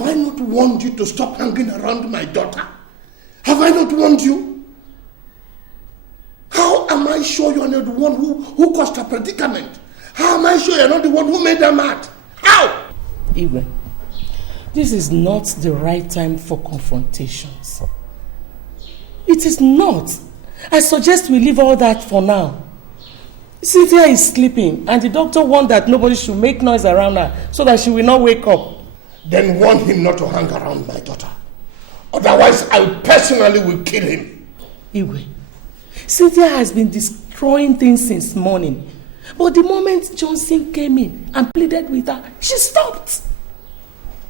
Have I not warned you to stop hanging around my daughter? Have I not warned you? How am I sure you are not the one who caused her predicament? How am I sure you are not the one who made her mad? How? Igwe, this is not the right time for confrontations. It is not. I suggest we leave all that for now. Cynthia is sleeping and the doctor warned that nobody should make noise around her so that she will not wake up. Then warn him not to hang around my daughter. Otherwise, I personally will kill him. Igwe, Cynthia has been destroying things since morning. But the moment Johnson came in and pleaded with her, she stopped.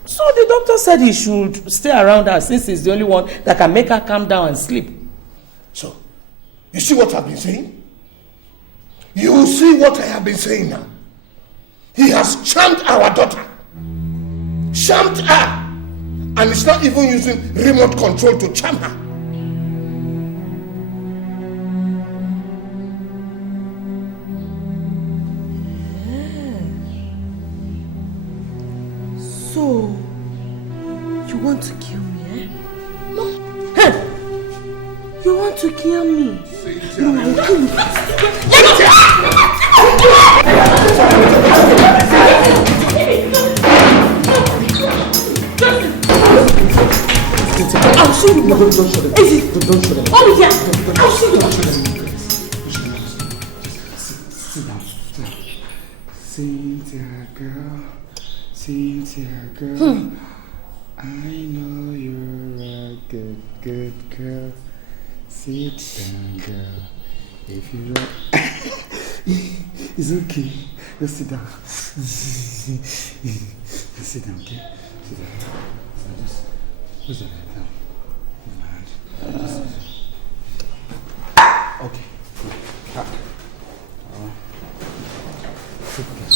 So the doctor said he should stay around her since he's the only one that can make her calm down and sleep. So, you see what I've been saying? You see what I have been saying now? He has charmed our daughter. Charmed her. And he's not even using remote control to charm her. So, you want to kill me, eh? No. Hey! You want to kill me? No, I will kill you. I'll show you. Don't show them. Is it? Don't show them. Oh, yeah. I'll show you. Don't show them. Sit down. Cynthia girl. Cynthia girl. I know you're a good girl. Sit down, girl. If you don't... It's okay. Just sit down. Just sit down, okay? Sit down. Just... Who's that now? Move my hand. Okay. Sit down.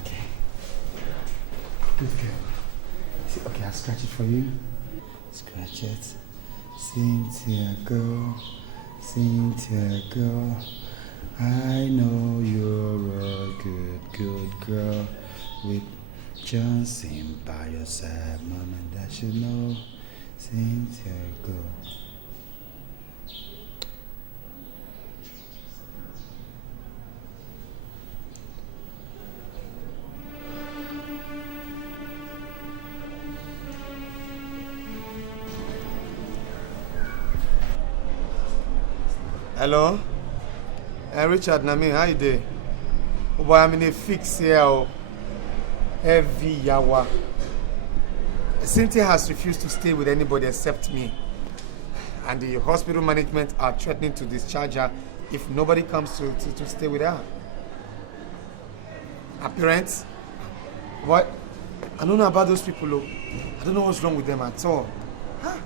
Okay. Good girl. Okay, I'll scratch it for you. Scratch it. Cynthia girl. Cynthia girl. I know you're a good girl. With Johnson by your side, mama, that you know. Cynthia girl. Hello? Richard, Nami, how you doing? Oh boy, I'm in a fix here. Heavy yawa. Cynthia has refused to stay with anybody except me. And the hospital management are threatening to discharge her if nobody comes to stay with her. Her parents? What? I don't know about those people, though. I don't know what's wrong with them at all. Huh?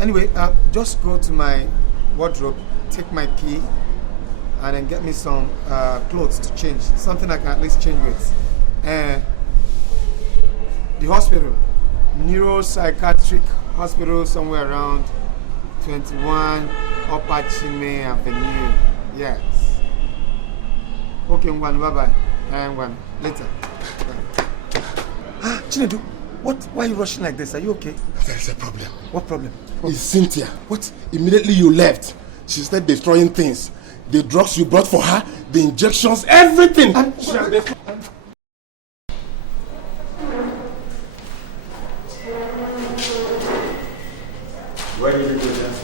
Anyway, just go to my wardrobe, take my key, and then get me some clothes to change. Something I can at least change with. The hospital, neuropsychiatric hospital, somewhere around 21 Upper Chime Avenue. Yes. Okay, Ngwan, bye-bye. Ngwan, later. Chinedu, why are you rushing like this? Are you okay? There is a problem. What problem? It's Cynthia. What? Immediately you left, she started destroying things. The drugs you brought for her, the injections, everything. Where did you go then?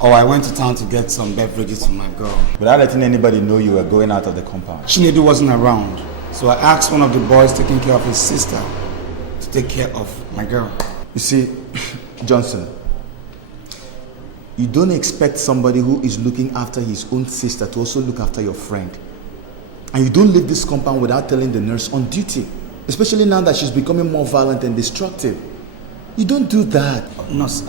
Oh, I went to town to get some beverages for my girl. Without letting anybody know you were going out of the compound. Chinedu wasn't around, so I asked one of the boys taking care of his sister to take care of my girl. You see, Johnson, you don't expect somebody who is looking after his own sister to also look after your friend. And you don't leave this compound without telling the nurse on duty, especially now that she's becoming more violent and destructive. You don't do that. Nurse,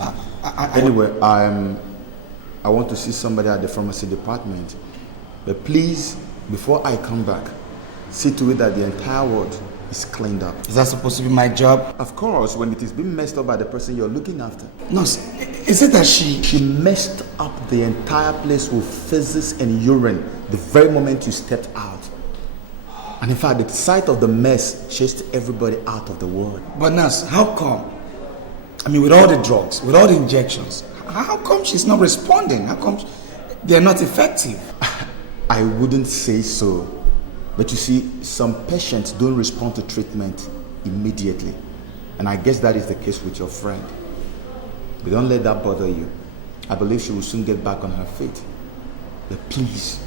Anyway, I want to see somebody at the pharmacy department. But please, before I come back, see to it that the entire ward is cleaned up. Is that supposed to be my job? Of course, when it is being messed up by the person you're looking after. Nurse, is it that She messed up the entire place with feces and urine the very moment you stepped out. And in fact, the sight of the mess chased everybody out of the ward. But nurse, how come? I mean, with all the drugs, with all the injections, how come she's not responding? How come they're not effective? I wouldn't say so. But you see, some patients don't respond to treatment immediately. And I guess that is the case with your friend. But don't let that bother you. I believe she will soon get back on her feet. But please,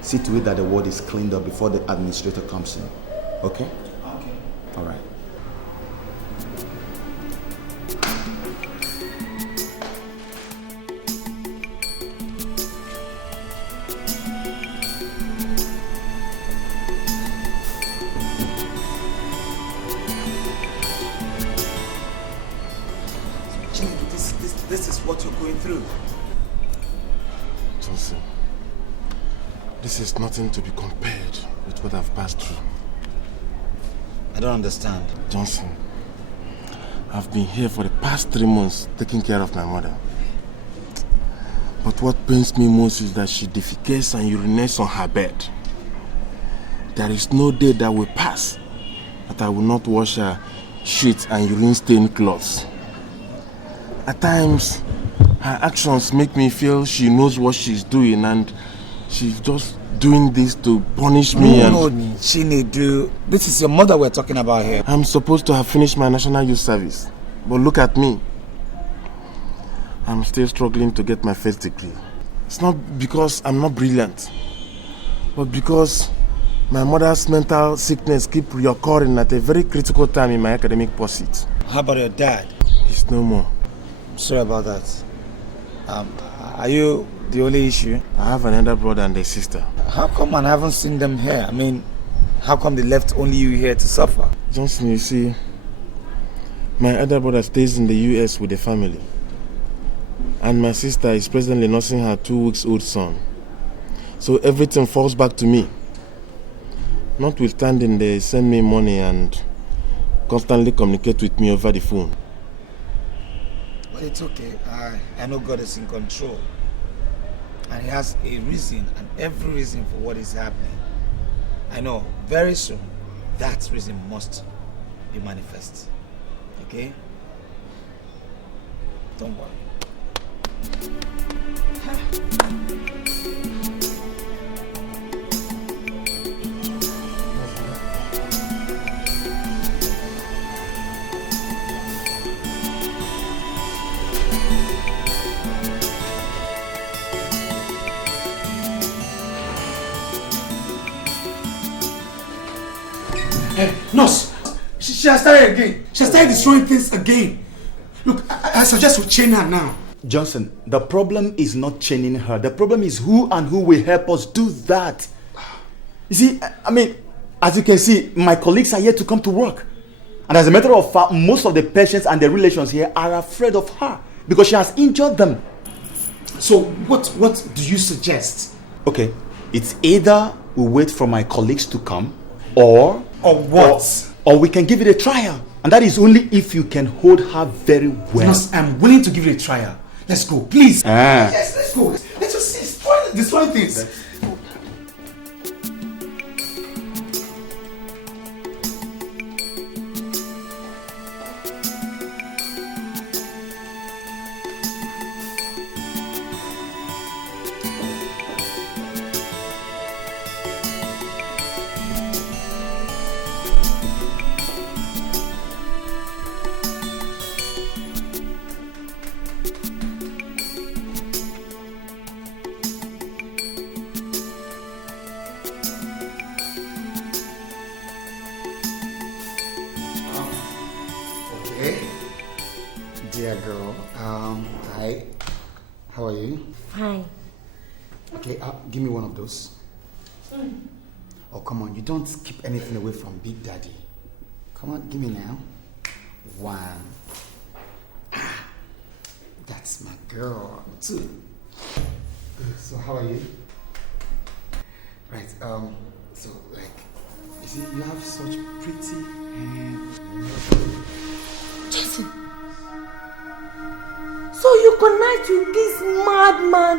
see to it that the ward is cleaned up before the administrator comes in. Okay? Okay. All right. This is what you're going through. Johnson, this is nothing to be compared with what I've passed through. I don't understand. Johnson, I've been here for the past 3 months taking care of my mother. But what pains me most is that she defecates and urinates on her bed. There is no day that will pass that I will not wash her shit and urine-stained clothes. At times, her actions make me feel she knows what she's doing and she's just doing this to punish me. No, Chinedu, this is your mother we're talking about here. I'm supposed to have finished my National Youth Service, but look at me. I'm still struggling to get my first degree. It's not because I'm not brilliant, but because my mother's mental sickness keeps reoccurring at a very critical time in my academic pursuit. How about your dad? He's no more. Sorry about that. Are you the only issue? I have an elder brother and a sister. How come I haven't seen them here? I mean, how come they left only you here to suffer? Johnson, you see, my elder brother stays in the US with the family. And my sister is presently nursing her 2-week-old son. So everything falls back to me. Notwithstanding, they send me money and constantly communicate with me over the phone. But it's okay. I know God is in control. And He has a reason and every reason for what is happening. I know very soon that reason must be manifest. Okay? Don't worry. Hey, nurse! She has started again. She has started destroying things again. Look, I suggest we chain her now. Johnson, the problem is not chaining her. The problem is who and who will help us do that. You see, I mean, as you can see, my colleagues are yet to come to work. And as a matter of fact, most of the patients and the relations here are afraid of her because she has injured them. So what do you suggest? Okay, it's either we wait for my colleagues to come or what? Or we can give it a trial. And that is only if you can hold her very well. Nurse, I'm willing to give it a trial. Let's go, please. Yes, let's go. Let's just destroy things. Dear girl, hi. How are you? Fine. Okay, give me one of those. Oh, come on, you don't keep anything away from Big Daddy. Come on, give me now. One. That's my girl. Two. So how are you? Right, so like, you see, you have such pretty hair. Jason. So you connect with this madman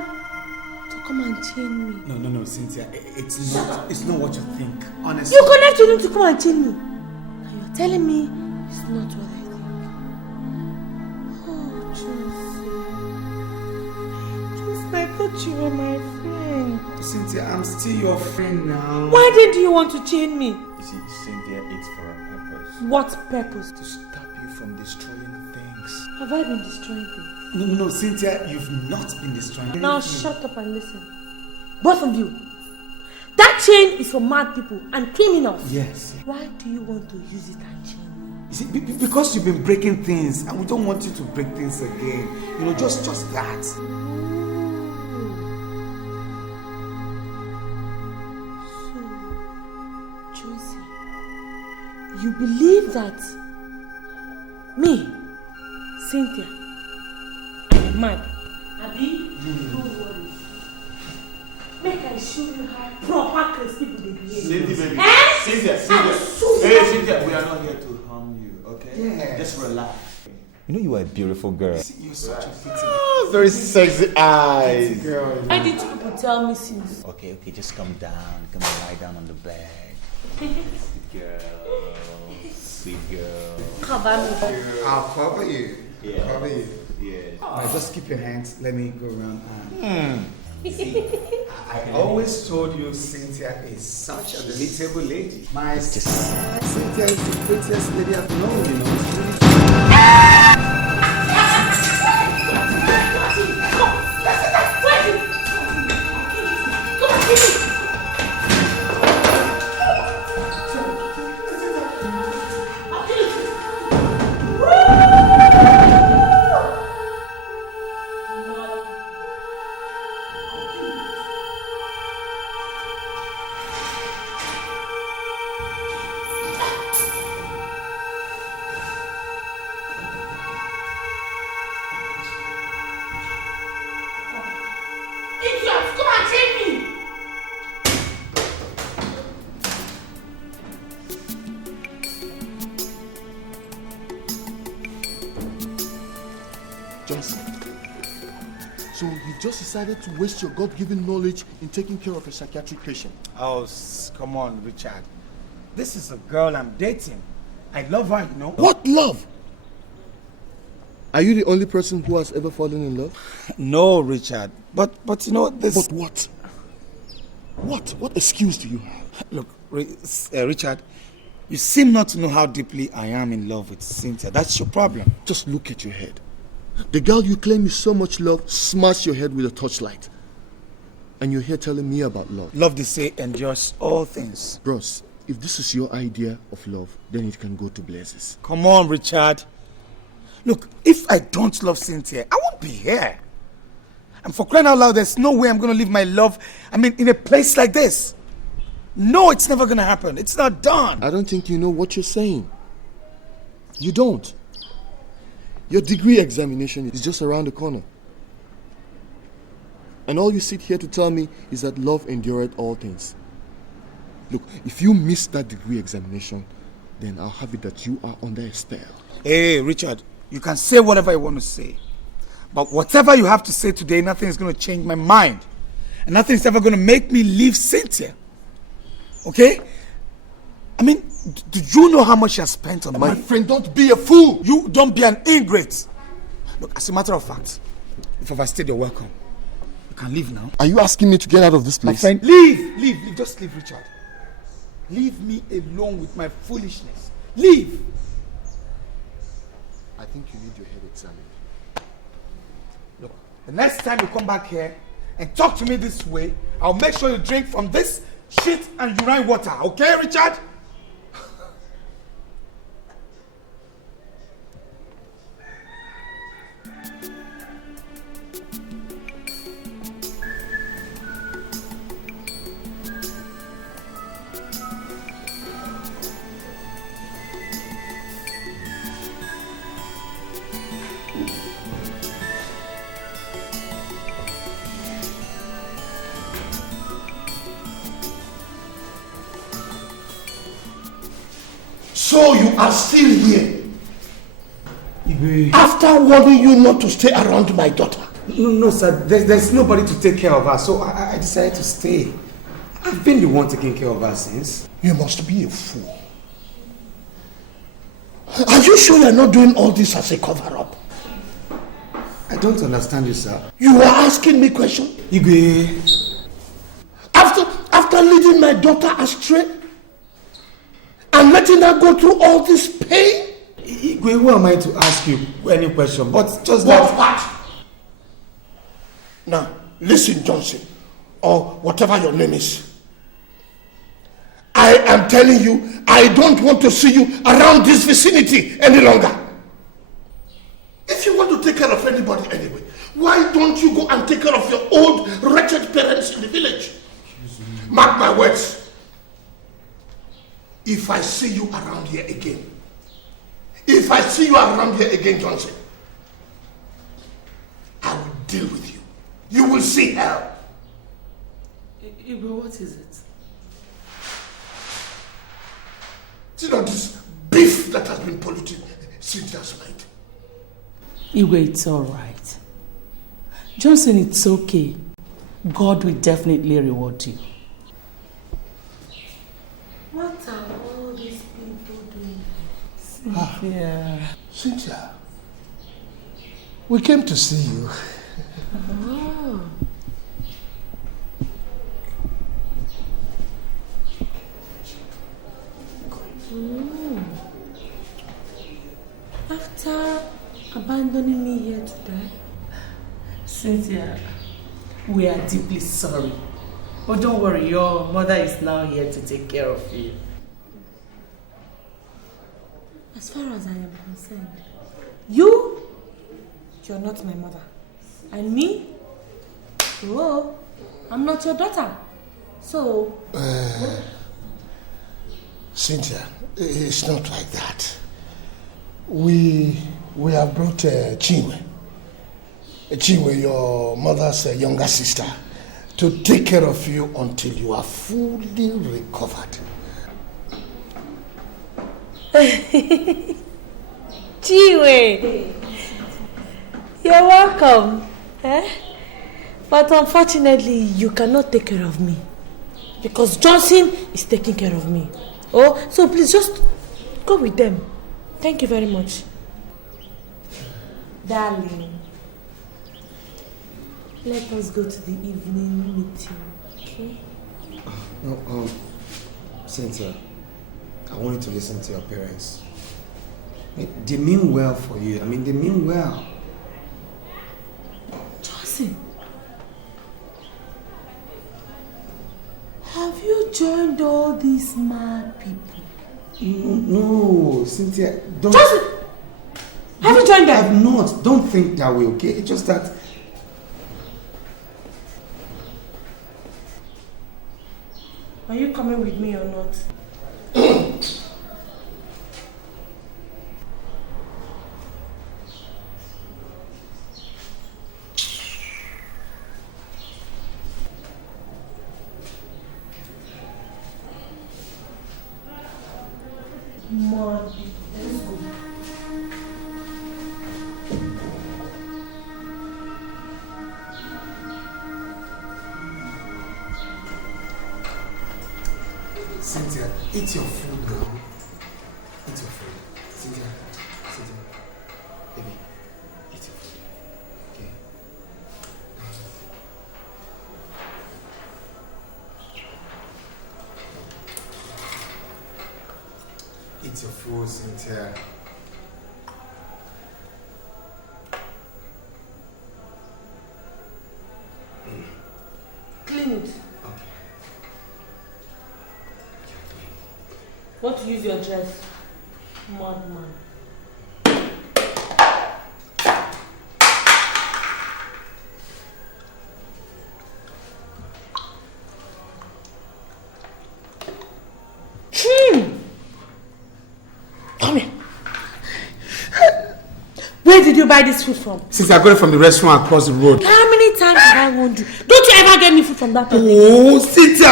to come and chain me. No, Cynthia. It's not what you think. Honestly. You connected him to come and chain me. Now you're telling me it's not what I think. Oh, Josie. I thought you were my friend. Cynthia, I'm still your friend now. Why did you want to chain me? You see, Cynthia, it's for a purpose. What purpose? To stop you from destroying things. Have I been destroying things? No, Cynthia, you've not been destroying. Now shut up and listen. Both of you. That chain is for mad people and criminals. Yes. Why do you want to use it and chain me? You see, because you've been breaking things and we don't want you to break things again. You know, just that. So, Josie, you believe that me, Cynthia, I'm mad? Abi, don't worry. Make I show you how proper Christ people they behave. Cynthia, baby. Eh? Cynthia. Hey, Cynthia, we are not here to harm you, okay? Yes. Just relax. You know you are a beautiful girl. You're such a pretty Very sexy eyes. girl. Why did you people tell me since? Okay, just come down. Come and lie down on the bed. Sweet girl. Sweet girl. Cover me. I'll cover you. Yeah. Cover you. Yeah. Now just keep your hands. Let me go around and... I always told you Cynthia is such a delectable lady. Cynthia is the prettiest lady I've known, you know. It's really... Johnson, so you just decided to waste your God-given knowledge in taking care of a psychiatric patient? Oh, come on, Richard. This is a girl I'm dating. I love her, you know. What love? Are you the only person who has ever fallen in love? No, Richard. But you know, this... But what? What excuse do you have? Look, Richard, you seem not to know how deeply I am in love with Cynthia. That's your problem. Just look at your head. The girl you claim you so much love smashed your head with a torchlight. And you're here telling me about love. Love, they say, endures all things. Bros, if this is your idea of love, then it can go to blazes. Come on, Richard. Look, if I don't love Cynthia, I won't be here. And for crying out loud, there's no way I'm going to leave my love, in a place like this. No, it's never going to happen. It's not done. I don't think you know what you're saying. You don't. Your degree examination is just around the corner. And all you sit here to tell me is that love endureth all things. Look, if you miss that degree examination, then I'll have it that you are under a spell. Hey, Richard, you can say whatever you want to say. But whatever you have to say today, nothing is going to change my mind. And nothing is ever going to make me leave Cynthia. Okay? Do you know how much she has spent on My me? friend, don't be a fool! You don't be an ingrate. Look, as a matter of fact, if I've stayed, you're welcome. You can leave now. Are you asking me to get out of this My place? friend, leave. Just leave, Richard. Leave me alone with my foolishness. Leave. I think you need your head examined. Look, the next time you come back here and talk to me this way, I'll make sure you drink from this shit and urine water. Okay, Richard? So you are still here? After warning you not to stay around my daughter? No, sir. There's nobody to take care of her, so I decided to stay. I've been the one taking care of her since. You must be a fool. Are you sure you're not doing all this as a cover-up? I don't understand you, sir. You are asking me questions? Igwe. After leading my daughter astray and letting her go through all this pain? Igwe, who am I to ask you any question? But just What? Now, listen, Johnson, or whatever your name is. I am telling you, I don't want to see you around this vicinity any longer. If you want to take care of anybody anyway, why don't you go and take care of your old, wretched parents in the village? Mark my words. If I see you around here again, Johnson, I will deal with you. You will see hell. Igwe, what is it? See not this beef that has been polluting Cynthia's mind. Igwe, it's all right. Johnson, it's okay. God will definitely reward you. What are all these people doing? Cynthia. Cynthia, we came to see you. Oh. After abandoning me here to die? Cynthia, we are deeply sorry. But don't worry, your mother is now here to take care of you. As far as I am concerned, you're not my mother. And me? Oh, I'm not your daughter. So... Cynthia, it's not like that. We have brought Chinwe, your mother's younger sister, to take care of you until you are fully recovered. Chinwe, you're welcome. But unfortunately, you cannot take care of me. Because Johnson is taking care of me. Oh, so please just go with them. Thank you very much. Darling, let us go to the evening meeting, okay? No, Cynthia, I want you to listen to your parents. They mean well for you. They mean well. Johnson, have you joined all these mad people? No, Cynthia, don't... Johnson! Have you joined them? I have not. Don't think that way, okay? It's just that... Are you coming with me or not? Mad people. Let's go. Cynthia, eat your food now. Eat your food. Cynthia, baby, eat your food. Okay. Eat your food, Cynthia. Clean it. Okay. Want to use your dress? Madman. Come here. Where did you buy this food from? Since I got it from the restaurant across the road. How many times have I warned you? Don't you ever get me food from that place? Oh, Cynthia!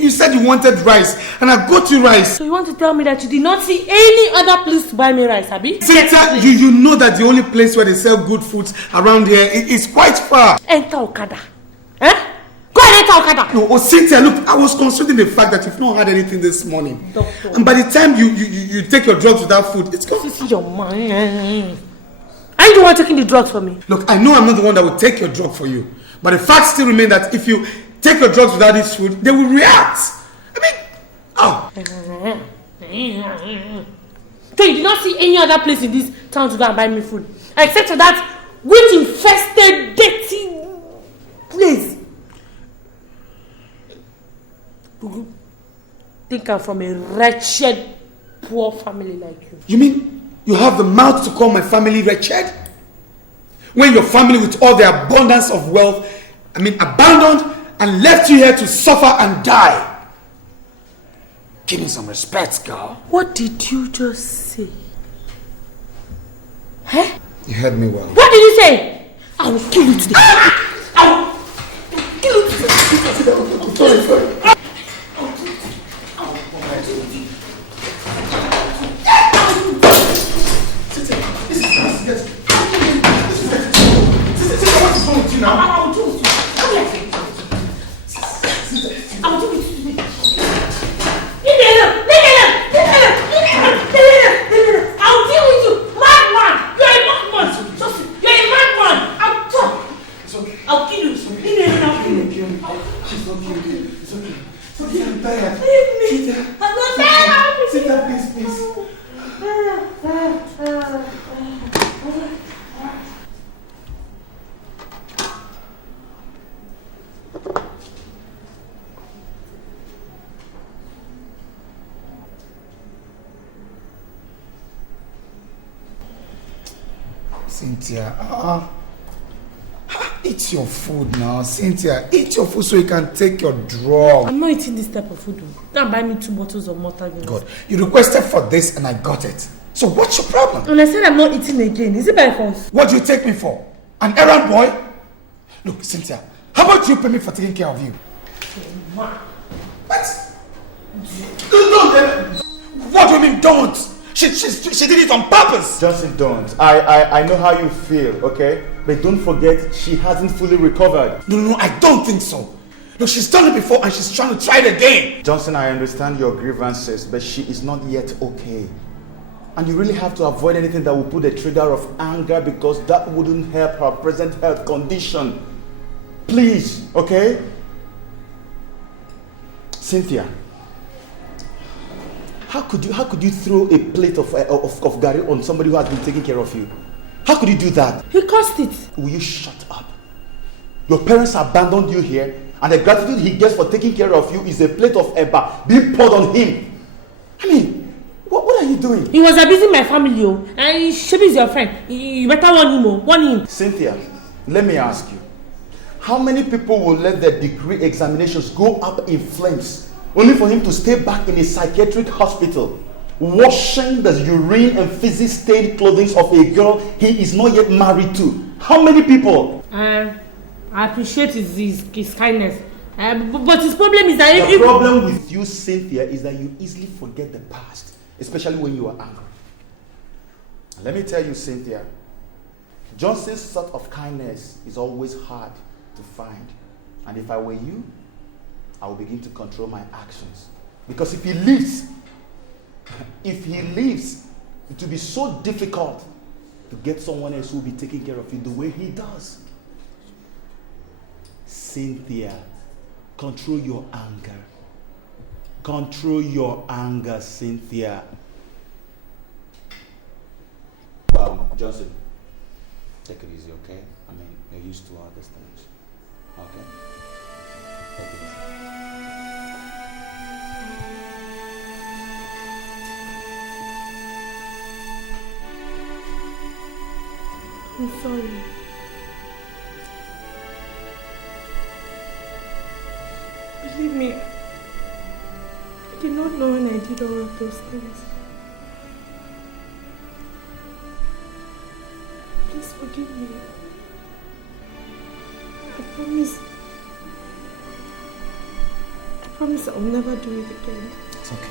You said you wanted rice, and I got you rice. So you want to tell me that you did not see any other place to buy me rice, Abi? Cynthia, you know that the only place where they sell good foods around here is quite far. Enter Okada. Eh? Go and enter Okada. No, Cynthia, look, I was considering the fact that you've not had anything this morning. Doctor. And by the time you take your drugs without food, it's gone. This is your man. Are you the one taking the drugs for me? Look, I know I'm not the one that will take your drug for you. But the fact still remains that if you take your drugs without this food, they will react. I mean, oh. So you did not see any other place in this town to go and buy me food? Except for that witch-infested, dirty place. Think I'm from a wretched, poor family like you. You mean you have the mouth to call my family wretched? When your family with all their abundance of wealth, abandoned and left you here to suffer and die. Give me some respect, girl. What did you just say? Huh? You heard me well. What did you say? I will kill you today. I will kill you today. Sorry. I will do it to you. Come here. I will do it to you. Leave me alone. Leave me alone. Leave me alone. Leave me alone. Leave me alone. Leave me alone. I will deal with you. Madman. You are a madman. Just, you are a madman. I'll talk. It's okay. I'll kill you. Leave me alone. I'll kill you. It's okay. It's okay. It's okay. I'm tired. Leave me. I'm not tired. Sit down, please. Cynthia, eat your food now. Cynthia, eat your food so you can take your drug. I'm not eating this type of food. Go and buy me 2 bottles of Malta Guinness. God, you requested for this and I got it. So what's your problem? And I said I'm not eating again. Is it by force? What do you take me for? An errand boy? Look, Cynthia, how about you pay me for taking care of you? What? What do you mean don't? She did it on purpose. Johnson, don't. I know how you feel, okay? But don't forget, she hasn't fully recovered. No, I don't think so. Look, she's done it before and she's trying to try it again. Johnson, I understand your grievances, but she is not yet okay. And you really have to avoid anything that will put a trigger of anger because that wouldn't help her present health condition. Please, okay? Cynthia, how could you throw a plate of gari on somebody who has been taking care of you? How could you do that? He caused it. Will you shut up? Your parents abandoned you here, and the gratitude he gets for taking care of you is a plate of eba being poured on him. I mean, what are you doing? He was abusing my family, oh. And Shebi is your friend. You better warn him, oh. Warn him. Cynthia, let me ask you. How many people will let their degree examinations go up in flames only for him to stay back in a psychiatric hospital, washing the urine and feces stained clothing of a girl he is not yet married to? How many people? I appreciate his kindness. But his problem is that the problem with you, Cynthia, is that you easily forget the past, especially when you are angry. Let me tell you, Cynthia, Johnson's sort of kindness is always hard to find. And if I were you, I will begin to control my actions. Because if he leaves, it will be so difficult to get someone else who will be taking care of you the way he does. Cynthia, control your anger. Control your anger, Cynthia. Johnson, take it easy, okay? I mean, you're used to all these things. Okay? Take it easy. I'm sorry. Believe me, I did not know when I did all of those things. Please forgive me. I promise I'll never do it again. It's okay.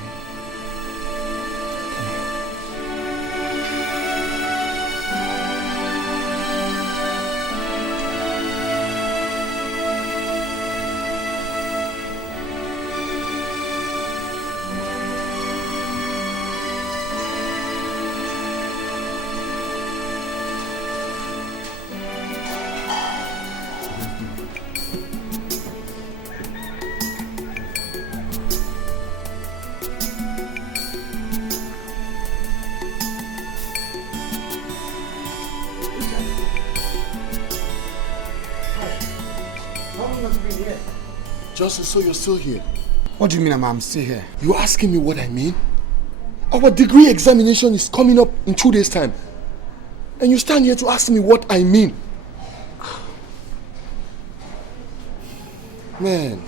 Johnson, so you're still here? What do you mean I'm still here? You're asking me what I mean? Our degree examination is coming up in 2 days' time. And you stand here to ask me what I mean. Man,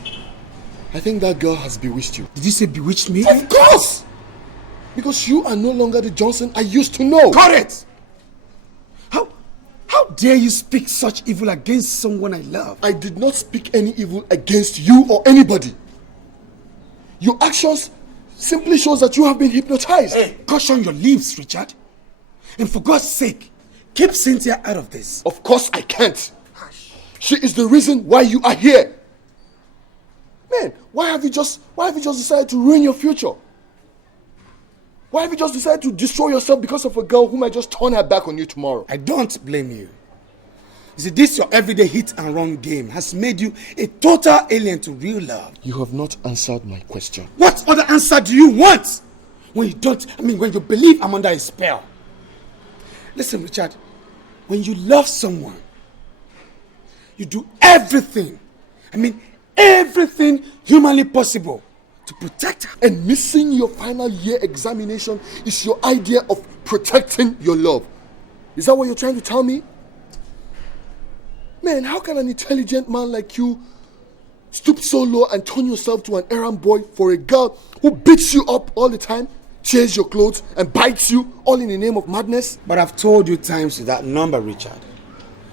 I think that girl has bewitched you. Did you say bewitched me? Of course! Because you are no longer the Johnson I used to know. Got it! How dare you speak such evil against someone I love? I did not speak any evil against you or anybody. Your actions simply shows that you have been hypnotized. Hey, caution your lips, Richard. And for God's sake, keep Cynthia out of this. Of course I can't. She is the reason why you are here. Man, why have you just decided to ruin your future? Why have you just decided to destroy yourself because of a girl who might just turn her back on you tomorrow? I don't blame you. You see, this your everyday hit and run game has made you a total alien to real love. You have not answered my question. What other answer do you want? When you believe I'm under a spell. Listen, Richard, when you love someone, you do everything humanly possible to protect her. And missing your final year examination is your idea of protecting your love. Is that what you're trying to tell me? Man, how can an intelligent man like you stoop so low and turn yourself to an errand boy for a girl who beats you up all the time, tears your clothes, and bites you all in the name of madness? But I've told you times without number, Richard,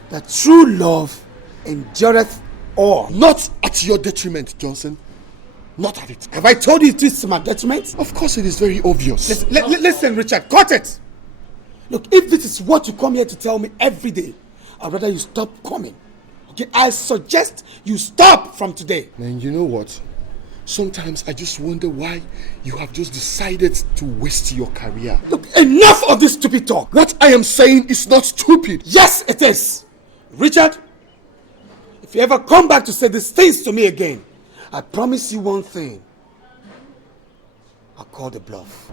that true love endureth all. Not at your detriment, Johnson. Not at it. Have I told you it is to my detriment? Of course it is very obvious. Listen, Richard, cut it! Look, if this is what you come here to tell me every day, I'd rather you stop coming. Okay, I suggest you stop from today. Man, you know what? Sometimes I just wonder why you have just decided to waste your career. Look, enough of this stupid talk. What I am saying is not stupid. Yes, it is. Richard, if you ever come back to say these things to me again, I promise you one thing. I'll call the bluff.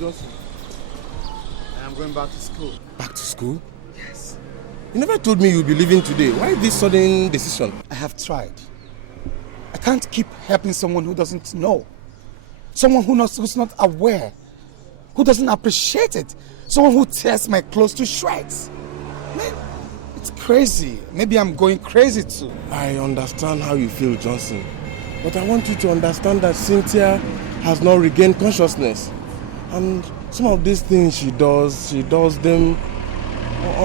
Johnson? I'm going back to school. Back to school? Yes. You never told me you'd be leaving today. Why this sudden decision? I have tried. I can't keep helping someone who doesn't know. Someone who's not aware. Who doesn't appreciate it. Someone who tears my clothes to shreds. Man, it's crazy. Maybe I'm going crazy too. I understand how you feel, Johnson. But I want you to understand that Cynthia has not regained consciousness. And some of these things she does them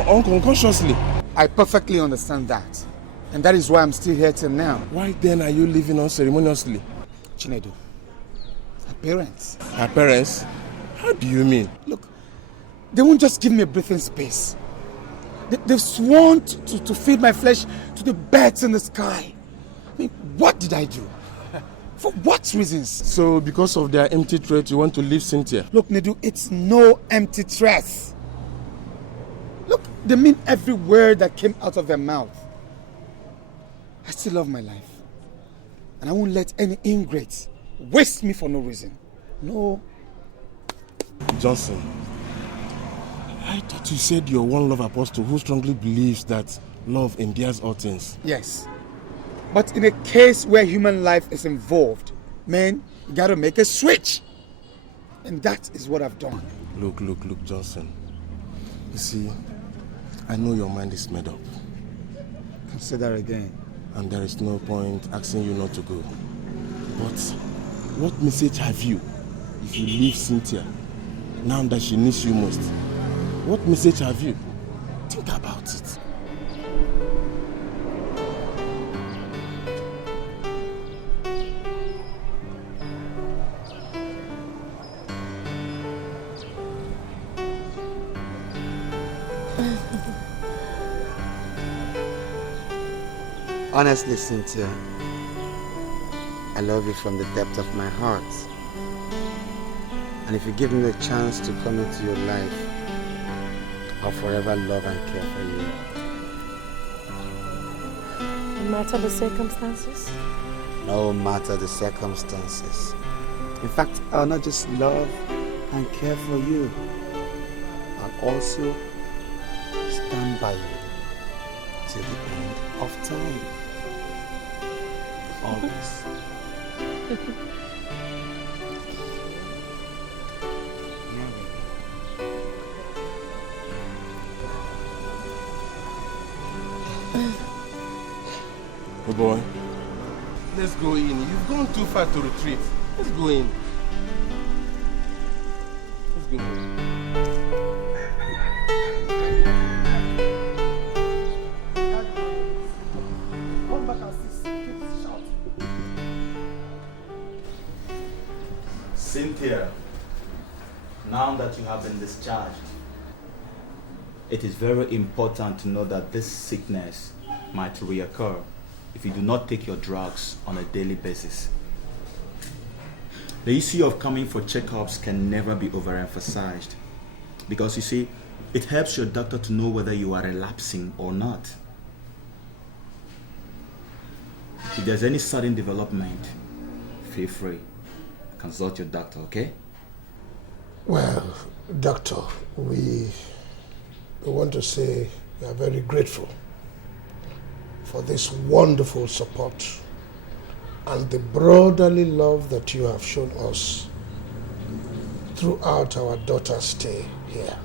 unconsciously. I perfectly understand that. And that is why I'm still here till now. Why then are you leaving unceremoniously? Chinedu, her parents. Her parents? How do you mean? Look, they won't just give me a breathing space. They've sworn to feed my flesh to the birds in the sky. I mean, what did I do? For what reasons? So because of their empty threat, you want to leave Cynthia? Look, Nedu, it's no empty threat. Look, they mean every word that came out of their mouth. I still love my life. And I won't let any ingrate waste me for no reason. No. Johnson, I thought you said you're one love apostle who strongly believes that love endures all things. Yes. But in a case where human life is involved, man, you gotta make a switch. And that is what I've done. Look, Johnson. You see, I know your mind is made up. Consider again. And there is no point asking you not to go. But what message have you if you leave Cynthia now that she needs you most? What message have you? Think about it. Honestly, Cynthia, I love you from the depth of my heart. And if you give me the chance to come into your life, I'll forever love and care for you. No matter the circumstances? No matter the circumstances. In fact, I'll not just love and care for you, I'll also stand by you till the end of time. Always. Oh boy, let's go in. You've gone too far to retreat. Let's go in. Let's go. Cynthia, now that you have been discharged, it is very important to know that this sickness might reoccur if you do not take your drugs on a daily basis. The issue of coming for checkups can never be overemphasized because you see, it helps your doctor to know whether you are relapsing or not. If there's any sudden development, feel free. Consult your doctor, okay? Well, doctor, we want to say we are very grateful for this wonderful support and the brotherly love that you have shown us throughout our daughter's stay here.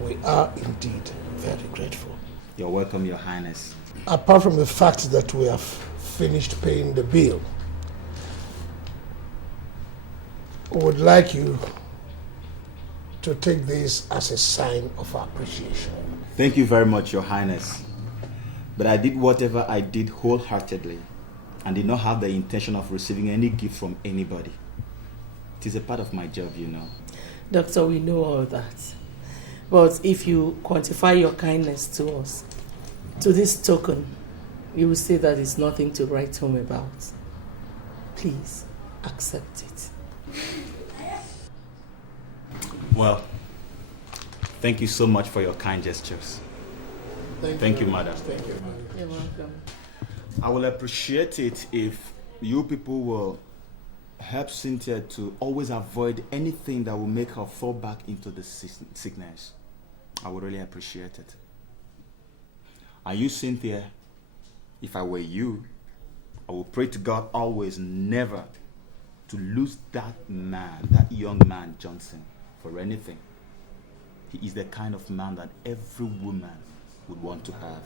We are indeed very grateful. You're welcome, Your Highness. Apart from the fact that we have finished paying the bill, we would like you to take this as a sign of appreciation. Thank you very much, Your Highness. But I did whatever I did wholeheartedly and did not have the intention of receiving any gift from anybody. It is a part of my job, you know. Doctor, we know all that. But if you quantify your kindness to us, to this token, you will say that it's nothing to write home about. Please, accept it. Well, thank you so much for your kind gestures. Thank you, madam. Thank you, madam. You're welcome. I will appreciate it if you people will help Cynthia to always avoid anything that will make her fall back into the sickness. I would really appreciate it. And you, Cynthia, if I were you, I will pray to God always never to lose that man, that young man, Johnson, for anything. He is the kind of man that every woman would want to have.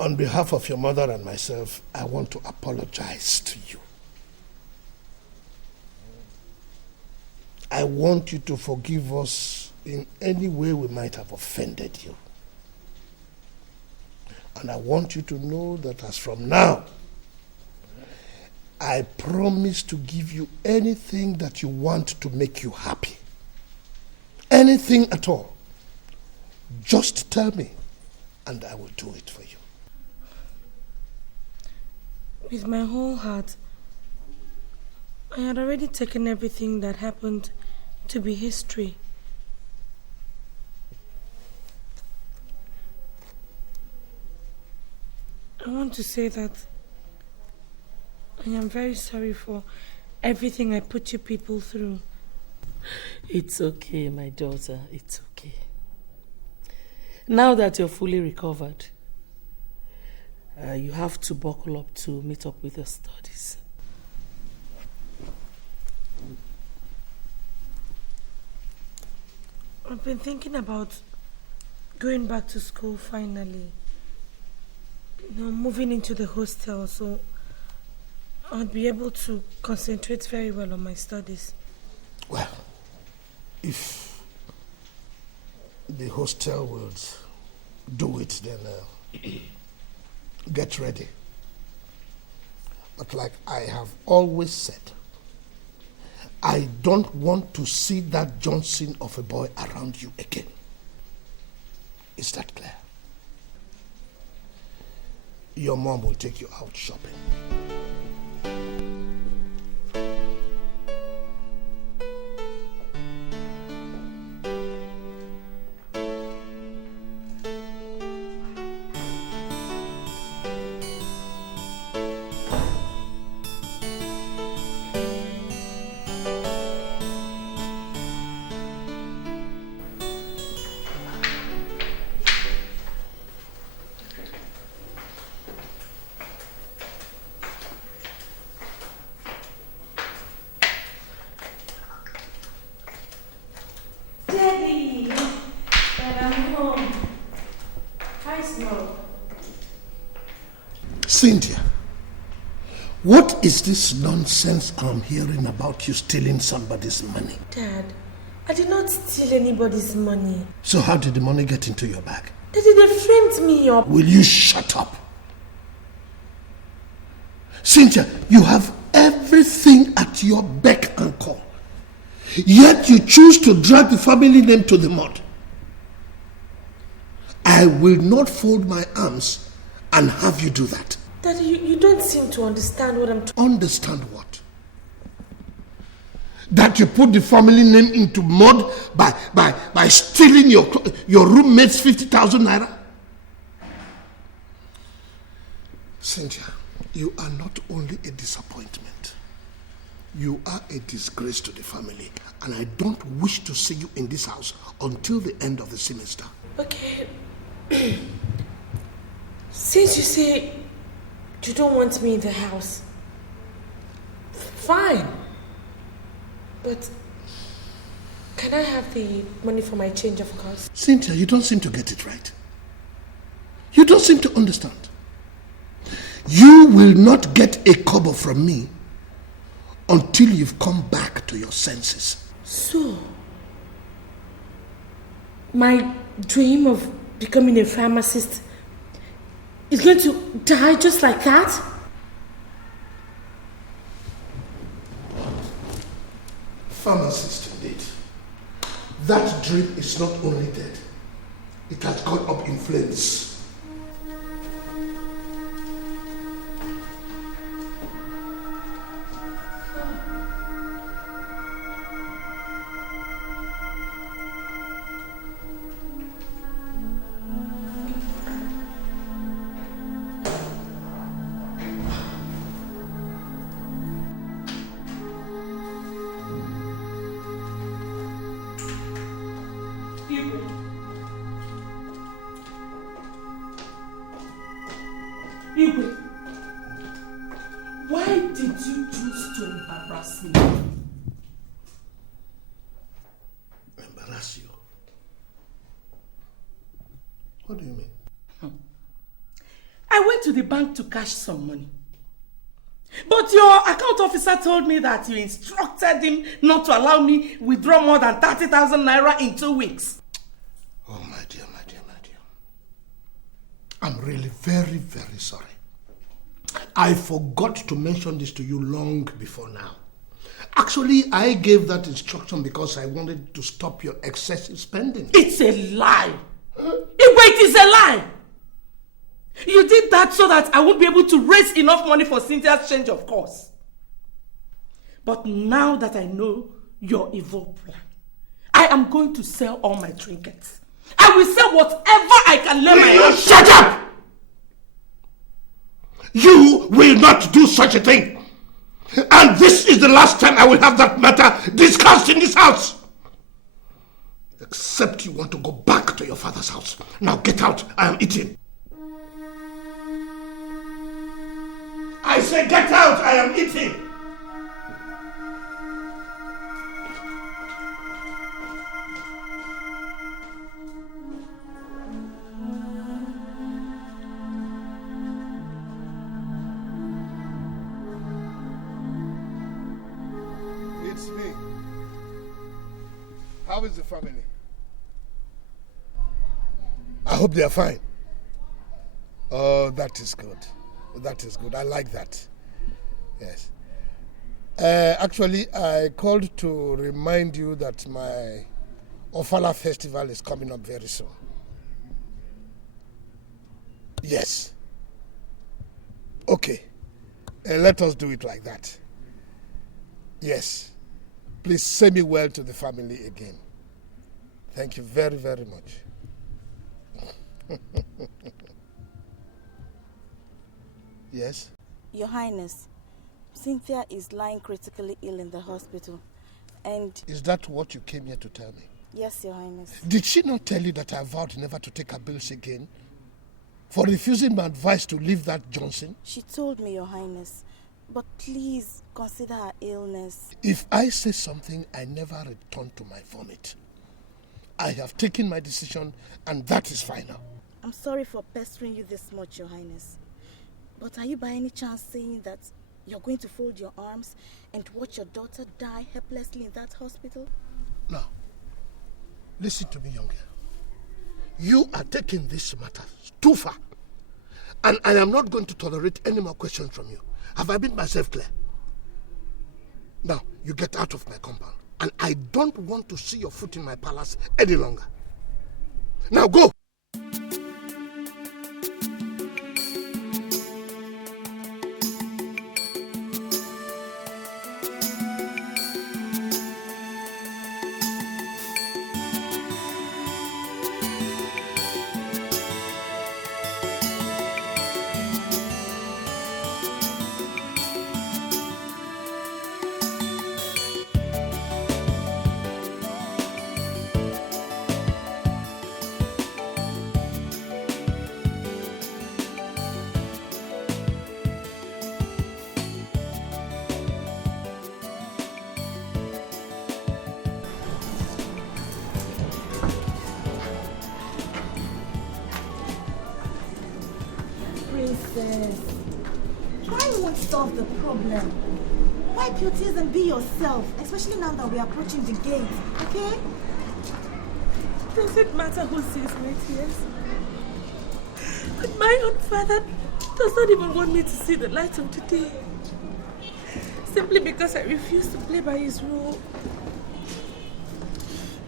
On behalf of your mother and myself, I want to apologize to you. I want you to forgive us in any way we might have offended you. And I want you to know that as from now, I promise to give you anything that you want to make you happy. Anything at all. Just tell me, and I will do it for you. With my whole heart, I had already taken everything that happened to be history. I want to say that I am very sorry for everything I put you people through. It's okay, my daughter. It's okay. Now that you're fully recovered, you have to buckle up to meet up with your studies. I've been thinking about going back to school finally. Moving into the hostel, so I'll be able to concentrate very well on my studies. Well, if the hostel will do it, then get ready. But like I have always said, I don't want to see that Johnson of a boy around you again. Is that clear? Your mom will take you out shopping. Cynthia, what is this nonsense I'm hearing about you stealing somebody's money? Dad, I did not steal anybody's money. So how did the money get into your bag? Daddy, they framed me up. Will you shut up? Cynthia, you have everything at your beck and call. Yet you choose to drag the family name to the mud. I will not fold my arms and have you do that. Daddy, you don't seem to understand what I'm talking. Understand what? That you put the family name into mud by stealing your roommate's 50,000 naira? Cynthia, you are not only a disappointment, you are a disgrace to the family, and I don't wish to see you in this house until the end of the semester. Okay. Since you say you don't want me in the house, fine. But can I have the money for my change of cars? Cynthia, you don't seem to get it right. You don't seem to understand. You will not get a kobo from me until you've come back to your senses. So, my dream of becoming a pharmacist is going to die just like that? Pharmacist indeed. That dream is not only dead, it has gone up in flames. Why did you choose to embarrass me? Embarrass you? What do you mean? I went to the bank to cash some money. But your account officer told me that you instructed him not to allow me withdraw more than 30,000 naira in 2 weeks. Oh, my dear. I'm really very, very sorry. I forgot to mention this to you long before now. Actually, I gave that instruction because I wanted to stop your excessive spending. It's a lie. It is a lie. You did that so that I won't be able to raise enough money for Cynthia's change of course. But now that I know your evil plan, I am going to sell all my trinkets. I will sell whatever I can lay my hands. Shut up! You will not do such a thing. And this is the last time I will have that matter discussed in this house. Except you want to go back to your father's house. Now get out. I am eating. I say get out. I am eating. How is the family? I hope they are fine. Oh, that is good. That is good. I like that. Yes. Actually, I called to remind you that my Ofala festival is coming up very soon. Yes. Okay. Let us do it like that. Yes. Please say me well to the family again. Thank you very, very much. Yes? Your Highness, Cynthia is lying critically ill in the hospital. And... Is that what you came here to tell me? Yes, Your Highness. Did she not tell you that I vowed never to take her bills again? For refusing my advice to leave that Johnson? She told me, Your Highness. But please consider her illness. If I say something, I never return to my vomit. I have taken my decision and that is final. I'm sorry for pestering you this much, Your Highness. But are you by any chance saying that you're going to fold your arms and watch your daughter die helplessly in that hospital? Now, listen to me, young girl. You are taking this matter too far. And I am not going to tolerate any more questions from you. Have I made myself clear? Now, you get out of my compound. And I don't want to see your foot in my palace any longer. Now go! Wipe your tears and be yourself, especially now that we are approaching the gate, okay? Does it matter who sees my tears? But my own father does not even want me to see the light of the day. Simply because I refuse to play by his rule.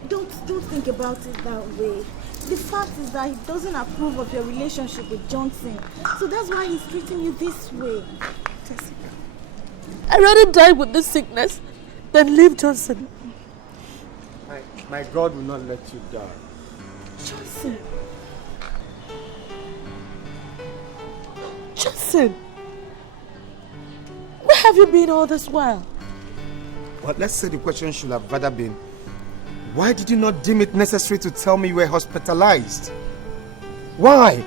Don't think about it that way. The fact is that he doesn't approve of your relationship with Johnson. So that's why he's treating you this way. Jessica, I'd rather die with this sickness than leave Johnson. My God will not let you die. Johnson! Johnson! Where have you been all this while? Well, let's say the question should have rather been, why did you not deem it necessary to tell me you were hospitalized? Why?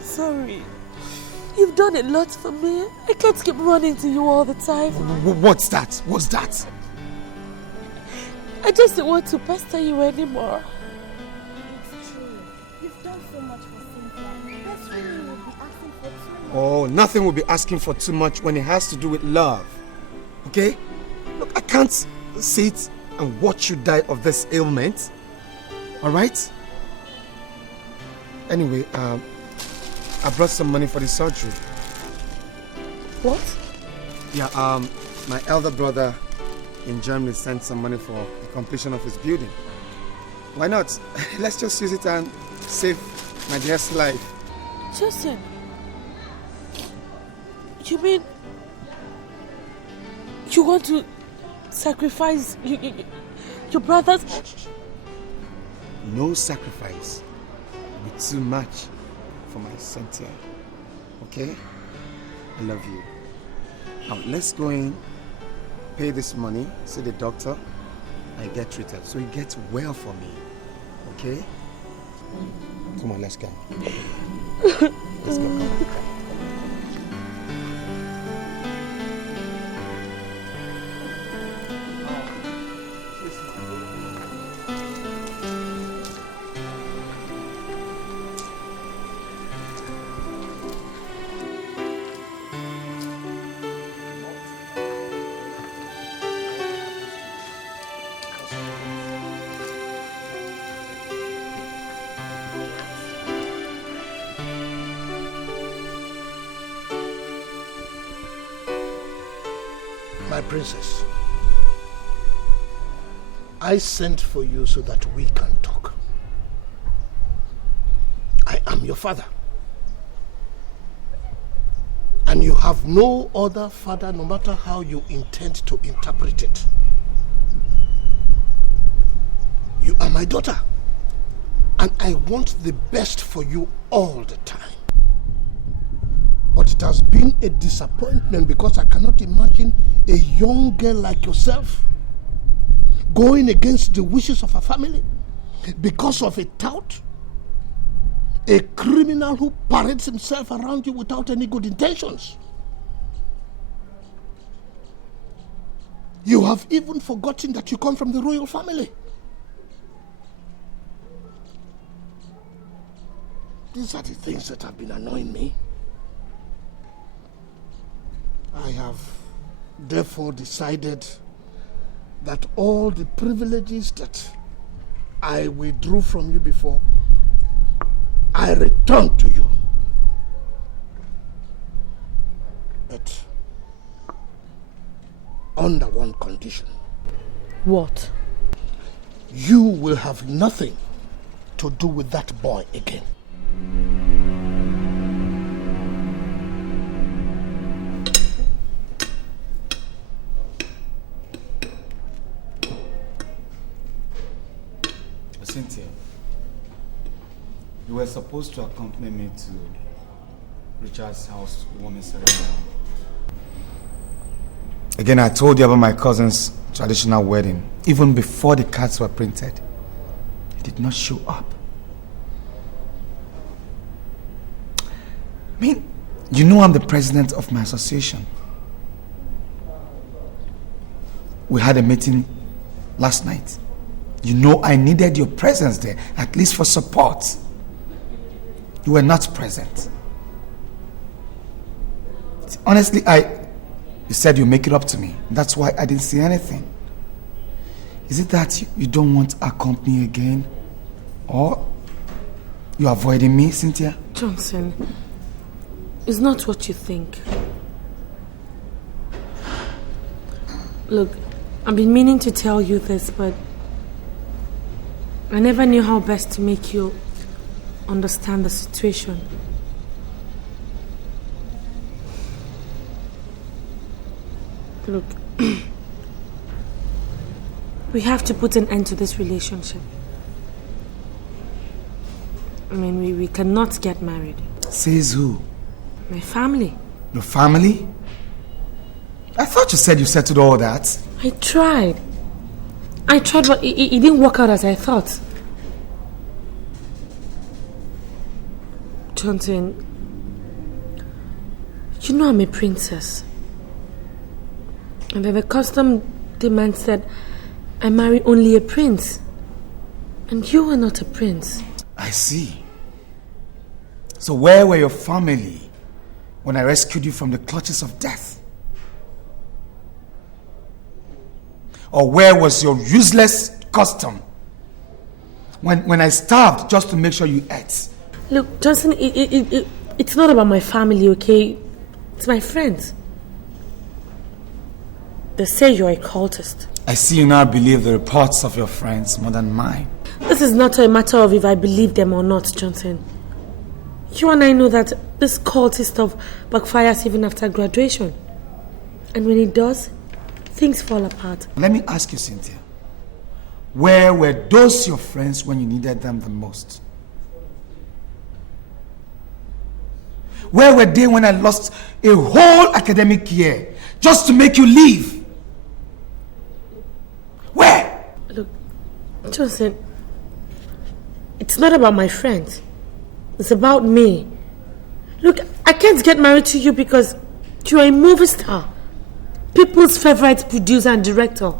Sorry. You've done a lot for me. I can't keep running to you all the time. What's that? What's that? I just don't want to pester you anymore. It's true. You've done so much for Cynthia. That's really will be asking for too Oh, nothing will be asking for too much when it has to do with love. Okay? Look, I can't sit and watch you die of this ailment. Alright? Anyway, I brought some money for the surgery. What? Yeah, my elder brother in Germany sent some money for the completion of his building. Why not? Let's just use it and save my dear's life. Justin, you mean you want to sacrifice your brothers? No sacrifice will be too much for my Cynthia. Okay? I love you. Now let's go in, pay this money, see the doctor, and get treated. So he gets well for me. Okay? Come on, let's go. Let's go. My princess, I sent for you so that we can talk. I am your father. And you have no other father, no matter how you intend to interpret it. You are my daughter. And I want the best for you all the time. But it has been a disappointment because I cannot imagine a young girl like yourself going against the wishes of her family because of a tout, a criminal who parades himself around you without any good intentions. You have even forgotten that you come from the royal family. These are the things that have been annoying me. I have therefore decided that all the privileges that I withdrew from you before, I return to you. But under one condition. What? You will have nothing to do with that boy again. Cynthia, you were supposed to accompany me to Richard's house warming ceremony. Again, I told you about my cousin's traditional wedding. Even before the cards were printed, he did not show up. I mean, you know I'm the president of my association. We had a meeting last night. You know I needed your presence there, at least for support. You were not present. Honestly, you said you make it up to me. That's why I didn't see anything. Is it that you don't want our company again? Or you're avoiding me, Cynthia? Johnson, it's not what you think. Look, I've been meaning to tell you this, but I never knew how best to make you understand the situation. Look, we have to put an end to this relationship. I mean, we cannot get married. Says who? My family. Your family? I thought you said you settled all that. I tried, but it didn't work out as I thought. Johnson, you know I'm a princess. And then the custom demands that I marry only a prince. And you are not a prince. I see. So where were your family when I rescued you from the clutches of death? Or where was your useless custom when I starved just to make sure you ate? Look, Johnson, it's not about my family, okay? It's my friends. They say you're a cultist. I see you now believe the reports of your friends more than mine. This is not a matter of if I believe them or not, Johnson. You and I know that this cultist stuff backfires even after graduation. And when it does, things fall apart. Let me ask you, Cynthia. Where were those your friends when you needed them the most? Where were they when I lost a whole academic year just to make you leave? Where? Look, Johnson, it's not about my friends. It's about me. Look, I can't get married to you because you're a movie star. People's favorite producer and director.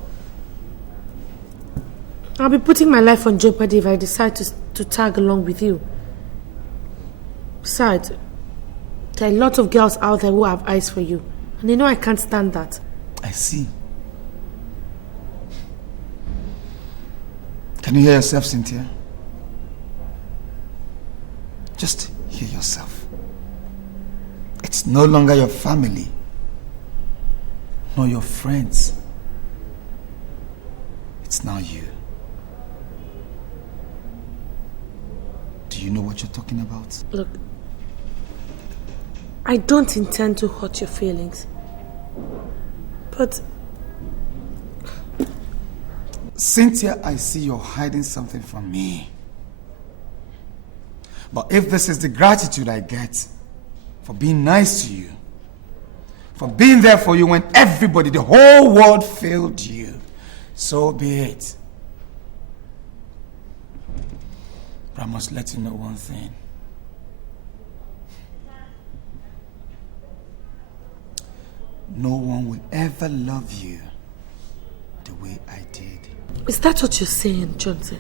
I'll be putting my life on jeopardy if I decide to tag along with you. Besides, there are a lot of girls out there who have eyes for you. And they know I can't stand that. I see. Can you hear yourself, Cynthia? Just hear yourself. It's no longer your family, nor your friends. It's now you. Do you know what you're talking about? Look, I don't intend to hurt your feelings. But... Cynthia, I see you're hiding something from me. But if this is the gratitude I get for being nice to you, for being there for you when everybody, the whole world failed you, so be it. But I must let you know one thing. No one will ever love you the way I did. Is that what you're saying, Johnson?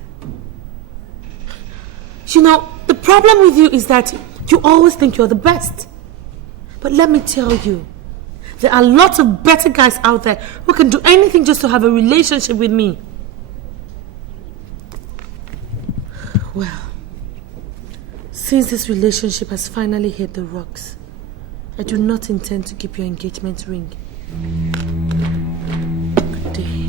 You know, the problem with you is that you always think you're the best. But let me tell you, there are lots of better guys out there who can do anything just to have a relationship with me. Well, since this relationship has finally hit the rocks, I do not intend to keep your engagement ring. Good day.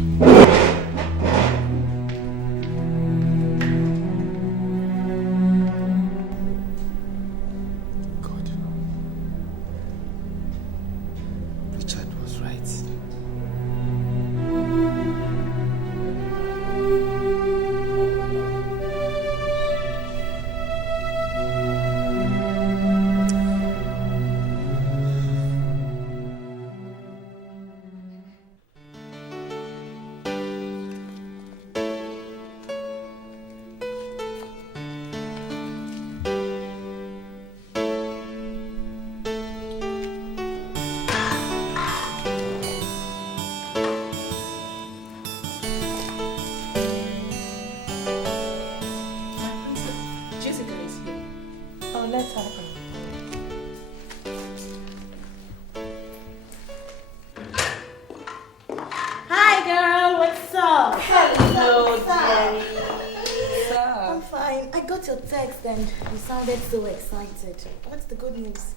And you sounded so excited. What's the good news?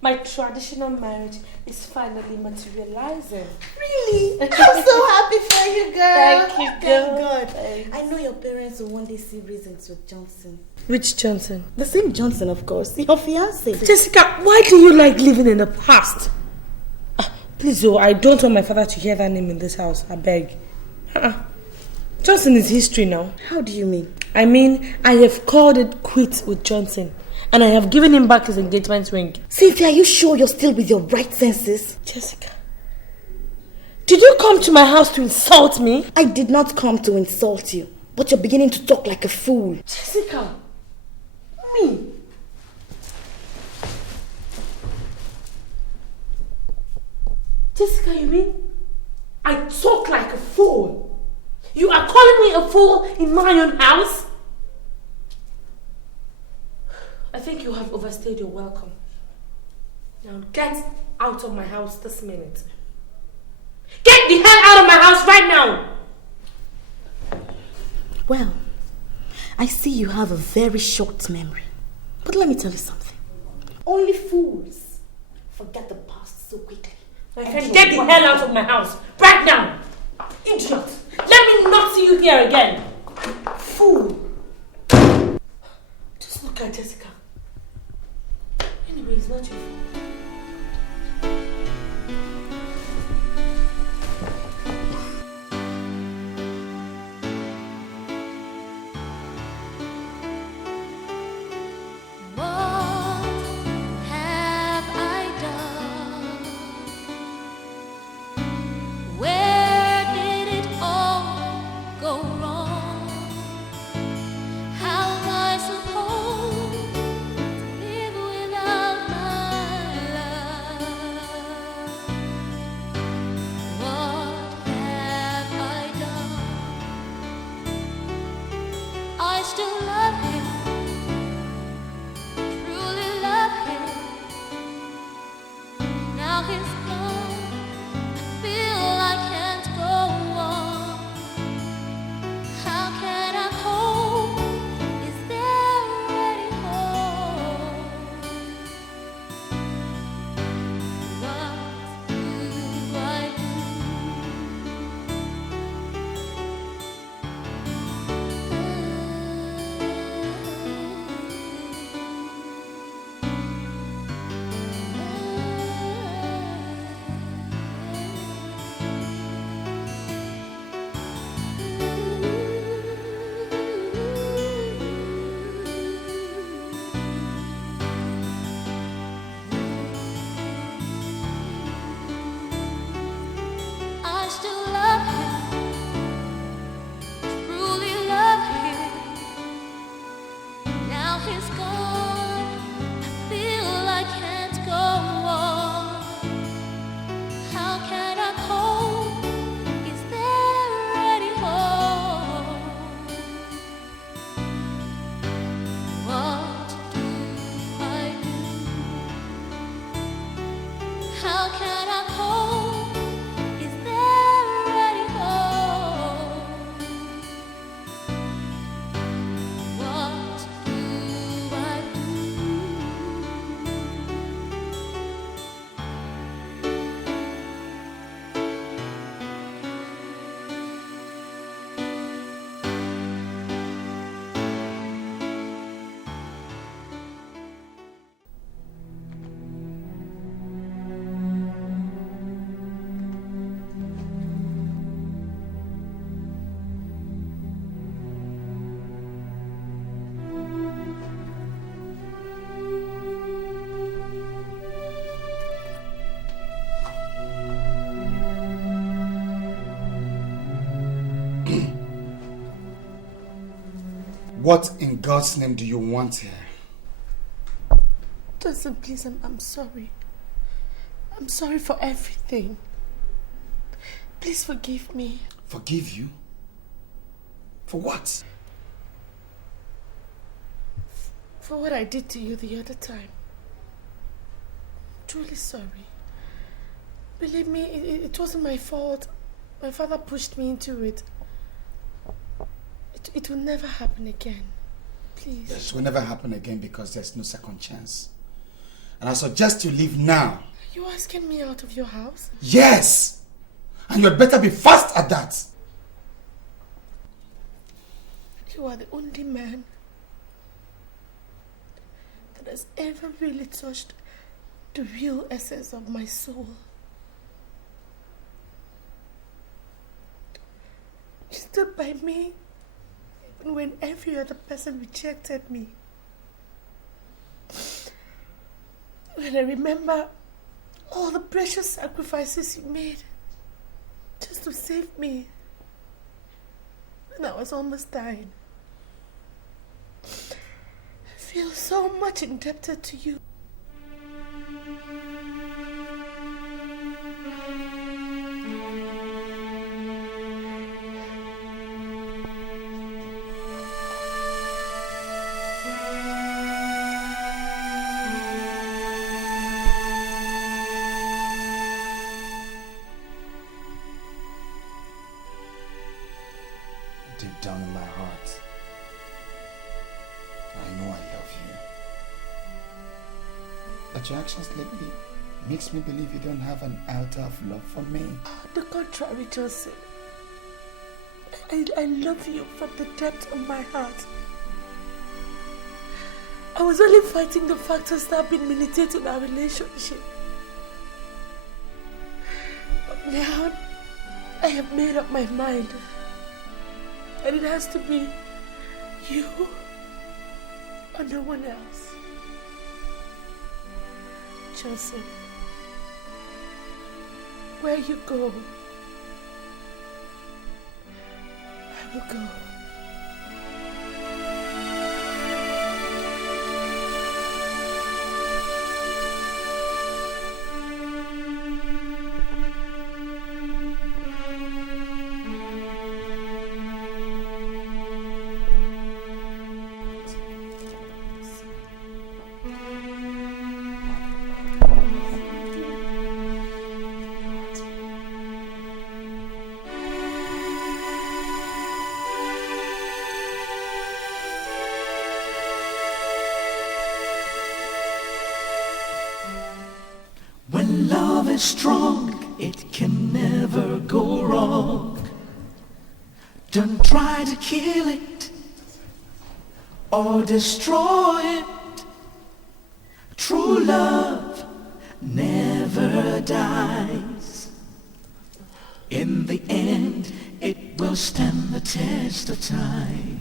My traditional marriage is finally materializing. Really? I'm so happy for you, girl. Thank you, girl. Thank God. I know your parents will one day see reasons with Johnson. Which Johnson? The same Johnson, of course. Your fiancé. Jessica, why do you like living in the past? Please, I don't want my father to hear that name in this house. I beg. Johnson is history now. How do you mean? I mean, I have called it quits with Johnson. And I have given him back his engagement ring. Cynthia, are you sure you're still with your right senses? Jessica, did you come to my house to insult me? I did not come to insult you. But you're beginning to talk like a fool. Jessica, me? Jessica, you mean I talk like a fool? You are calling me a fool in my own house? I think you have overstayed your welcome. Now get out of my house this minute. Get the hell out of my house right now! Well, I see you have a very short memory. But let me tell you something. Only fools forget the past so quickly. My friend, get the hell out of my house right now! Idiot! Let me not see you here again! Fool! Just look at Jessica. Anyway, it's not your fault. What in God's name do you want here? Johnson, please, I'm sorry. I'm sorry for everything. Please forgive me. Forgive you? For what? For what I did to you the other time. Truly sorry. Believe me, it wasn't my fault. My father pushed me into it. It will never happen again. Please. Yes, it will never happen again because there's no second chance. And I suggest you leave now. Are you asking me out of your house? Yes! And you had better be fast at that. You are the only man that has ever really touched the real essence of my soul. You stood by me even when every other person rejected me. When I remember all the precious sacrifices you made just to save me when I was almost dying. I feel so much indebted to you. deep down in my heart, I know I love you. But your actions lately makes me believe you don't have an iota of love for me. The contrary, Joseph. I love you from the depth of my heart. I was only fighting the factors that have been militating our relationship. But now, I have made up my mind. And it has to be you or no one else. Joseph, where you go, I will go. When love is strong, it can never go wrong. Don't try to kill it or destroy it. True love never dies. In the end, it will stand the test of time.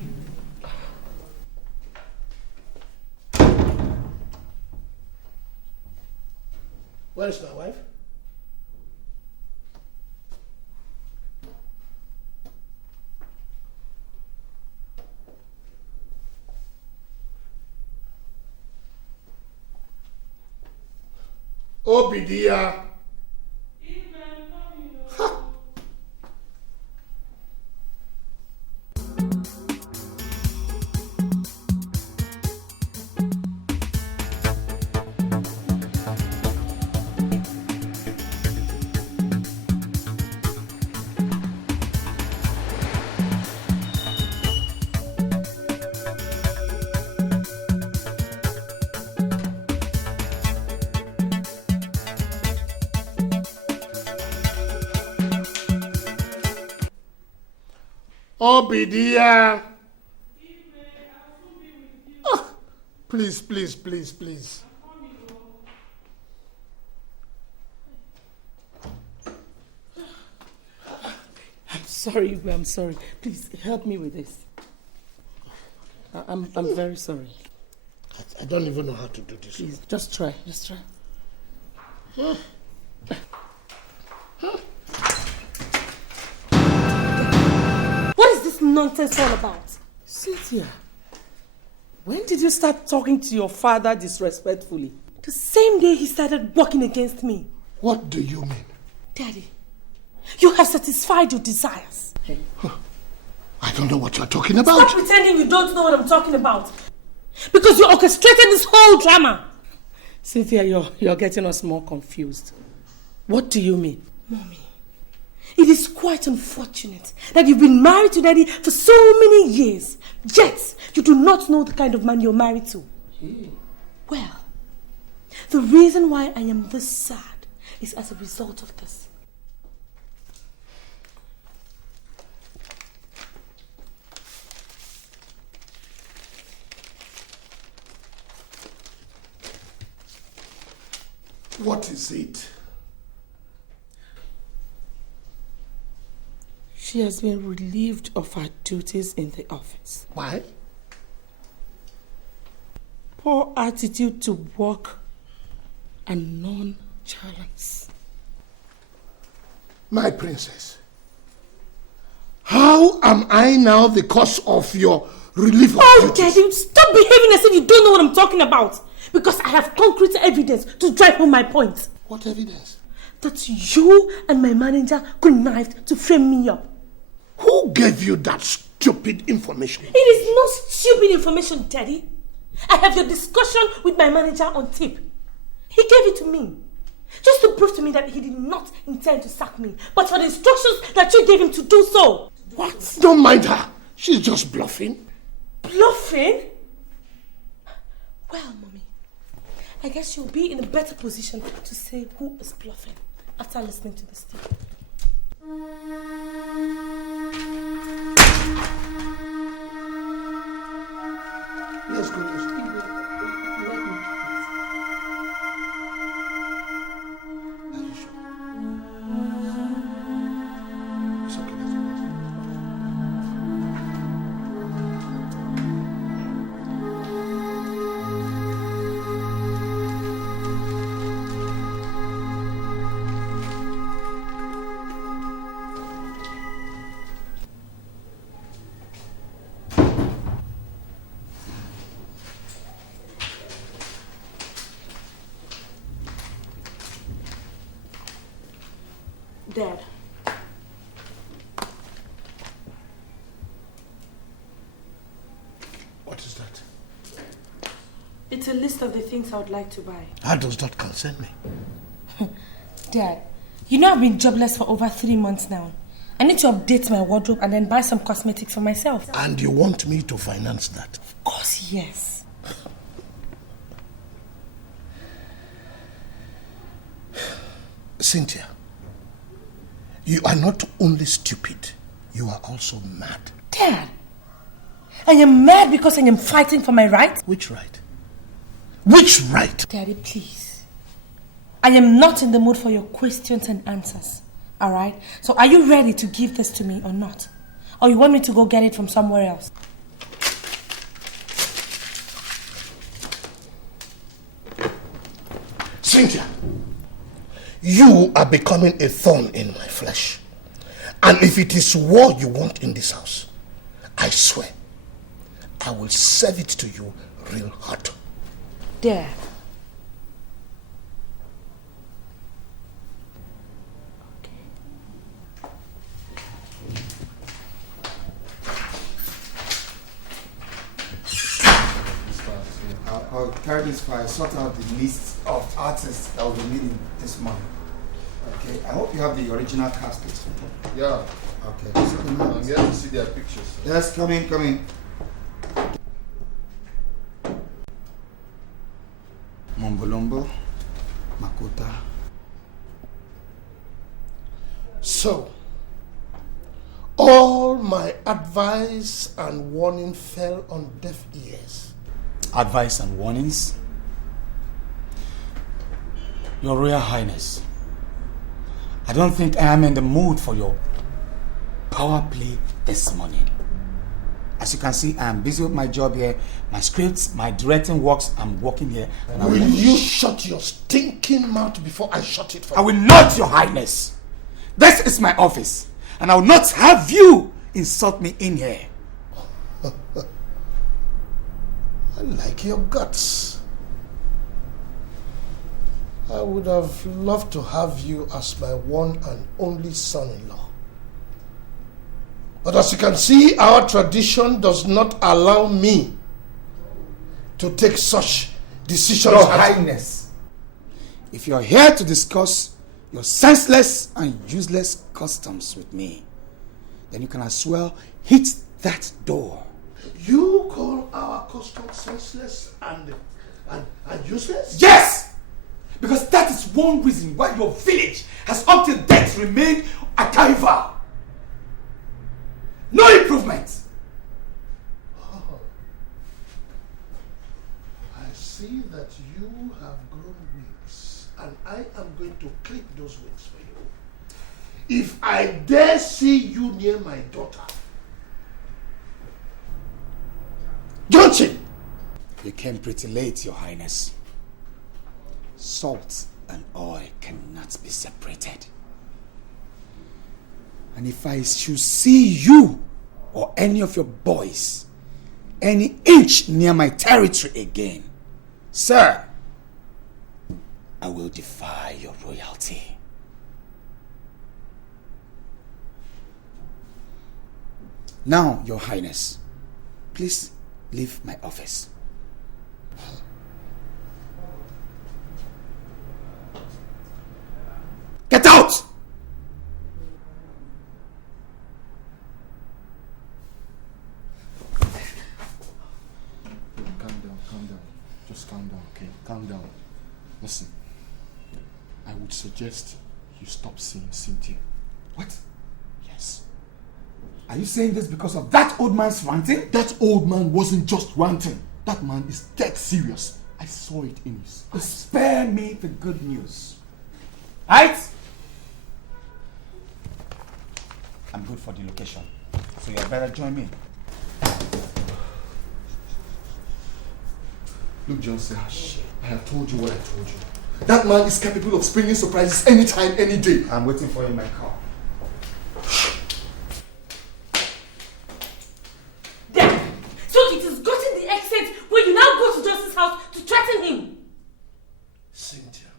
Where is my wife? Obidia. Ha. Obidia. Oh, please, please, please, please. I'm sorry, Igwe, I'm sorry. Please help me with this. I'm very sorry. I don't even know how to do this. Please, just try. Just try. What is this nonsense all about? Cynthia, when did you start talking to your father disrespectfully? The same day he started working against me. What do you mean? Daddy, you have satisfied your desires. I don't know what you're talking about. Stop pretending you don't know what I'm talking about. Because you orchestrated this whole drama. Cynthia, you're getting us more confused. What do you mean? Mommy, it is quite unfortunate that you've been married to Daddy for so many years, yet you do not know the kind of man you're married to. Well, the reason why I am this sad is as a result of this. What is it? She has been relieved of her duties in the office. Why? Poor attitude to work and nonchalance. My princess, how am I now the cause of your relief of duties? Daddy, stop behaving as if you don't know what I'm talking about. Because I have concrete evidence to drive home my point. What evidence? That you and my manager connived to frame me up. Who gave you that stupid information? It is not stupid information, Daddy. I have your discussion with my manager on tape. He gave it to me. Just to prove to me that he did not intend to sack me, but for the instructions that you gave him to do so. What? Don't mind her. She's just bluffing. Bluffing? Well, Mommy, I guess you'll be in a better position to say who is bluffing after listening to this tape. Let's go. Dad. What is that? It's a list of the things I would like to buy. How does that concern me? Dad, you know I've been jobless for over 3 months now. I need to update my wardrobe and then buy some cosmetics for myself. And you want me to finance that? Of course, yes. Cynthia, you are not only stupid, you are also mad. Dad, I am mad because I am fighting for my right. Which right? Which right? Daddy, please. I am not in the mood for your questions and answers. Alright? So are you ready to give this to me or not? Or you want me to go get it from somewhere else? Cynthia, you are becoming a thorn in my flesh. And if it is war you want in this house, I swear, I will serve it to you real hot. Dad. I'll carry this file, sort out the list of artists that will be meeting this morning. Okay, I hope you have the original cast list. Yeah. Okay. I'm here to see their pictures. Yes, come in. Mombolombo, Makota. So, all my advice and warning fell on deaf ears. Advice and warnings? Your Royal Highness, I don't think I am in the mood for your power play this morning. As you can see, I am busy with my job here, my scripts, my directing works. I'm working here. And Will you shut your stinking mouth before I shut it for you? I will not, Your Highness. This is my office, and I will not have you insult me in here. I like your guts. I would have loved to have you as my one and only son-in-law. But as you can see, our tradition does not allow me to take such decisions. Your Highness, if you are here to discuss your senseless and useless customs with me, then you can as well hit that door. You call our customs senseless and useless? Yes! Because that is one reason why your village has up to date remained a Kaiva. No improvement. Oh. I see that you have grown wings, and I am going to clip those wings for you. If I dare see you near my daughter, Johnson! You came pretty late, Your Highness. Salt and oil cannot be separated. And if I should see you or any of your boys any inch near my territory again, sir, I will defy your royalty. Now, Your Highness, please leave my office. Get out! Just calm down, okay? Calm down. Listen, I would suggest you stop seeing Cynthia. What? Yes. Are you saying this because of that old man's ranting? That old man wasn't just ranting. That man is dead serious. I saw it in his eyes. Spare me the good news. Right? I'm good for the location. So you better join me. Look, Johnson, I have told you what I told you. That man is capable of springing surprises anytime, any day. I'm waiting for you in my car. Dad, so it has gotten the extent where you now go to Johnson's house to threaten him. Cynthia,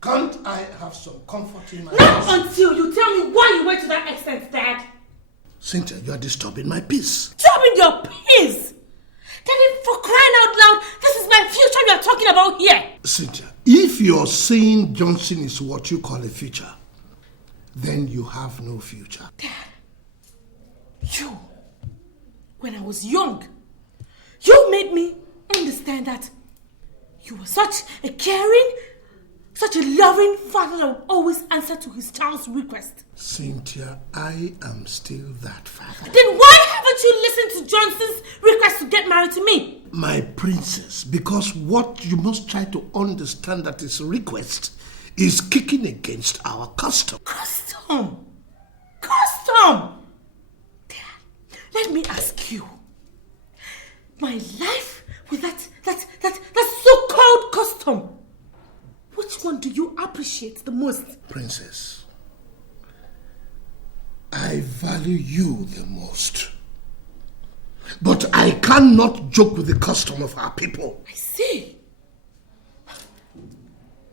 can't I have some comfort in my Not house? until you tell me why you went to that extent, Dad. Cynthia, you are disturbing my peace. Disturbing your peace? Daddy, for crying out loud, this is my future you are talking about here. Cynthia, if you're saying Johnson is what you call a future, then you have no future. Dad, you, when I was young, you made me understand that you were such a caring, such a loving father that would always answer to his child's request. Cynthia, I am still that father. Then why haven't you listened to Johnson's request to get married to me? My princess, because what you must try to understand that his request is kicking against our custom. Custom? Custom? Dad, let me ask you. My life with that so-called custom, which one do you appreciate the most? Princess, I value you the most. But I cannot joke with the custom of our people. I see.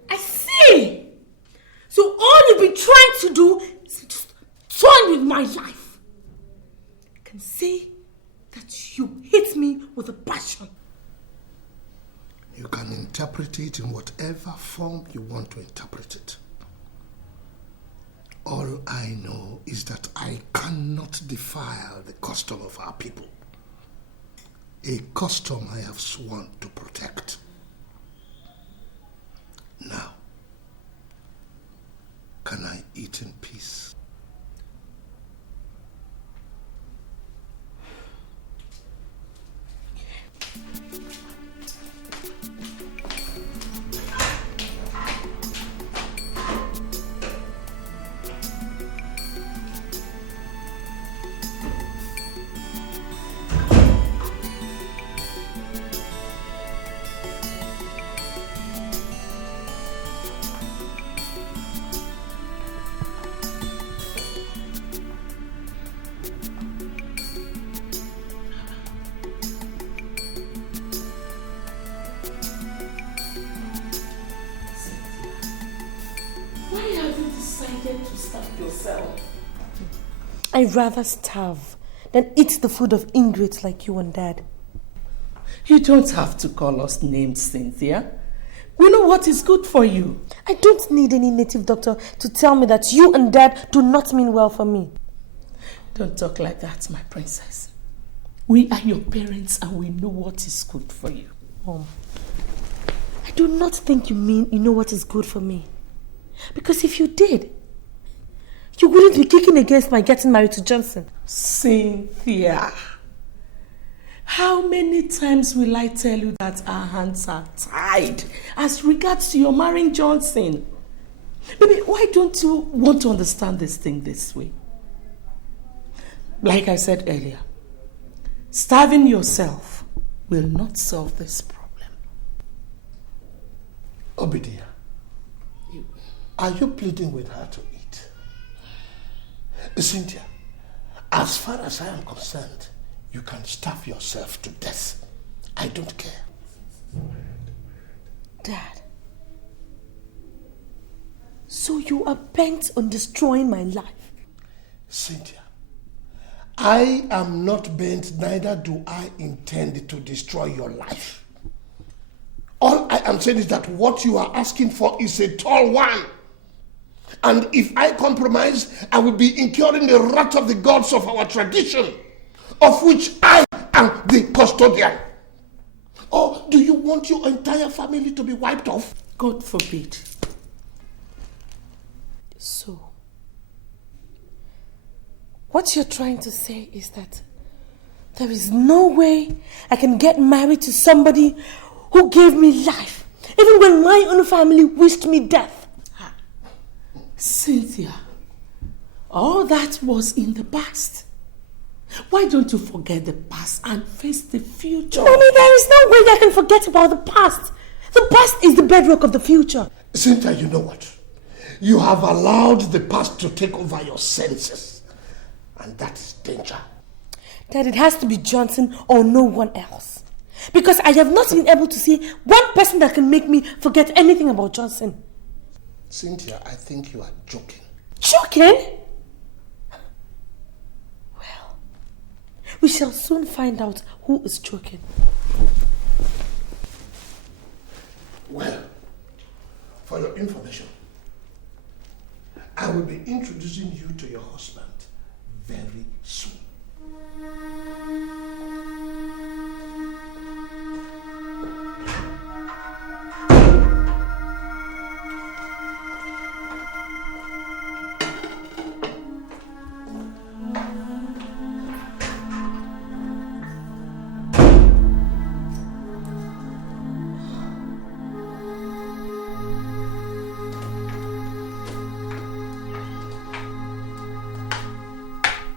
I see. So all you've been trying to do is just toy with my life. I can see that you hate me with a passion. You can interpret it in whatever form you want to interpret it. All I know is that I cannot defile the custom of our people. A custom I have sworn to protect. Now, can I eat in peace? I'd rather starve than eat the food of ingrates like you and Dad. You don't have to call us names, Cynthia. We know what is good for you. I don't need any native doctor to tell me that you and Dad do not mean well for me. Don't talk like that, my princess. We are your parents and we know what is good for you. Mom, I do not think you mean you know what is good for me. Because if you did, you wouldn't be kicking against my getting married to Johnson. Cynthia, how many times will I tell you that our hands are tied as regards to your marrying Johnson? Baby, why don't you want to understand this thing this way? Like I said earlier, starving yourself will not solve this problem. Obidia, are you pleading with her to eat? Cynthia, as far as I am concerned, you can starve yourself to death. I don't care. Dad, so you are bent on destroying my life? Cynthia, I am not bent, neither do I intend to destroy your life. All I am saying is that what you are asking for is a tall one. And if I compromise, I will be incurring the wrath of the gods of our tradition, of which I am the custodian. Or do you want your entire family to be wiped off? God forbid. So, what you're trying to say is that there is no way I can get married to somebody who gave me life, even when my own family wished me death. Cynthia, all that was in the past. Why don't you forget the past and face the future? Mommy, there is no way I can forget about the past. The past is the bedrock of the future. Cynthia, you know what? You have allowed the past to take over your senses. And that is danger. That it has to be Johnson or no one else. Because I have not been able to see one person that can make me forget anything about Johnson. Cynthia, I think you are joking. Joking? Well, we shall soon find out who is joking. Well, for your information, I will be introducing you to your husband very soon.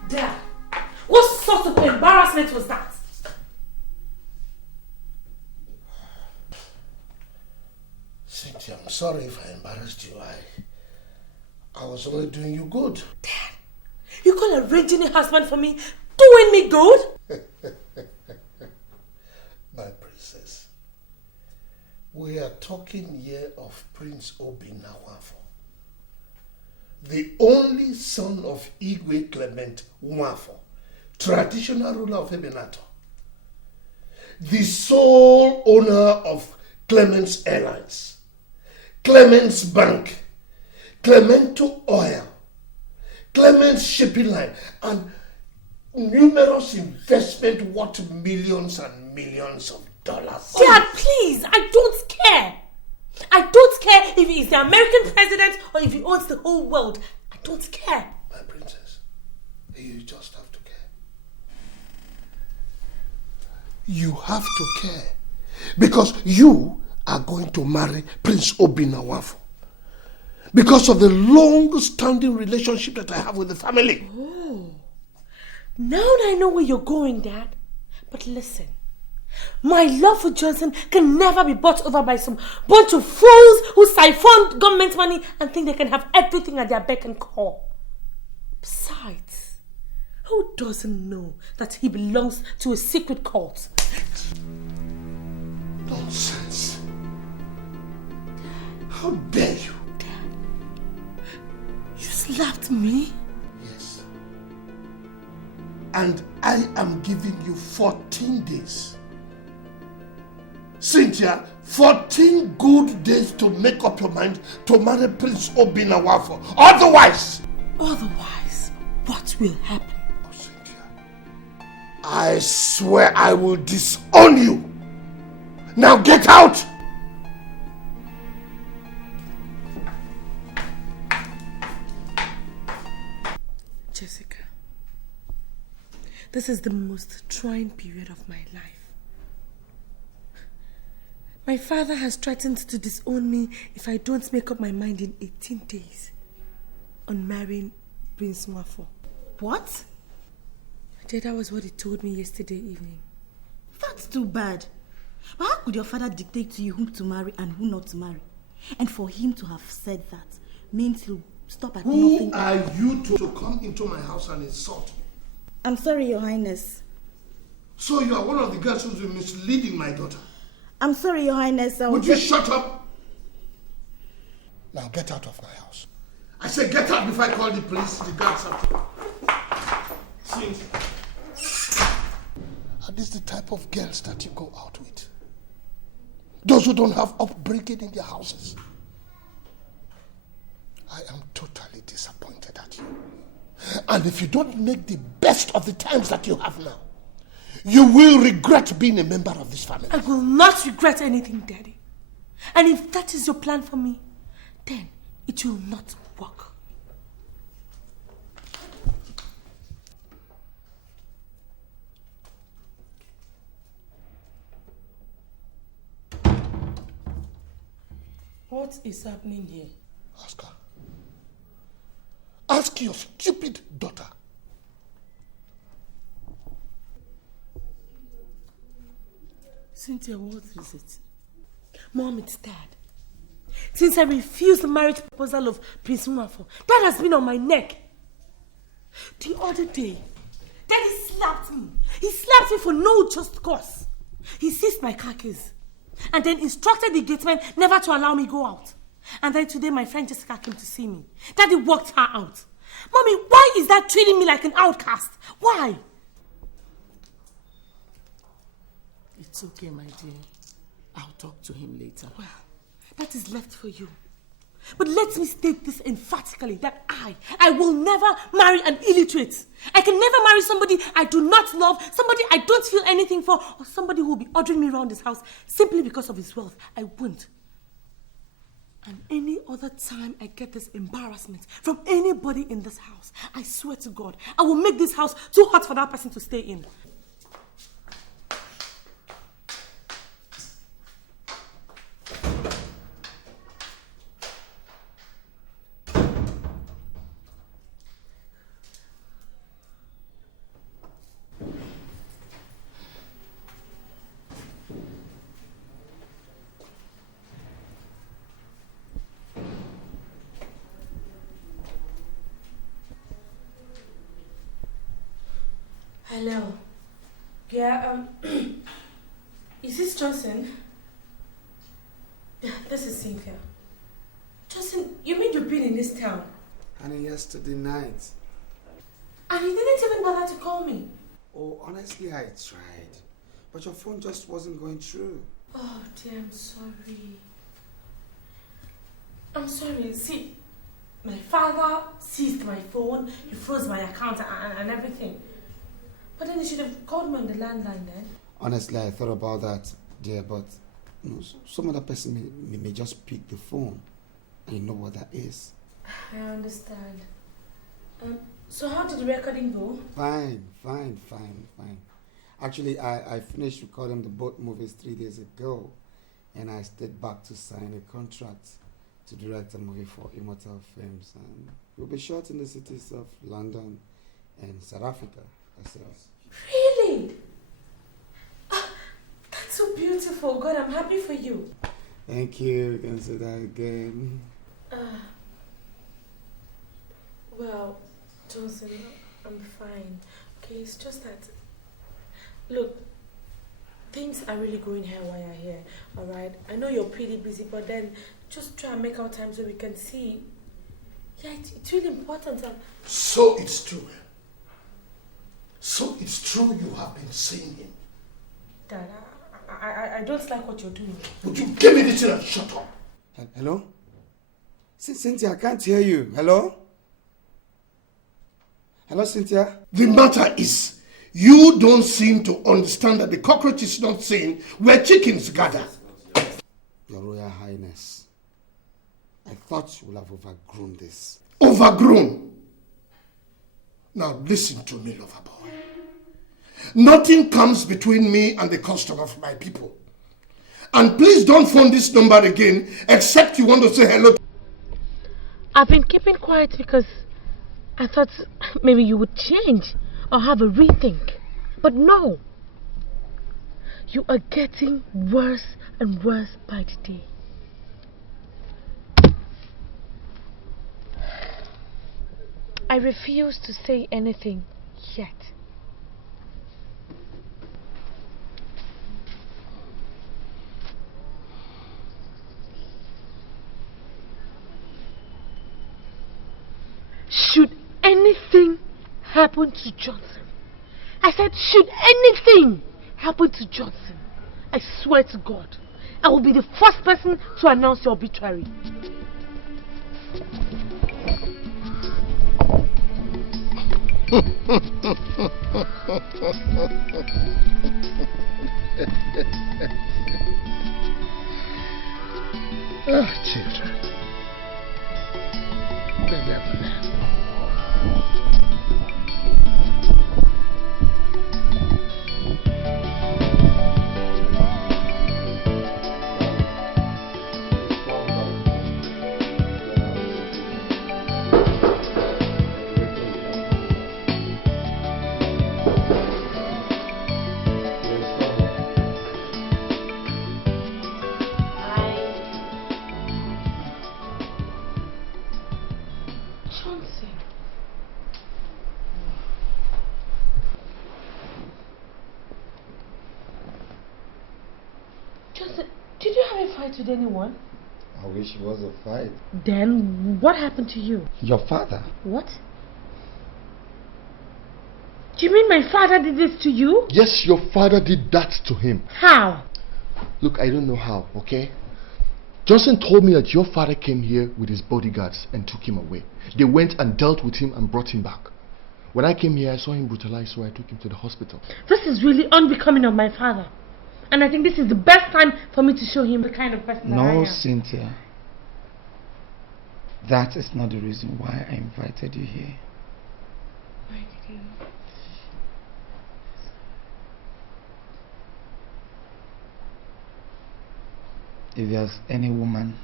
Dad, what sort of embarrassment was that? Cynthia, I'm sorry if I embarrassed you. I was only doing you good. Dad, you call arranging a husband for me doing me good? My princess, we are talking here of Prince Obi-Nwafo, the only son of Igwe Clement Nwafo, traditional ruler of Ebenator, the sole owner of Clements Airlines, Clements Bank, Clemento Oil, Clements Shipping Line, and numerous investment worth millions and millions of dollars. Dad, please, I don't care. I don't care if he's the American president or if he owns the whole world. I don't care. My princess, you just have to care. You have to care. Because you are going to marry Prince Obi-Nwafo. Because of the long-standing relationship that I have with the family. Oh. Now I know where you're going, Dad. But listen. My love for Johnson can never be bought over by some bunch of fools who siphon government money and think they can have everything at their beck and call. Besides, who doesn't know that he belongs to a secret cult? Nonsense. How dare you? Dad, you slapped me? Yes. And I am giving you 14 days. Cynthia, 14 good days to make up your mind to marry Prince Obi-Nwafo. Otherwise, what will happen? Oh, Cynthia, I swear I will disown you. Now get out! Jessica, this is the most trying period of my life. My father has threatened to disown me if I don't make up my mind in 18 days on marrying Prince Nwafo. What? That was what he told me yesterday evening. That's too bad. But how could your father dictate to you whom to marry and who not to marry? And for him to have said that means he'll stop at nothing. Who are you to come into my house and insult me? I'm sorry, Your Highness. So you are one of the girls who's been misleading my daughter? I'm sorry, Your Highness. Would you shut up? Now get out of my house. I said get out before I call the police, the guards up. Are these the type of girls that you go out with? Those who don't have upbringing in their houses? I am totally disappointed at you. And if you don't make the best of the times that you have now, You will regret being a member of this family. I will not regret anything, Daddy. And if that is your plan for me, then it will not work. What is happening here? Oscar, ask your stupid daughter. Cynthia, what is it? Mom, it's Dad. Since I refused the marriage proposal of Prince Nwafo, Dad has been on my neck. The other day, Daddy slapped me. He slapped me for no just cause. He seized my car keys and then instructed the gateman never to allow me go out. And then today my friend Jessica came to see me. Daddy walked her out. Mommy, why is that treating me like an outcast? Why? It's okay, my dear. I'll talk to him later. Well, that is left for you. But let me state this emphatically, that I will never marry an illiterate. I can never marry somebody I do not love, somebody I don't feel anything for, or somebody who will be ordering me around this house simply because of his wealth. I won't. And any other time I get this embarrassment from anybody in this house, I swear to God, I will make this house too hot for that person to stay in. Hello. Yeah, is this Johnson? Yeah, this is Cynthia. Johnson, you mean you've been in this town? Honey, yesterday night. And you didn't even bother to call me? Oh, honestly, I tried. But your phone just wasn't going through. Oh, dear, I'm sorry. I'm sorry. See, my father seized my phone, he froze my account and everything. But then he should have called me on the landline then. Honestly, I thought about that, dear, but some other person may just pick the phone. And you know what that is. I understand. So how did the recording go? Fine. Actually, I finished recording the both movies 3 days ago. And I stayed back to sign a contract to direct a movie for Immortal Films. And we'll be shot in the cities of London and South Africa. Really? That's so beautiful. God, I'm happy for you. Thank you. You can say that again. Well, Johnson, I'm fine. Okay, it's just that, look, things are really going haywire while you're here, alright? I know you're pretty busy, but then just try and make out time so we can see. Yeah, it's really important. So it's true. So it's true you have been seeing him. Dad, I don't like what you're doing. Would you give me this and shut up? Hello? Cynthia, I can't hear you. Hello? Hello, Cynthia? The matter is, you don't seem to understand that the cockroach is not seen where chickens gather. Your Royal Highness, I thought you would have overgrown this. Overgrown? Now listen to me, lover boy. Nothing comes between me and the custom of my people. And please don't phone this number again except you want to say hello. I've been keeping quiet because I thought maybe you would change or have a rethink. But no. You are getting worse and worse by the day. I refuse to say anything yet. Should anything happen to Johnson, I said, should anything happen to Johnson, I swear to God, I will be the first person to announce your obituary. Oh, children. With anyone? I wish it was a fight. Then what happened to you? Your father. What? Do you mean my father did this to you? Yes, your father did that to him. How? Look, I don't know how, okay? Johnson told me that your father came here with his bodyguards and took him away. They went and dealt with him and brought him back. When I came here, I saw him brutalized, so I took him to the hospital. This is really unbecoming of my father. And I think this is the best time for me to show him the kind of person that I am. No, Cynthia. That is not the reason why I invited you here. Why did you? If there's any woman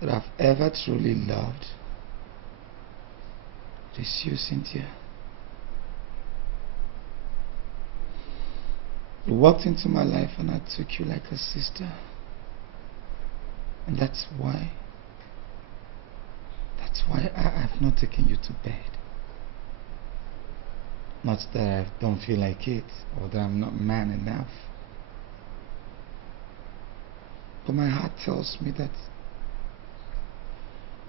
that I've ever truly loved, it is you, Cynthia. You walked into my life and I took you like a sister. And that's why I have not taken you to bed. Not that I don't feel like it or that I'm not man enough. But my heart tells me that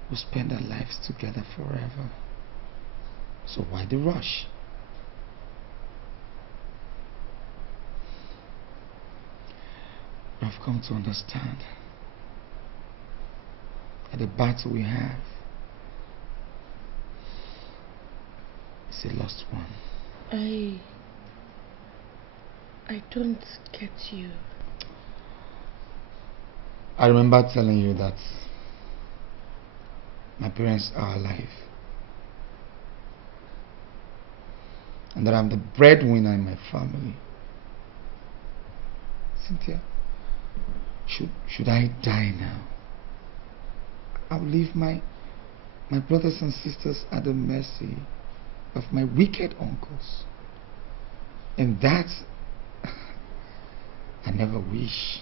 we'll spend our lives together forever. So why the rush? I've come to understand that the battle we have is a lost one. I don't get you. I remember telling you that my parents are alive and that I'm the breadwinner in my family. Cynthia, should I die now? I'll leave my brothers and sisters at the mercy of my wicked uncles. And that I never wish.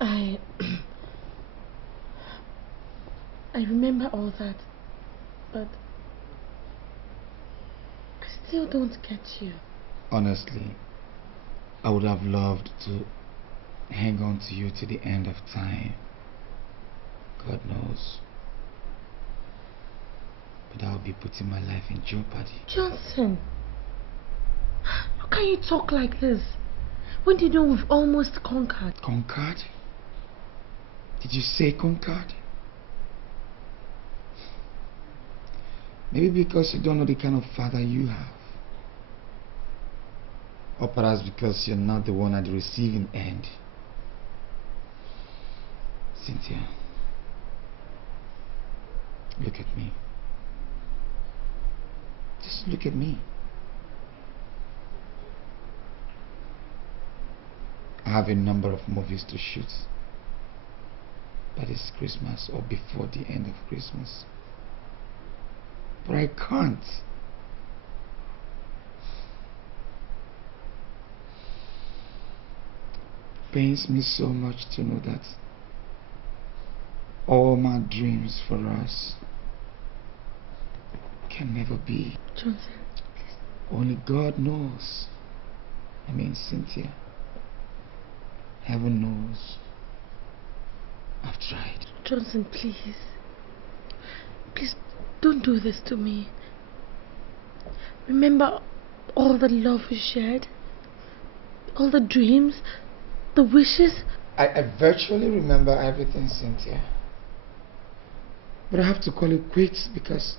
I remember all that, but I still don't get you. Honestly, I would have loved to hang on to you to the end of time. God knows. But I would be putting my life in jeopardy. Johnson, how can you talk like this? When do you know we've almost conquered? Conquered? Did you say conquered? Maybe because you don't know the kind of father you have. Or perhaps because you're not the one at the receiving end. Cynthia, look at me. Just look at me. I have a number of movies to shoot by this Christmas or before the end of Christmas. But I can't. It pains me so much to know that all my dreams for us can never be. Johnson, please. Only God knows. I mean, Cynthia. Heaven knows. I've tried. Johnson, please. Please don't do this to me. Remember all the love we shared? All the dreams? The wishes? I virtually remember everything, Cynthia. But I have to call it quits because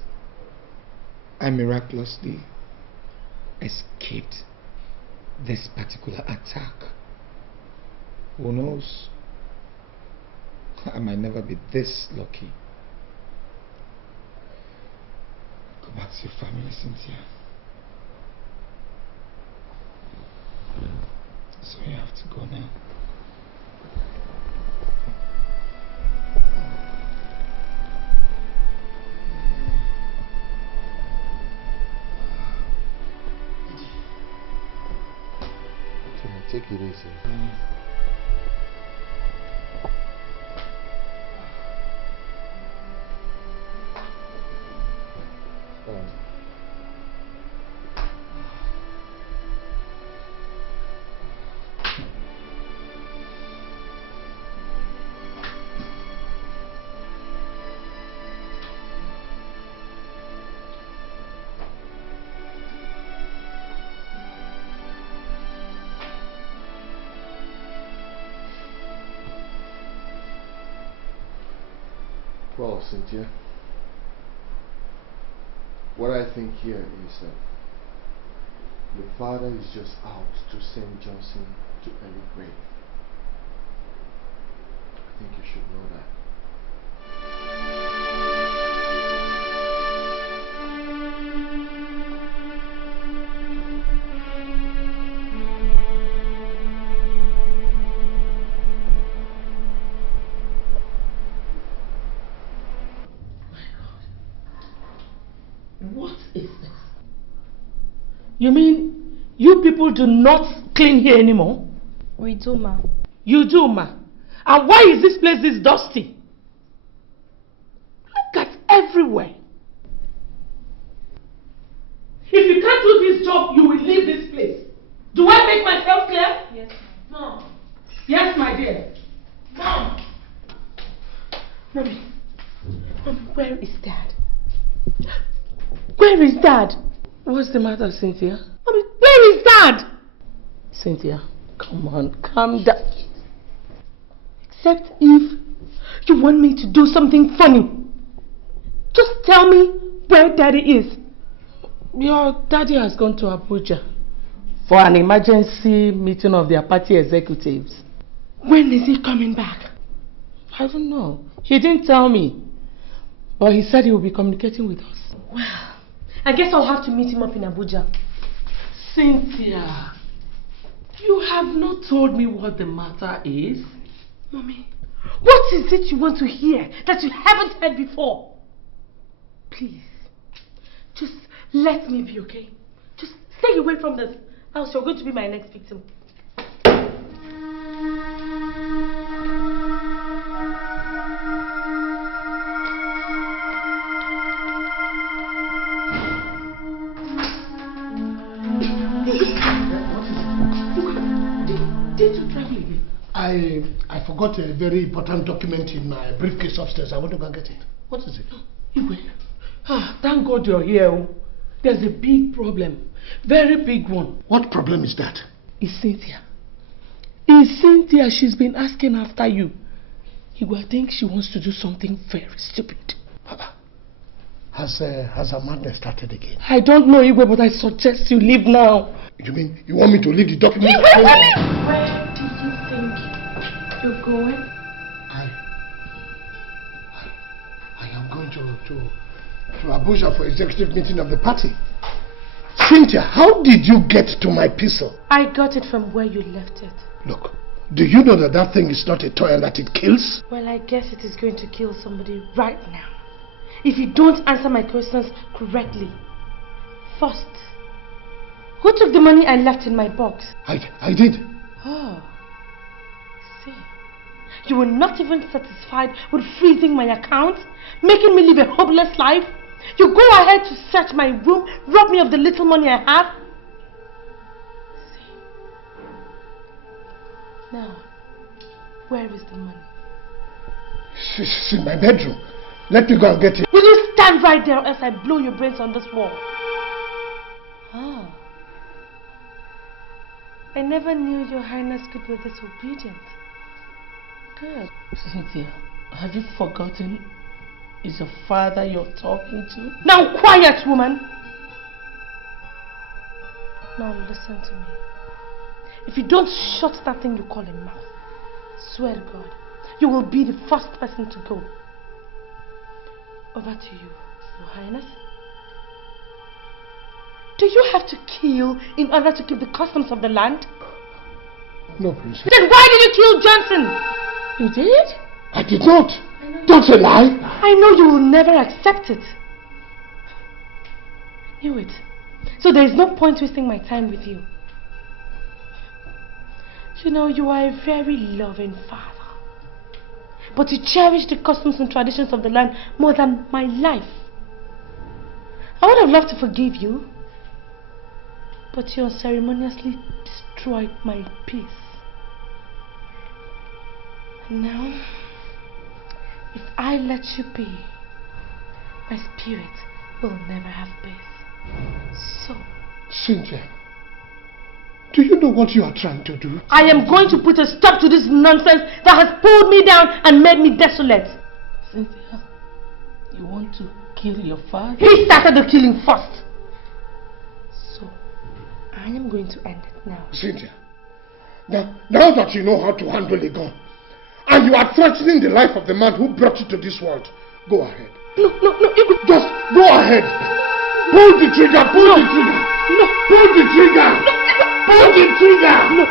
I miraculously escaped this particular attack. Who knows? I might never be this lucky. Go back to your family, Cynthia. So you have to go now. Take it easy. Well, Cynthia, what I think here is that your father is just out to send Johnson to early grave. I think you should know that. What is this? You mean you people do not clean here anymore? We do, ma. You do, ma. And why is this place this dusty? Look at everywhere. If you can't do this job, you will leave this place. Do I make myself clear? Yes, Mom. Yes, my dear. Mom. Mommy. Mommy, where is Dad? Where is Dad? What's the matter, Cynthia? Mommy, where is Dad? Cynthia, come on, calm down. Except if you want me to do something funny. Just tell me where Daddy is. Your daddy has gone to Abuja for an emergency meeting of their party executives. When is he coming back? I don't know. He didn't tell me. But he said he will be communicating with us. Well, I guess I'll have to meet him up in Abuja. Cynthia, you have not told me what the matter is. Mommy, what is it you want to hear that you haven't heard before? Please, just let me be, okay? Just stay away from this, else you're going to be my next victim. I forgot a very important document in my briefcase upstairs. I want to go and get it. What is it? Igwe, thank God you're here. There's a big problem. Very big one. What problem is that? It's Cynthia. It's Cynthia. She's been asking after you. Igwe, I think she wants to do something very stupid. Has her madness started again? I don't know, Igwe, but I suggest you leave now. You mean you want me to leave the document? Igwe, where do you think you're going? I am going to Abuja for executive meeting of the party. Cynthia, how did you get to my pistol? I got it from where you left it. Look, do you know that that thing is not a toy and that it kills? Well, I guess it is going to kill somebody right now. If you don't answer my questions correctly. First, who took the money I left in my box? I did. Oh, see. You were not even satisfied with freezing my account, making me live a hopeless life. You go ahead to search my room, rob me of the little money I have. See. Now, where is the money? It's in my bedroom. Let me go and get it. Will you stand right there or else I blow your brains on this wall? Oh. I never knew your highness could be this obedient. Good. Cynthia, have you forgotten? It's your father you're talking to? Now quiet, woman! Now listen to me. If you don't shut that thing you call a mouth, swear to God, you will be the first person to go. Over to you, Your Highness. Do you have to kill in order to keep the customs of the land? No, Princess. Then why did you kill Johnson? You did? I did not. That's a lie. I know you will never accept it. I knew it. So there is no point wasting my time with you. You know, you are a very loving father. But you cherish the customs and traditions of the land more than my life. I would have loved to forgive you, but you unceremoniously destroyed my peace. And now, if I let you be, my spirit will never have peace. So, Cynthia, do you know what you are trying to do? I am going to put a stop to this nonsense that has pulled me down and made me desolate. Cynthia, you want to kill your father? He started the killing first. So, I am going to end it now. Cynthia, now that you know how to handle a gun, and you are threatening the life of the man who brought you to this world, go ahead. No, just go ahead. Pull the trigger, pull the trigger. No. Pull the trigger. No. Pull the trigger. No.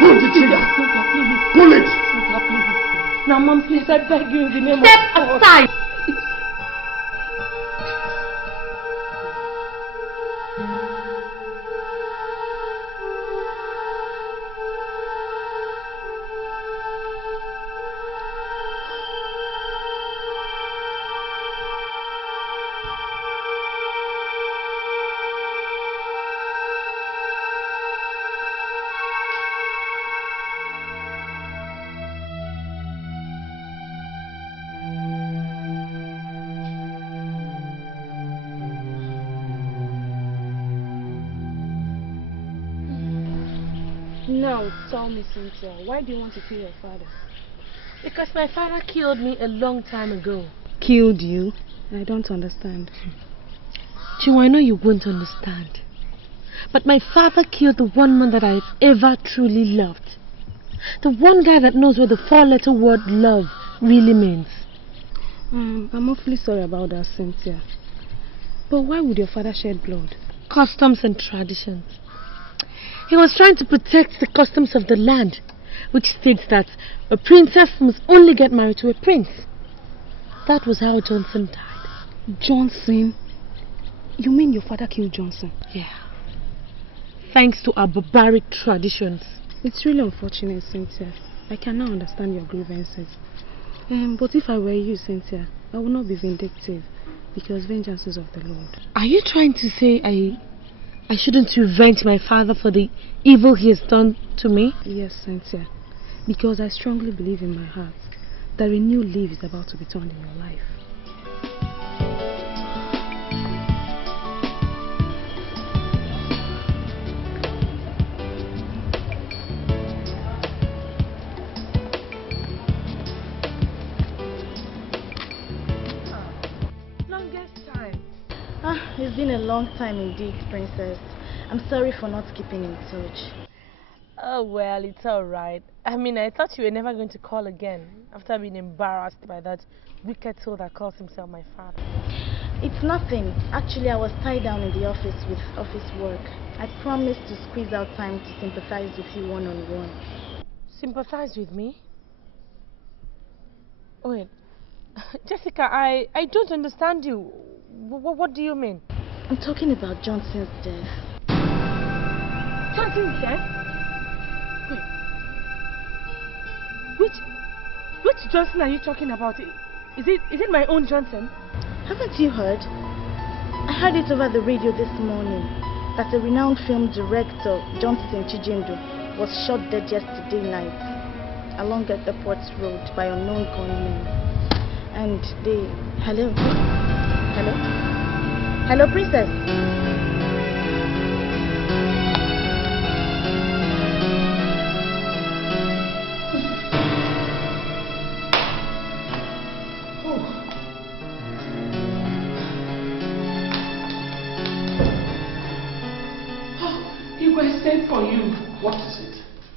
Pull the trigger. Cynthia, please. Pull it. Cynthia, please. Now, Mom, please, I beg you in the name of God. Step aside. Now, tell me, Cynthia, why do you want to kill your father? Because my father killed me a long time ago. Killed you? I don't understand. Chiu, I know you won't understand. But my father killed the one man that I've ever truly loved. The one guy that knows what the four-letter word love really means. I'm awfully sorry about that, Cynthia. But why would your father shed blood? Customs and traditions. He was trying to protect the customs of the land, which states that a princess must only get married to a prince. That was how Johnson died. Johnson? You mean your father killed Johnson? Yeah. Thanks to our barbaric traditions. It's really unfortunate, Cynthia. I can now understand your grievances. But if I were you, Cynthia, I would not be vindictive, because vengeance is of the Lord. Are you trying to say I shouldn't revenge my father for the evil he has done to me? Yes, Cynthia. Because I strongly believe in my heart that a new leaf is about to be turned in your life. It's been a long time indeed, Princess. I'm sorry for not keeping in touch. Oh, well, it's alright. I mean, I thought you were never going to call again after being embarrassed by that wicked soul that calls himself my father. It's nothing. Actually, I was tied down in the office with office work. I promised to squeeze out time to sympathize with you one-on-one. Sympathize with me? Wait, Jessica, I don't understand you. What do you mean? I'm talking about Johnson's death. Johnson's death? Wait. Which Johnson are you talking about? Is it my own Johnson? Haven't you heard? I heard it over the radio this morning that a renowned film director, Johnson Chijindu, was shot dead yesterday night along at the Port Road by unknown gunmen. And they... Hello? Hello? Hello, Princess? sent for you. What is it?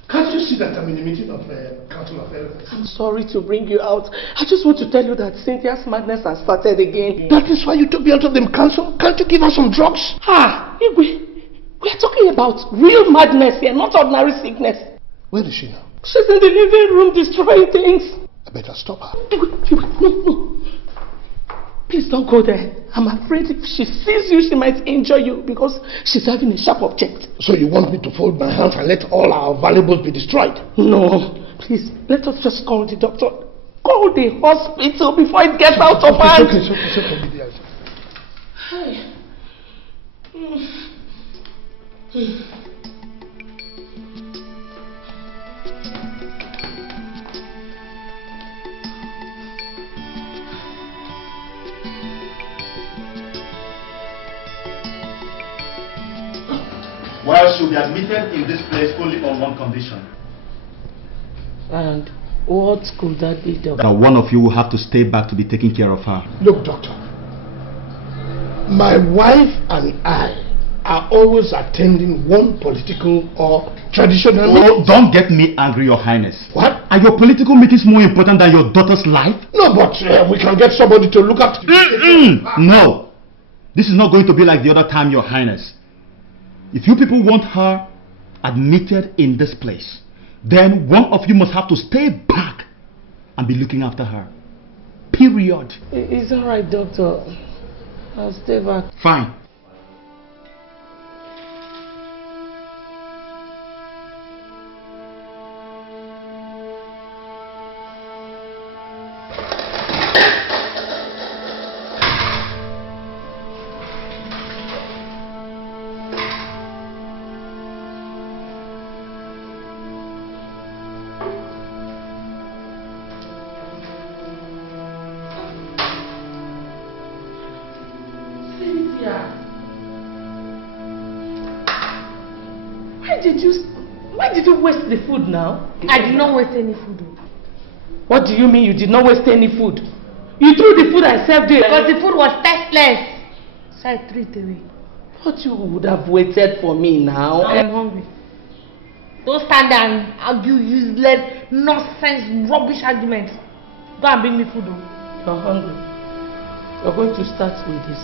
Can't you see that I'm in a meeting of Council of Elders? I'm sorry to bring you out. I just want to tell you that Cynthia's madness has started again. That is why you took me out of the council? Can't you give her some drugs? Igwe, we are talking about real madness here, not ordinary sickness. Where is she now? She's in the living room destroying things. I better stop her. Igwe, no. Please don't go there. I'm afraid if she sees you, she might injure you because she's having a sharp object. So you want me to fold my hands and let all our valuables be destroyed? No. Please, let us just call the doctor. Call the hospital before it gets out of hand. It's okay. Hi. Well, she'll be admitted in this place only on one condition. And what could that be, doctor? That one of you will have to stay back to be taking care of her. Look, doctor. My wife and I are always attending one political or traditional meeting. Don't get me angry, Your Highness. What? Are your political meetings more important than your daughter's life? No, but we can get somebody to look after No. This is not going to be like the other time, Your Highness. If you people want her admitted in this place, then one of you must have to stay back and be looking after her. Period. It's alright, doctor. I'll stay back. Fine. Why did you waste the food now? I did not waste any food. What do you mean you did not waste any food? You threw the food I served you. Because the food was tasteless. So I threw it away. But you would have waited for me now. I'm hungry. Don't stand there and argue useless, nonsense, rubbish arguments. Go and bring me food. You're hungry. You're going to start with this.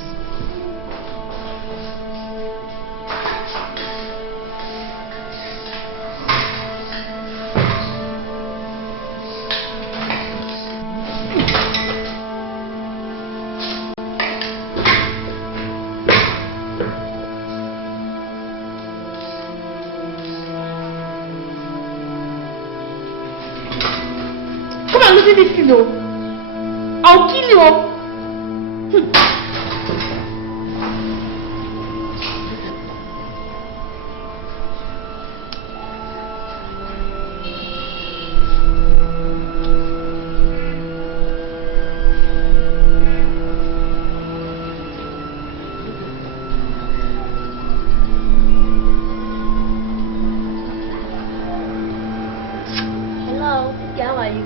I'll kill you. Hello, how are you?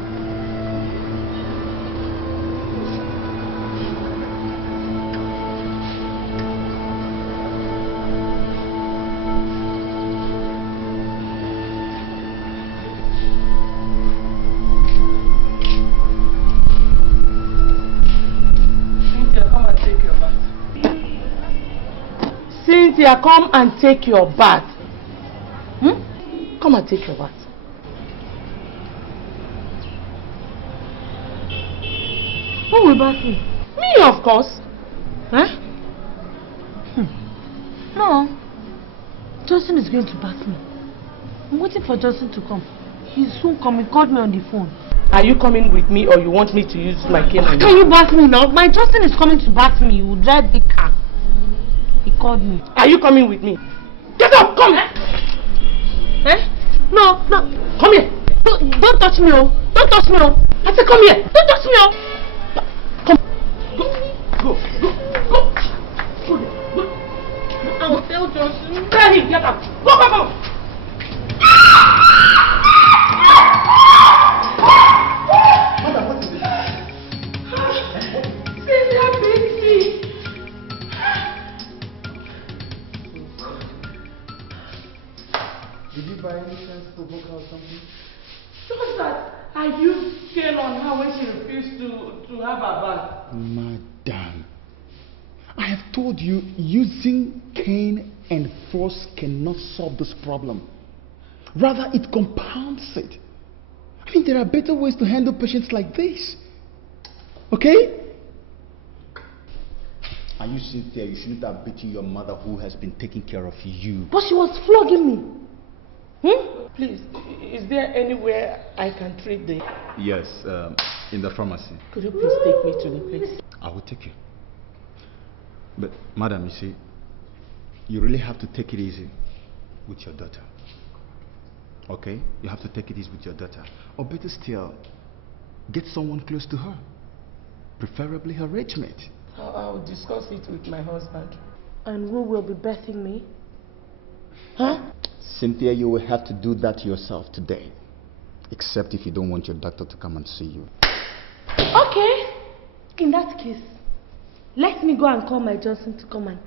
Cynthia, come and take your bath. Come and take your bath. Who will bath me? Me, of course. Huh? No. Justin is going to bath me. I'm waiting for Justin to come. He's soon coming. He called me on the phone. Are you coming with me or you want me to use my cane on you? Can you bath me now? My Justin is coming to bath me. He will drive the car. He called me. Are you coming with me? Get up! Come! Eh? No. Come here! Don't touch me, oh! Don't touch me, oh! I said come here! Don't touch me, oh! Come! Go! I will tell Justin. Tell him, get up! Go! Madam, what is it? Cynthia, baby! I used scale on her when she refused to have her bath. Madam, I have told you using cane and force cannot solve this problem. Rather, it compounds it. I mean, there are better ways to handle patients like this. Okay? Are you Cynthia? You shouldn't have beaten your mother who has been taking care of you. But she was flogging me. Please, is there anywhere I can treat the... Yes, in the pharmacy. Could you please take me to the place? I will take you. But, madam, you see, you really have to take it easy with your daughter. Okay? You have to take it easy with your daughter. Or better still, get someone close to her. Preferably her age mate. I'll discuss it with my husband. And who will be birthing me? Huh? Cynthia, you will have to do that yourself today. Except if you don't want your doctor to come and see you. Okay. In that case, let me go and call my Johnson to come and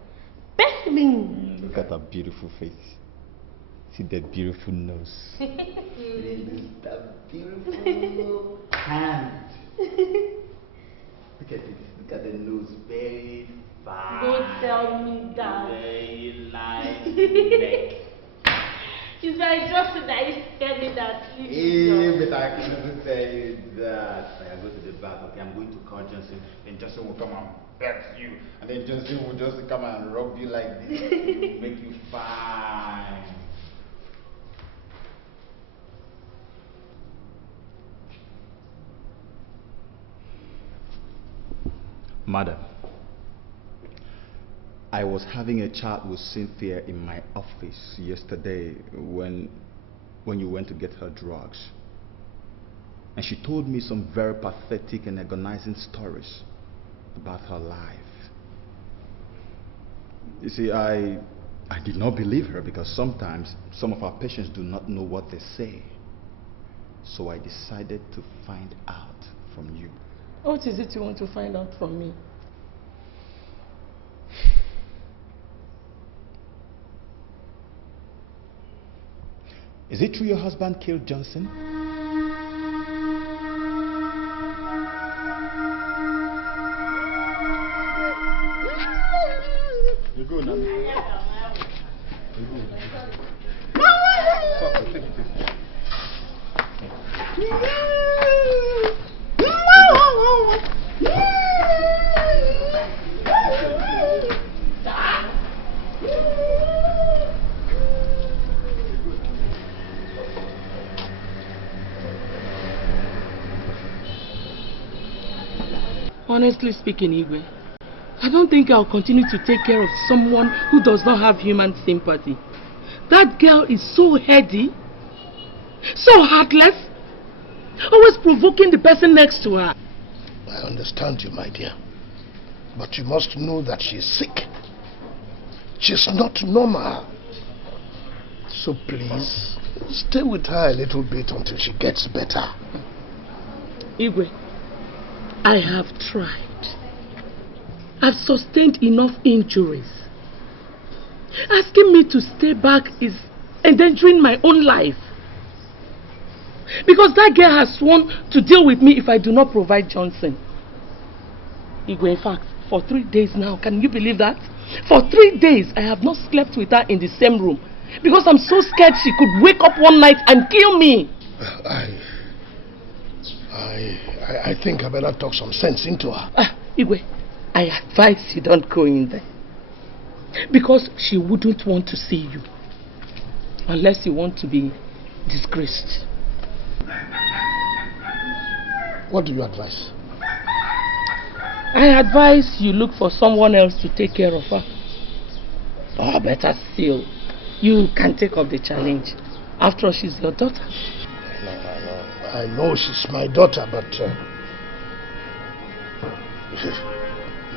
birth me. Look at her beautiful face. See that beautiful nose. That beautiful hand. Look at this. Look at the nose. Very fine. Don't tell me that. Very nice neck. It's my Johnson that used to tell me that. But I couldn't tell you that. I go to the back. Okay, I'm going to call Johnson. And Johnson will come and pet you. And then Johnson will just come and rub you like this. Make you fine. Madam, I was having a chat with Cynthia in my office yesterday when you went to get her drugs. And she told me some very pathetic and agonizing stories about her life. You see, I did not believe her because sometimes some of our patients do not know what they say. So I decided to find out from you. What is it you want to find out from me? Is it true your husband killed Johnson? You go now. You Honestly speaking, Igwe, I don't think I'll continue to take care of someone who does not have human sympathy. That girl is so heady, so heartless, always provoking the person next to her. I understand you, my dear. But you must know that she's sick. She's not normal. So please, stay with her a little bit until she gets better. Igwe, I have tried. I've sustained enough injuries. Asking me to stay back is endangering my own life. Because that girl has sworn to deal with me if I do not provide Johnson. Igwe, in fact, for 3 days now, can you believe that? For 3 days, I have not slept with her in the same room. Because I'm so scared she could wake up one night and kill me. I think I better talk some sense into her. Igwe, I advise you don't go in there. Because she wouldn't want to see you. Unless you want to be disgraced. What do you advise? I advise you look for someone else to take care of her. Or better still, you can take up the challenge. After all, she's your daughter. I know she's my daughter, but you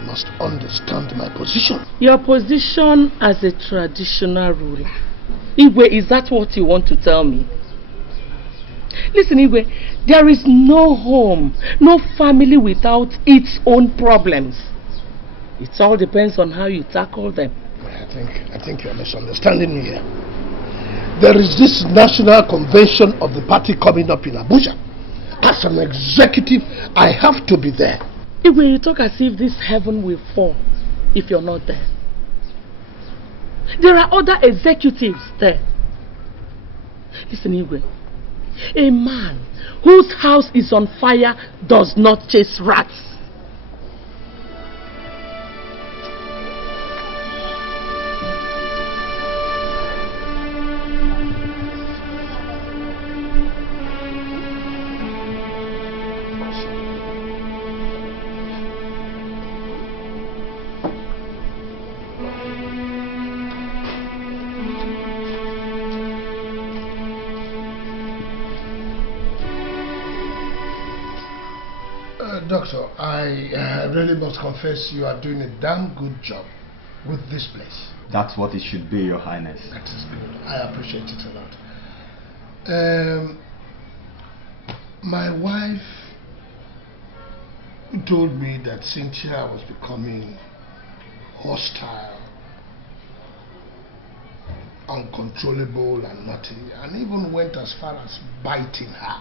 must understand my position. Your position as a traditional ruler. Igwe, is that what you want to tell me? Listen, Igwe, there is no home, no family without its own problems. It all depends on how you tackle them. I think you're misunderstanding me here. There is this national convention of the party coming up in Abuja. As an executive, I have to be there. Igwe, you talk as if this heaven will fall if you're not there. There are other executives there. Listen, Igwe. A man whose house is on fire does not chase rats. Doctor, I really must confess you are doing a damn good job with this place. That's what it should be, Your Highness. That is good. I appreciate it a lot. My wife told me that Cynthia was becoming hostile, uncontrollable and naughty, and even went as far as biting her.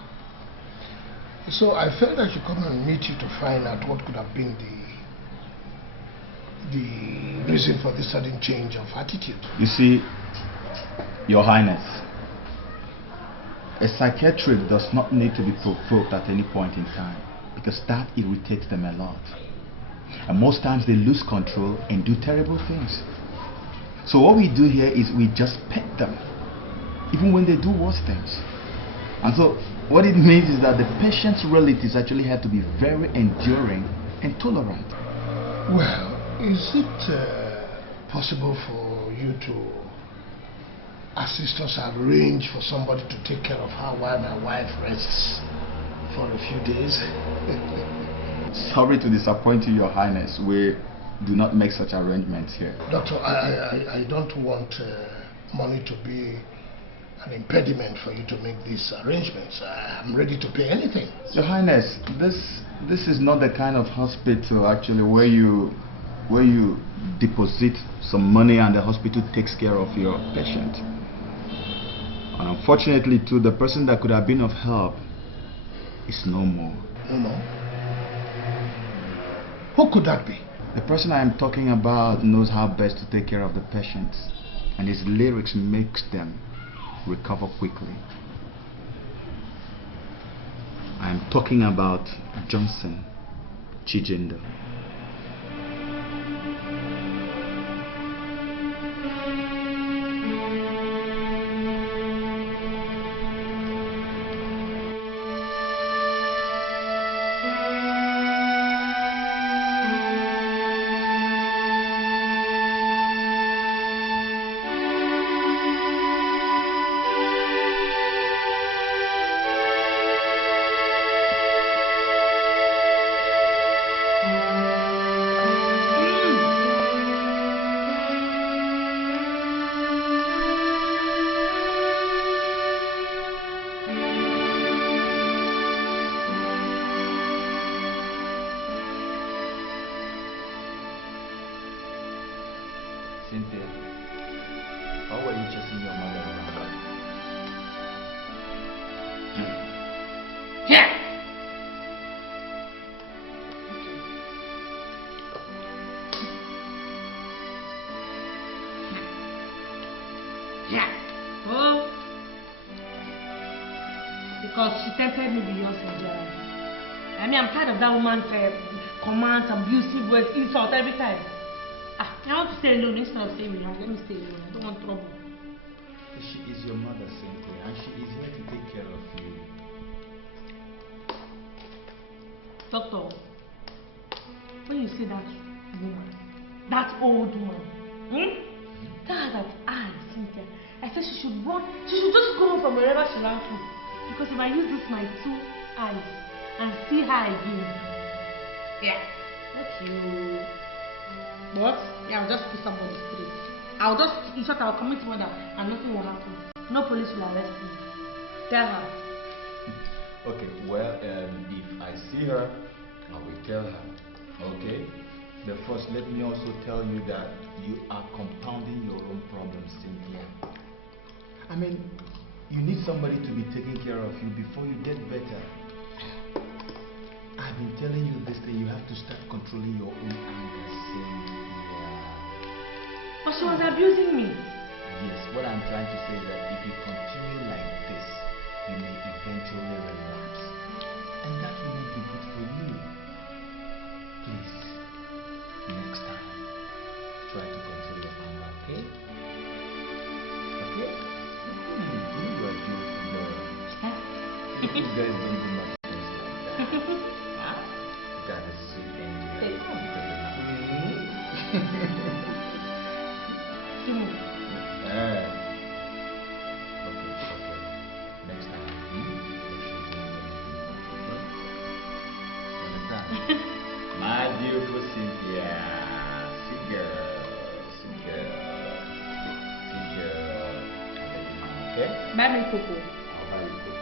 So I felt I should come and meet you to find out what could have been the reason for this sudden change of attitude. You see, Your Highness, a psychiatrist does not need to be provoked at any point in time, because that irritates them a lot. And most times they lose control and do terrible things. So what we do here is we just pet them, even when they do worse things. And so what it means is that the patient's relatives actually have to be very enduring and tolerant. Well, is it possible for you to assist us arrange for somebody to take care of her while my wife rests for a few days? Sorry to disappoint you, Your Highness. We do not make such arrangements here. Doctor, I don't want money to be an impediment for you to make these arrangements. I'm ready to pay anything. Your Highness, this is not the kind of hospital actually where you deposit some money and the hospital takes care of your patient. And unfortunately too, the person that could have been of help is no more. No more? Who could that be? The person I am talking about knows how best to take care of the patients, and his lyrics makes them recover quickly. I am talking about Johnson Chijindo. Cynthia, how were you chasing your mother around? Yeah. Yeah. Oh. Because she tempted me beyond endurance. I mean, I'm tired of that woman's commands, abusive words, insult every time. I want to stay alone instead of staying with her. Let me stay alone. I don't want trouble. She is your mother, Cynthia, and she is here to take care of you. Doctor, when you see that woman, that old woman, that eye, Cynthia, I said she should run. She should just go from wherever she ran to. Because if I use this my two eyes and see her again, yeah, okay. What? Yeah, I'll just put somebody straight. I'll just, in short, I'll commit murder and nothing will happen. No police will arrest me. Tell her. Okay, well, if I see her, I will tell her. Okay? But first, let me also tell you that you are compounding your own problems, Cynthia. I mean, you need somebody to be taking care of you before you get better. been telling you this thing. You have to start controlling your own anger, Cynthia. But she was abusing me. Yes, what I'm trying to say is that if you continue like this, you may eventually relapse. And that will not be good for you. Please, next time, try to control your anger, okay? Okay? You are beautiful girl. You guys don't do much things like that. Huh? That is sweet thing to do. Okay. Next time, make sure you don't do anything. Understand? My beautiful Cynthia. Sweet girl. Sweet girl. Sweet girl. Okay? Buy me cocoa. I'll buy you cocoa.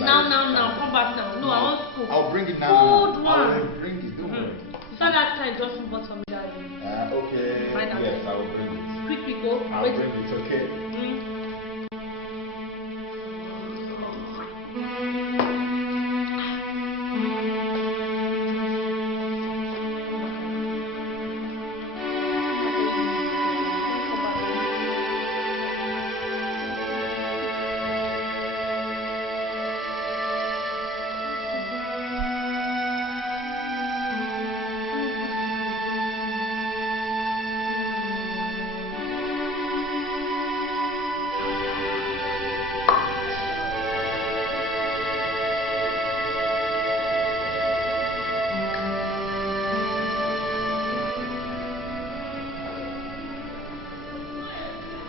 Now. Come back now. No, I want cocoa. I'll bring it now. Cold one. I will bring it. Don't worry. You saw that time just bought for me, Daddy. Okay. Yes, I will bring it. Quick, go. I'll Wait. bring it, okay?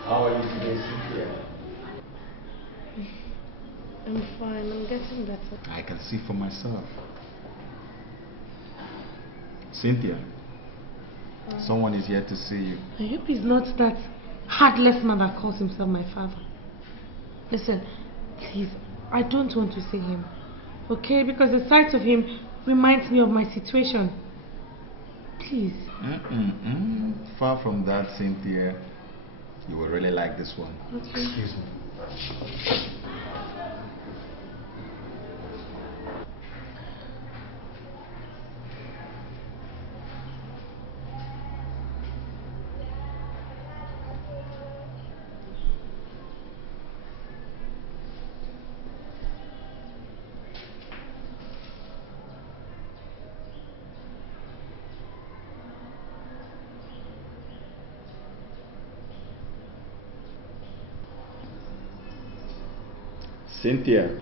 How are you today, Cynthia? I'm fine. I'm getting better. I can see for myself. Cynthia, someone is here to see you. I hope he's not that heartless man that calls himself my father. Listen, please, I don't want to see him. Okay? Because the sight of him reminds me of my situation. Please. Far from that, Cynthia. You will really like this one. Okay. Excuse me. Cynthia.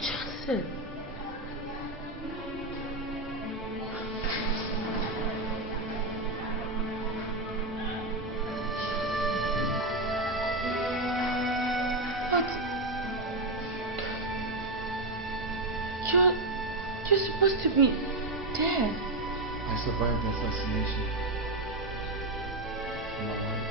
Johnson. But you're supposed to be dead. I survived the assassination. I'm alive.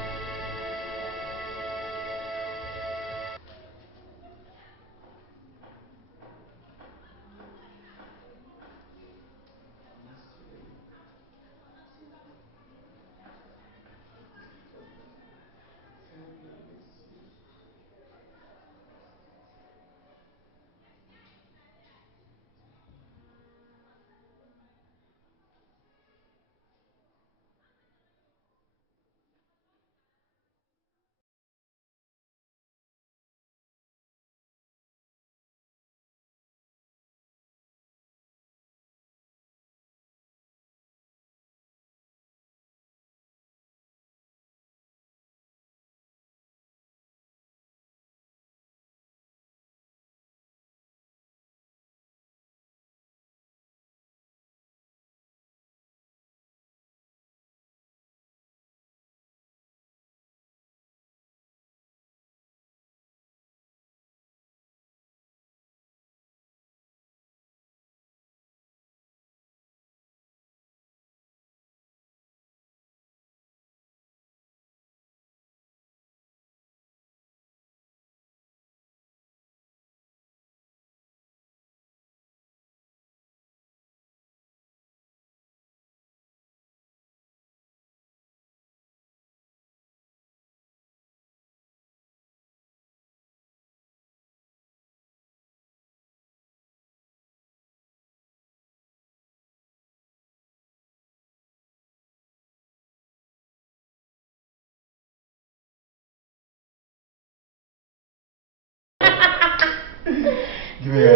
Give me a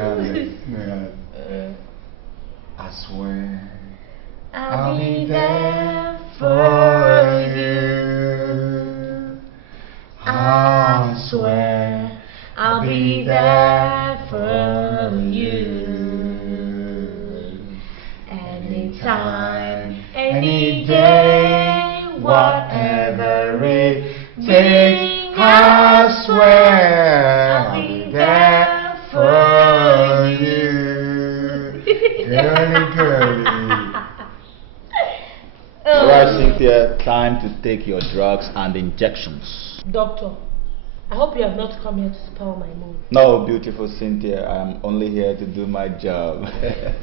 hand. Give me a hand. I swear I'll be there for you. I swear I'll be there for you. Anytime, any day, whatever it takes, I swear I'll be there for you. Girly. Alright, Cynthia, time to take your drugs and injections. Doctor, I hope you have not come here to spoil my mood. No, beautiful Cynthia, I'm only here to do my job.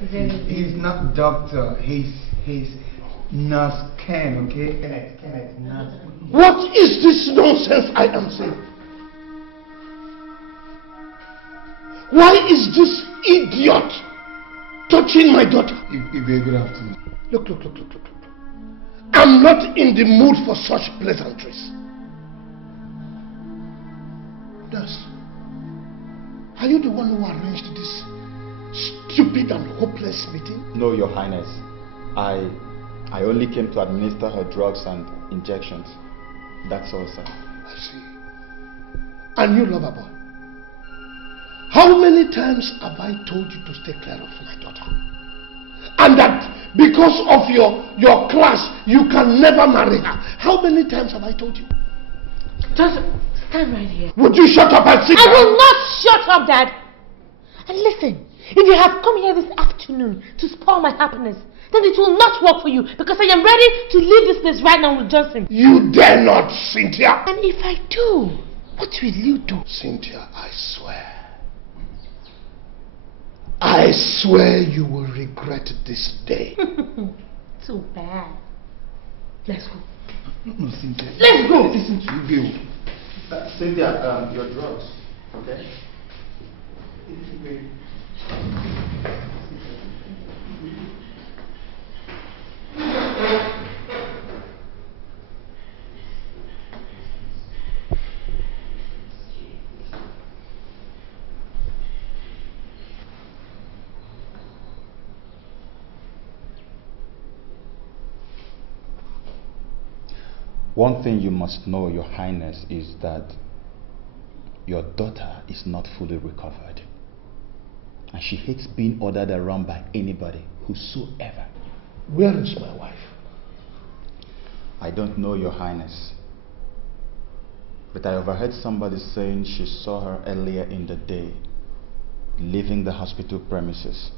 He's not doctor, he's Nurse Ken, okay? Kenneth, Nurse. What is this nonsense I am saying? Why is this idiot touching my daughter? Ibe, good afternoon. Look. I'm not in the mood for such pleasantries. Nurse, are you the one who arranged this stupid and hopeless meeting? No, Your Highness. I only came to administer her drugs and injections. That's all, sir. I see. And you, lover boy, how many times have I told you to stay clear of my daughter? And that because of your class, you can never marry her. How many times have I told you? Just stand right here. Would you shut up and sit down? I will not shut up, Dad. And listen, if you have come here this afternoon to spoil my happiness, then it will not work for you because I am ready to leave this place right now with Johnson. You dare not, Cynthia. And if I do, what will you do? Cynthia, I swear. I swear you will regret this day. Too bad. Let's go. No, Cynthia. Let's go. Listen to you, Cynthia, your drugs, okay? One thing you must know, Your Highness, is that your daughter is not fully recovered. And she hates being ordered around by anybody, whosoever. Where is my wife? I don't know, Your Highness. But I overheard somebody saying she saw her earlier in the day, leaving the hospital premises.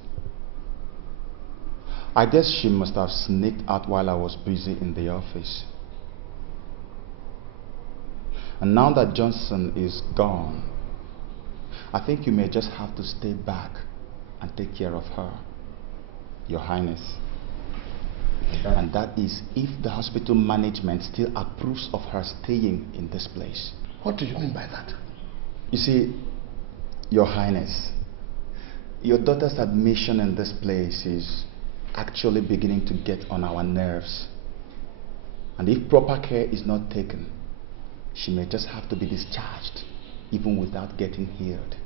I guess she must have sneaked out while I was busy in the office. And now that Johnson is gone, I think you may just have to stay back and take care of her, Your Highness. And that is if the hospital management still approves of her staying in this place. What do you mean by that? You see, Your Highness, your daughter's admission in this place is actually beginning to get on our nerves. And if proper care is not taken, she may just have to be discharged, even without getting healed.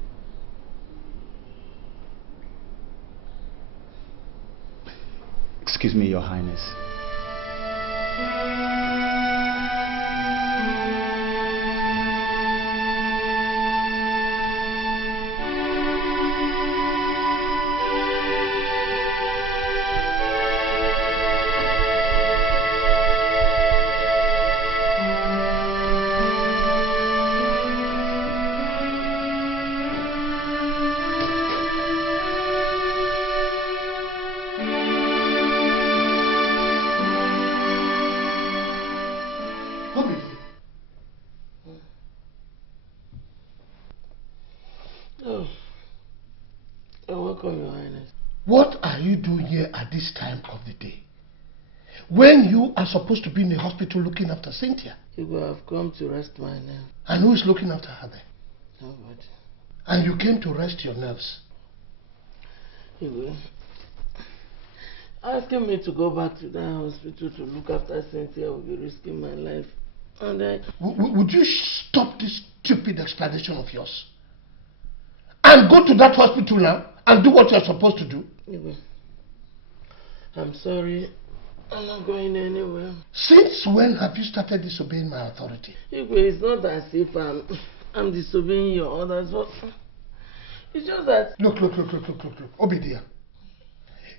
Excuse me, Your Highness. What are you doing here at this time of the day? When you are supposed to be in the hospital looking after Cynthia? You have come to rest my nerves. And who is looking after her there? Nobody. And you came to rest your nerves? Asking me to go back to that hospital to look after Cynthia will be risking my life. And Would you stop this stupid explanation of yours? and go to that hospital now and do what you're supposed to do. Igwe, I'm sorry. I'm not going anywhere. Since when have you started disobeying my authority? Igwe, it's not as if I'm disobeying your orders, but it's just that... Look. Obidia.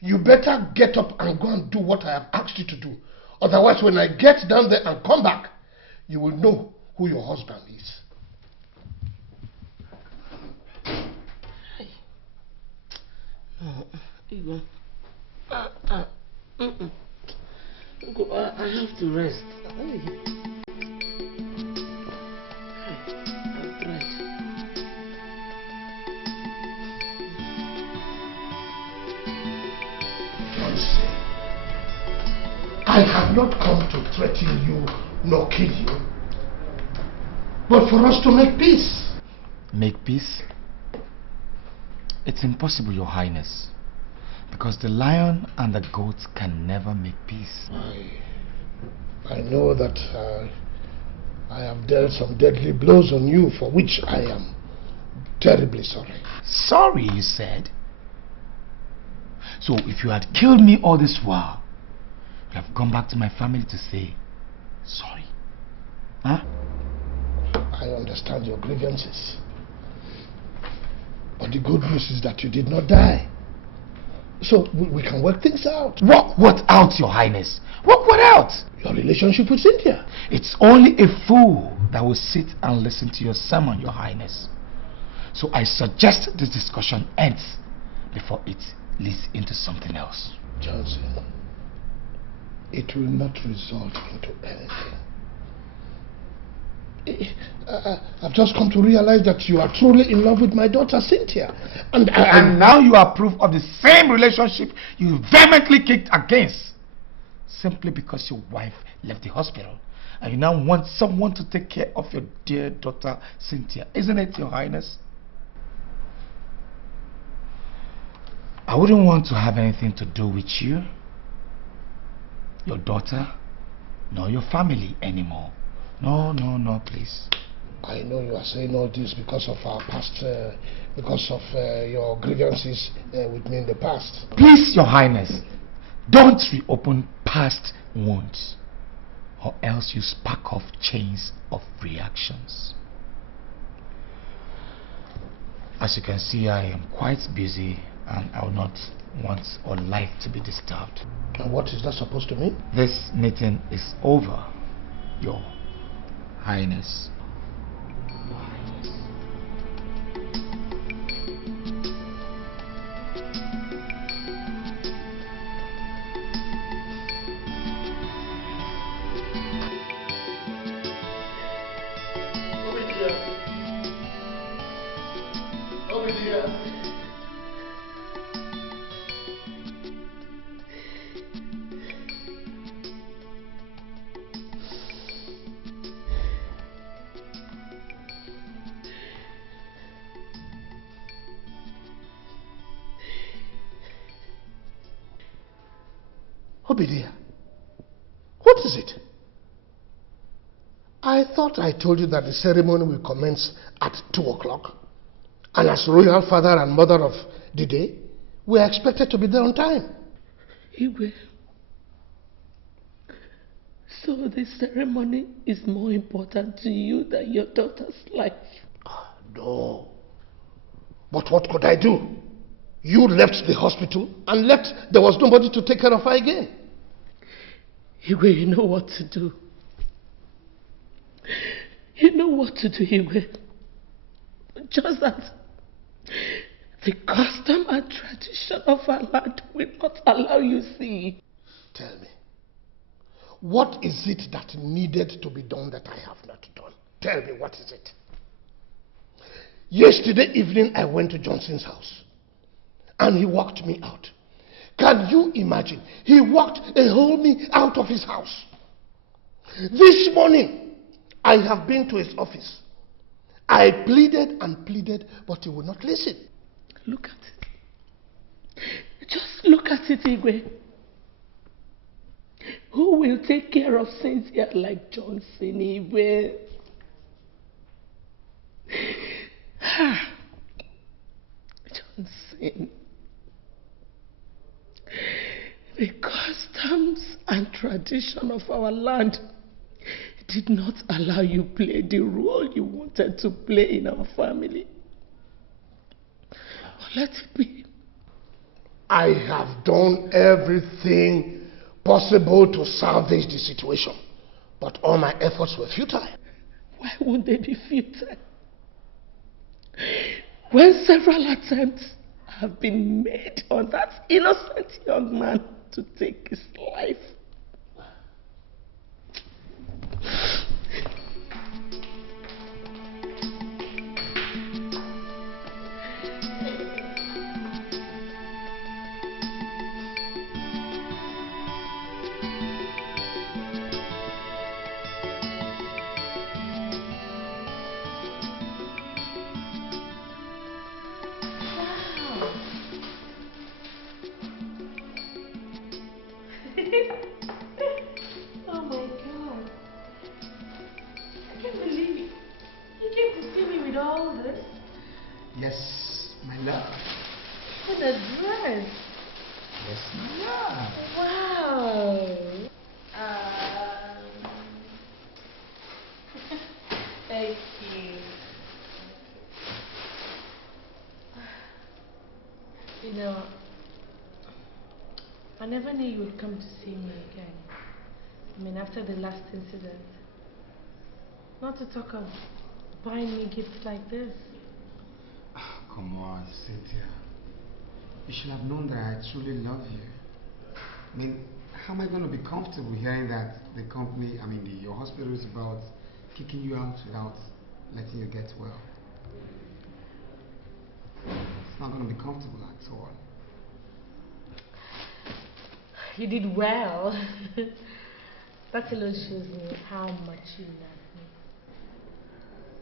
You better get up and go and do what I have asked you to do. Otherwise, when I get down there and come back, you will know who your husband is. Igwe, I have to rest. I've tried. I have not come to threaten you nor kill you, but for us to make peace. Make peace? It's impossible, Your Highness, because the lion and the goat can never make peace. I know that I have dealt some deadly blows on you, for which I am terribly sorry. Sorry, you said? So if you had killed me all this while, you have gone back to my family to say sorry. Huh? I understand your grievances. But the good news is that you did not die. So we can work things out. What out, Your Highness? What out? Your relationship with Cynthia. It's only a fool that will sit and listen to your sermon, Your Highness. So I suggest this discussion ends before it leads into something else. Johnson, it will not result into anything. I've just come to realize that you are truly in love with my daughter Cynthia. And now you are proof of the same relationship you vehemently kicked against. Simply because your wife left the hospital. And you now want someone to take care of your dear daughter Cynthia. Isn't it, Your Highness? I wouldn't want to have anything to do with you, your daughter, nor your family anymore. No, please. I know you are saying all this because of our past, because of your grievances with me in the past. Please, Your Highness, don't reopen past wounds, or else you spark off chains of reactions. As you can see, I am quite busy and I will not want or like to be disturbed. And what is that supposed to mean? This meeting is over, Your Highness. Obidia, what is it? I thought I told you that the ceremony will commence at 2 o'clock. And as royal father and mother of the day, we are expected to be there on time. Igwe, so the ceremony is more important to you than your daughter's life? No. But what could I do? You left the hospital and left. There was nobody to take care of her again. Igwe, you know what to do. You know what to do, Igwe. Just that the custom and tradition of our land will not allow you see. Tell me, what is it that needed to be done that I have not done? Tell me, what is it? Yesterday evening, I went to Johnson's house and he walked me out. Can you imagine? He walked and hauled me out of his house. This morning, I have been to his office. I pleaded and pleaded, but he would not listen. Look at it. Just look at it, Igwe. Who will take care of Cynthia like Johnson, Igwe? sin. The customs and tradition of our land did not allow you play the role you wanted to play in our family. But let it be. I have done everything possible to salvage the situation, but all my efforts were futile. Why would they be futile? When several attempts have been made on that innocent young man to take his life. Oh my God. I can't believe it. You came to see me with all this. Yes, my love. What a dress. Yes, my love. Wow. Thank you. You know, I never knew you would come to see me again. I mean, after the last incident. Not to talk of buying me gifts like this. Oh, come on, Cynthia. You should have known that I truly love you. I mean, how am I going to be comfortable hearing that the company, your hospital is about kicking you out without letting you get well? It's not going to be comfortable at all. You did well. That alone shows me how much you love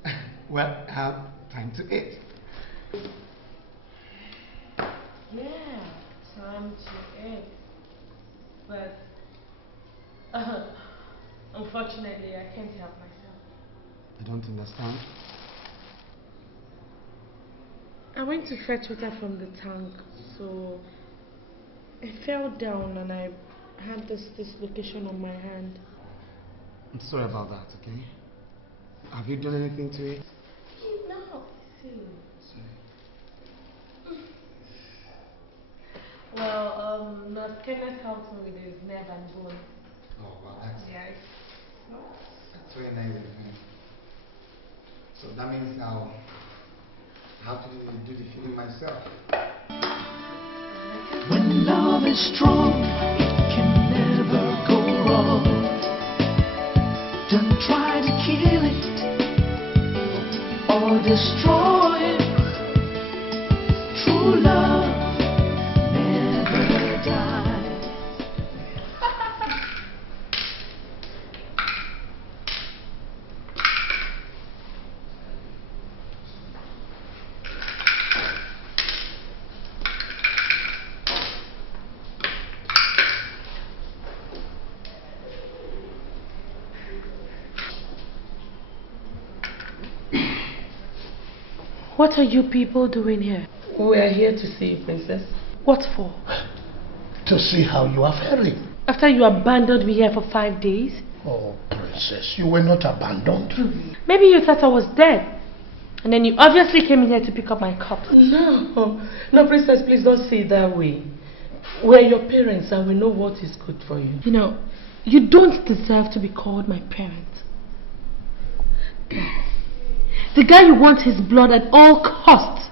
me. Well, time to eat. Yeah, time to eat. But unfortunately, I can't help myself. I don't understand. I went to fetch water from the tank, so I fell down and I had this dislocation on my hand. I'm sorry about that, okay? Have you done anything to it? No, see. Sorry. Well, Nurse Kenneth helped me with his nerve and bone. Oh, wow, that's very nice of you. So that means I'll have to do the feeling myself. When love is strong, it can never go wrong. Don't try to kill it or destroy it. True love never dies. What are you people doing here? We are here to see you, Princess. What for? To see how you are faring. After you abandoned me here for 5 days? Oh, Princess, you were not abandoned. Maybe you thought I was dead. And then you obviously came in here to pick up my cup. No, Princess, please don't say it that way. We're your parents and we know what is good for you. You know, you don't deserve to be called my parent. The guy you want his blood at all costs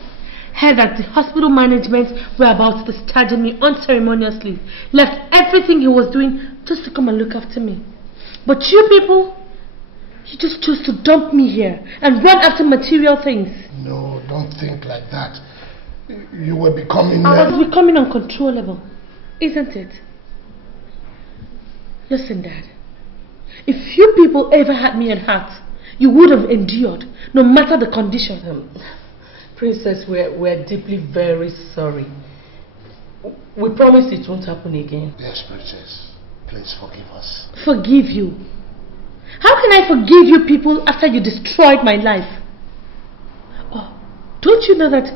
heard that the hospital management were about discharging me unceremoniously, left everything he was doing just to come and look after me. But you people, you just chose to dump me here and run after material things. No, don't think like that. You were becoming... I was becoming uncontrollable, isn't it? Listen, Dad. If you people ever had me at heart, you would have endured, no matter the condition. Princess, we're deeply very sorry. We promise it won't happen again. Yes, Princess. Please forgive us. Forgive you? How can I forgive you people after you destroyed my life? Oh, don't you know that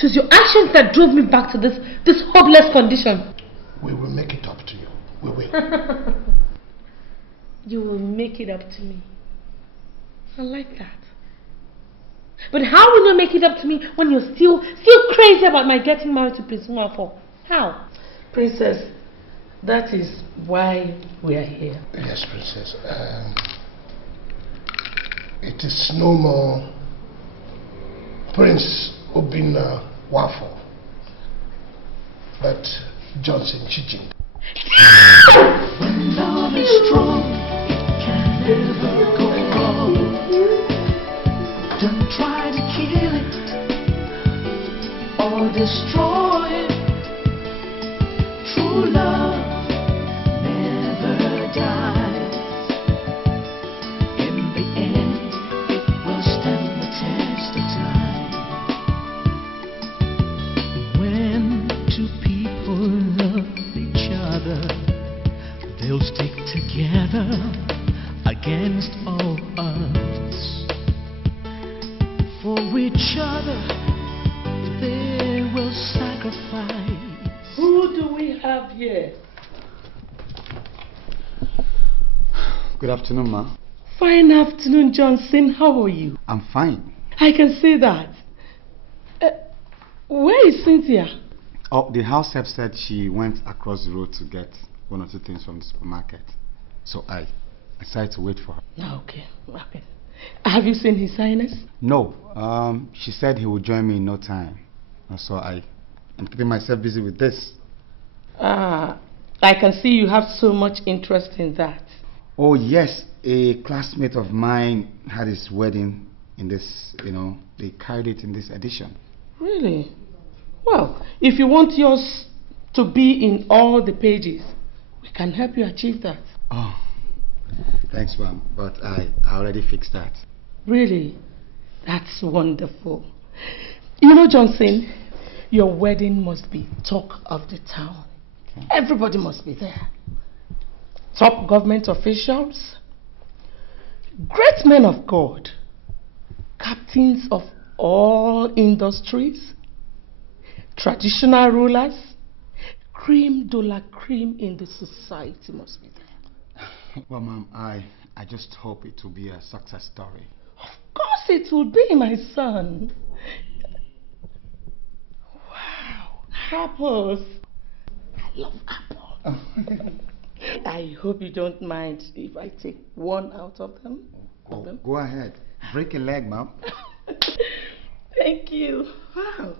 It was your actions that drove me back to this hopeless condition. We will make it up to you. We will. You will make it up to me. I like that. But how will you make it up to me when you're still crazy about my getting married to Prince Nwafo? How? Princess, that is why we are here. Yes, Princess. It is no more Prince Obinna Nwafo, but Johnson Chijindu. When love is strong, it can never go wrong. Don't try to kill it or destroy it. True love never dies. In the end, it will stand the test of time. When two people love each other, they'll stick together against all odds. For each other, they will sacrifice. Who do we have here? Good afternoon, ma. Fine afternoon, Johnson. How are you? I'm fine. I can see that. Where is Cynthia? Oh, the house help said she went across the road to get one or two things from the supermarket. So I decided to wait for her. Okay. Have you seen His Highness? No, she said he would join me in no time. So I'm keeping myself busy with this. I can see you have so much interest in that. Oh yes, a classmate of mine had his wedding in this, they carried it in this edition. Really? Well, if you want yours to be in all the pages, we can help you achieve that. Oh, thanks, ma'am, but I already fixed that. Really? That's wonderful. You know, Johnson, your wedding must be talk of the town. Okay. Everybody must be there. Top government officials, great men of God, captains of all industries, traditional rulers, cream de la cream in the society must be there. Well, ma'am, I just hope it will be a success story. Of course it will be, my son. Wow, apples. I love apples. I hope you don't mind if I take one out of them. Oh, go ahead. Break a leg, ma'am. Thank you. Wow.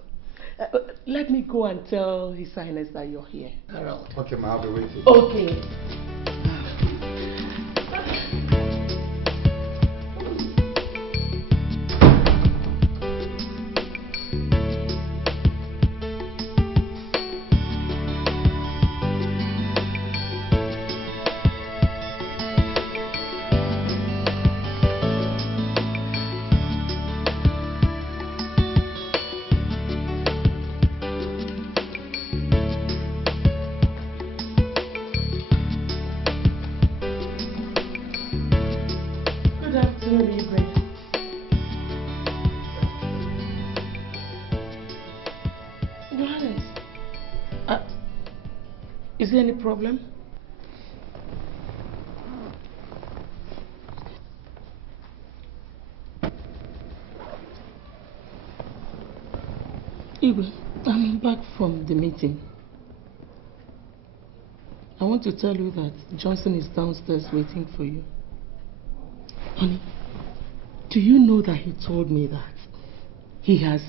Let me go and tell His Highness that you're here. Okay, ma'am, I'll be waiting. Okay. Is there any problem? Igwe, I'm back from the meeting. I want to tell you that Johnson is downstairs waiting for you. Honey, do you know that he told me that he has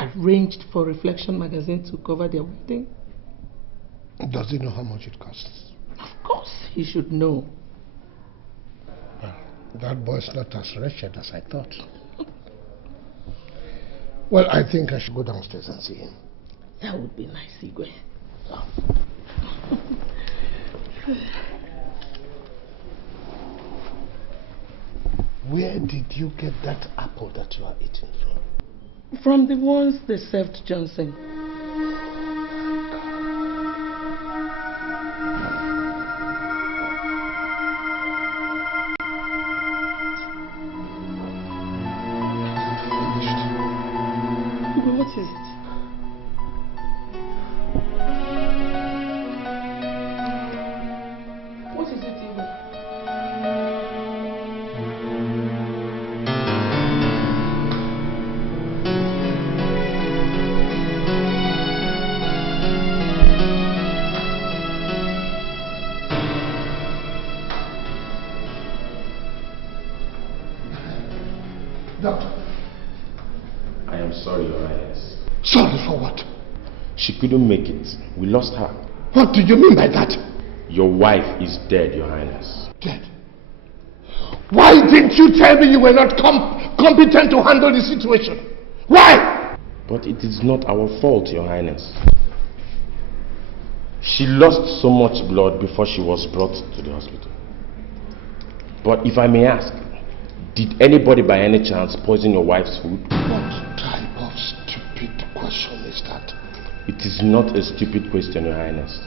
arranged for Reflection magazine to cover their wedding? Does he know how much it costs? Of course, he should know. Well, that boy's not as wretched as I thought. Well, I think I should go downstairs and see him. That would be nice, Igwe. Oh. Where did you get that apple that you are eating from? From the ones they served Johnson. What is it? Doctor. I am sorry, Your Highness. Sorry for what? She couldn't make it. We lost her. What do you mean by that? Your wife is dead, Your Highness. Dead? Why didn't you tell me you were not competent to handle the situation? Why? But it is not our fault, Your Highness. She lost so much blood before she was brought to the hospital. But if I may ask, did anybody by any chance poison your wife's food? What type of stupid question is that? It is not a stupid question, Your Highness.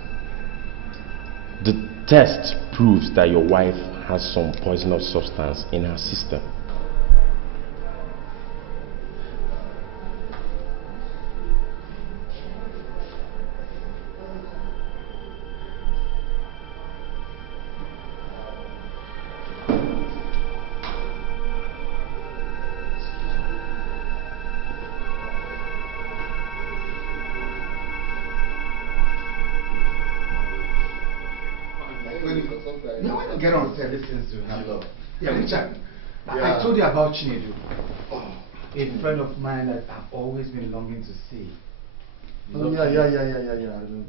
The test proves that your wife has some poisonous substance in her system. No, I don't get on to these things to happen. Yeah, Richard, I told you about Chinedu. A friend of mine that I've always been longing to see. Oh, yeah.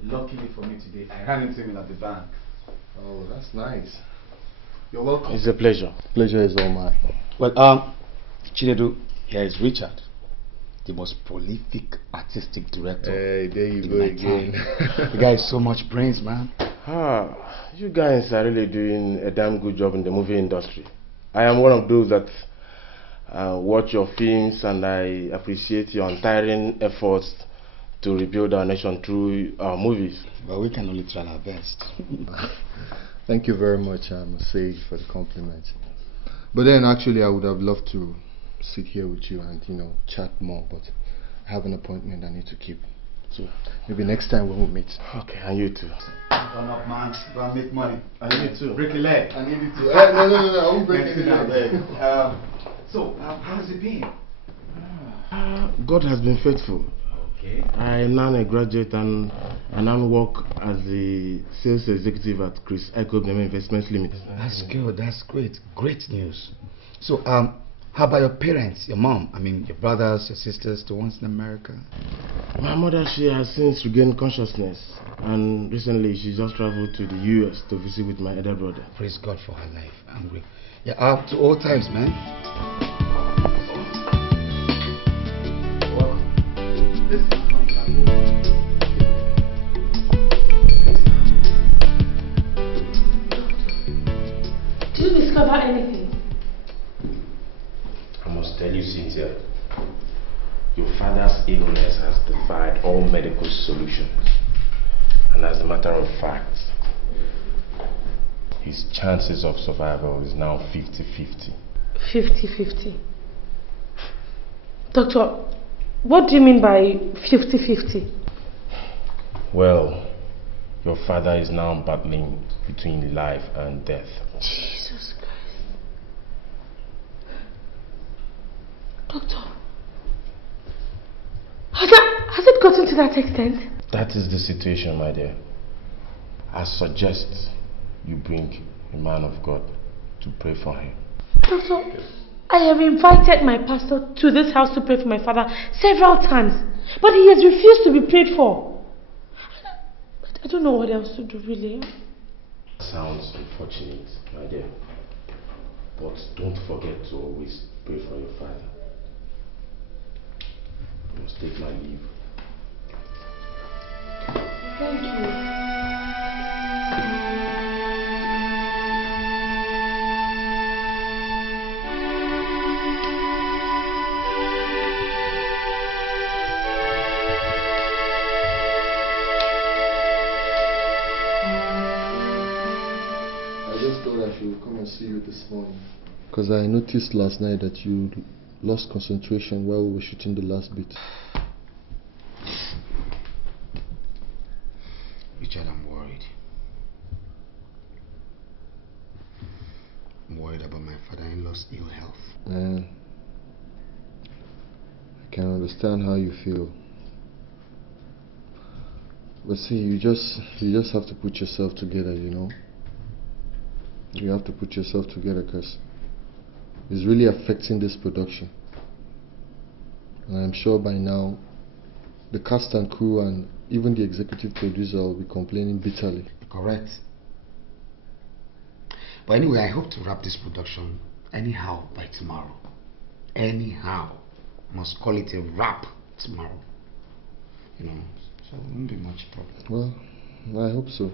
Luckily for me today, I ran into him at the bank. Oh, that's nice. You're welcome. It's a pleasure. Pleasure is all mine. Well, Chinedu, here is Richard, the most prolific artistic director. Hey, there you go again. The guy has so much brains, man. You guys are really doing a damn good job in the movie industry. I am one of those that watch your films, and I appreciate your untiring efforts to rebuild our nation through our movies. Well, we can only try our best. Thank you very much, I must say, for the compliment. But then, actually, I would have loved to sit here with you and, chat more, but I have an appointment I need to keep. So maybe next time when we meet. Okay, and you too. Turn up, man. Go and make money. And you too. Break a leg. I need you to. No, I won't break any leg. So, how has it been? God has been faithful. Okay. I am now a graduate and I work as the sales executive at Chris Echo Investments Limited. That's good. That's great. Great news. So, how about your parents, your mom? I mean, your brothers, your sisters, the ones in America? My mother, she has since regained consciousness, and recently she just traveled to the US to visit with my elder brother. Praise God for her life. I'm great. Yeah, up to all times, man. Did you discover anything? I must tell you, Cynthia, your father's illness has defied all medical solutions. And as a matter of fact, his chances of survival is now 50-50. 50-50. Doctor, what do you mean by 50-50? Well, your father is now battling between life and death. Jesus Christ. Doctor, has it gotten to that extent? That is the situation, my dear. I suggest you bring a man of God to pray for him. Doctor, I have invited my pastor to this house to pray for my father several times, but he has refused to be prayed for. I don't know what else to do, really. Sounds unfortunate, my dear. But don't forget to always pray for your father. You must take my leave. Thank you. I should come and see you this morning, because I noticed last night that you lost concentration while we were shooting the last bit. Richard, I'm worried. I'm worried about my father-in-law's ill health. I can understand how you feel, but see, you just have to put yourself together, You have to put yourself together, because it's really affecting this production. And I'm sure by now, the cast and crew and even the executive producer will be complaining bitterly. Correct. But anyway, I hope to wrap this production anyhow by tomorrow. Anyhow. Must call it a wrap tomorrow. You know, so it won't be much problem. Well, I hope so.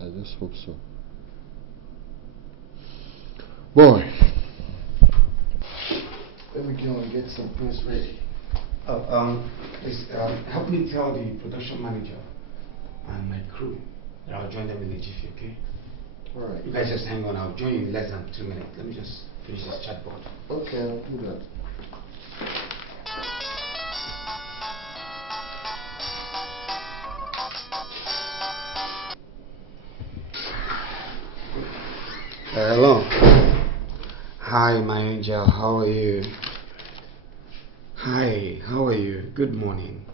I just hope so. Boy, let me go and get some things ready. Please help me tell the production manager and my crew that I'll join them in the jiffy, okay? Alright. You guys just hang on, I'll join you in less than 2 minutes. Let me just finish this chat board. Okay, I'll do that. Hello. Hi, my angel. How are you? Hi, how are you? Good morning.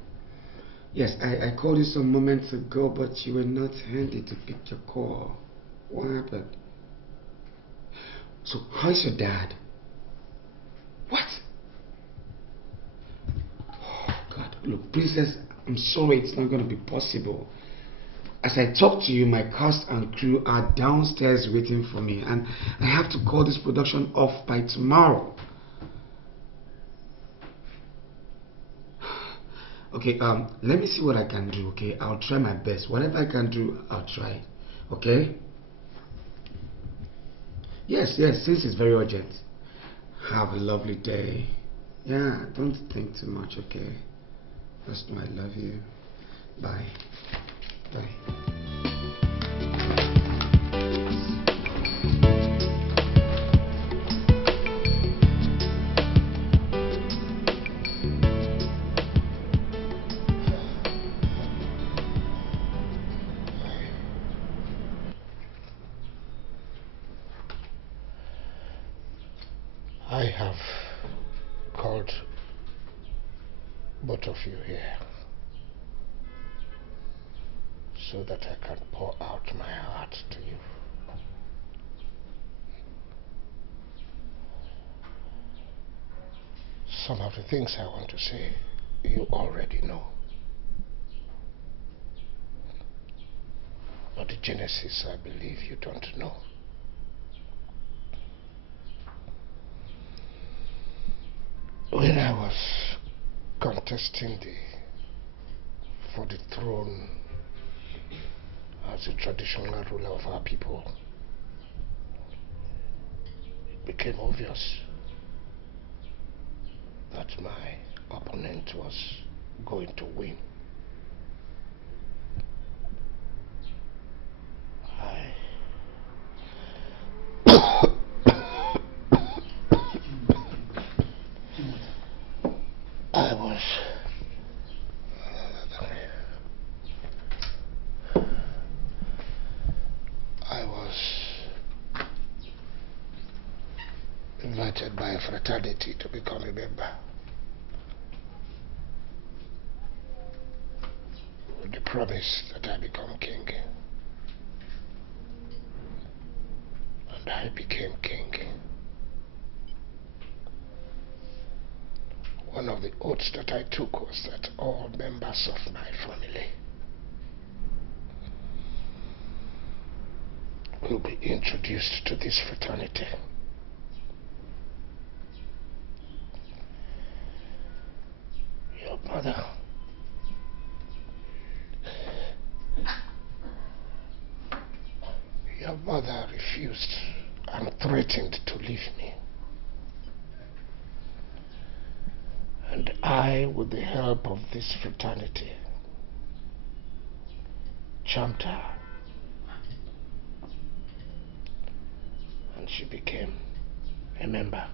Yes, I called you some moments ago, but you were not handy to pick your call. What happened? So, how's your dad? What? Oh, God. Look, Princess, I'm sorry it's not going to be possible. As I talk to you, my cast and crew are downstairs waiting for me, and I have to call this production off by tomorrow. Okay, let me see what I can do, okay? I'll try my best. Whatever I can do, I'll try. Okay? Yes, since it's very urgent. Have a lovely day. Yeah, don't think too much, okay? Just know I love you. Bye. Bye. I have called both of you here so that I can pour out my heart to you. Some of the things I want to say, you already know. But the genesis, I believe you don't know. When I was contesting for the throne as a traditional ruler of our people, it became obvious that my opponent was going to win. I was invited by a fraternity to become a member, with the promise that I become king. And I became king. One of the oaths that I took was that all members of my family will be introduced to this fraternity. Your mother refused and threatened to leave me. And I, with the help of this fraternity, charmed her. And she became a member.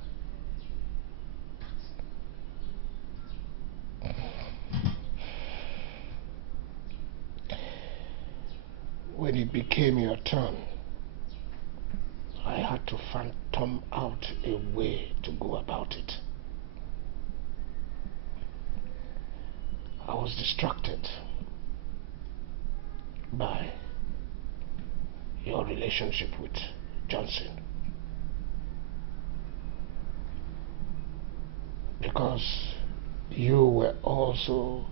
When it became your turn, I had to phantom out a way to go about it. I was distracted by your relationship with Johnson. because you were also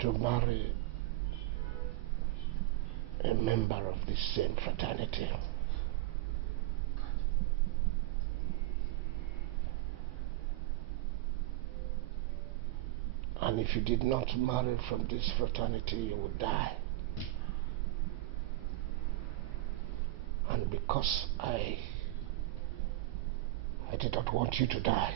to marry a member of the same fraternity. And if you did not marry from this fraternity, you would die. And because I did not want you to die,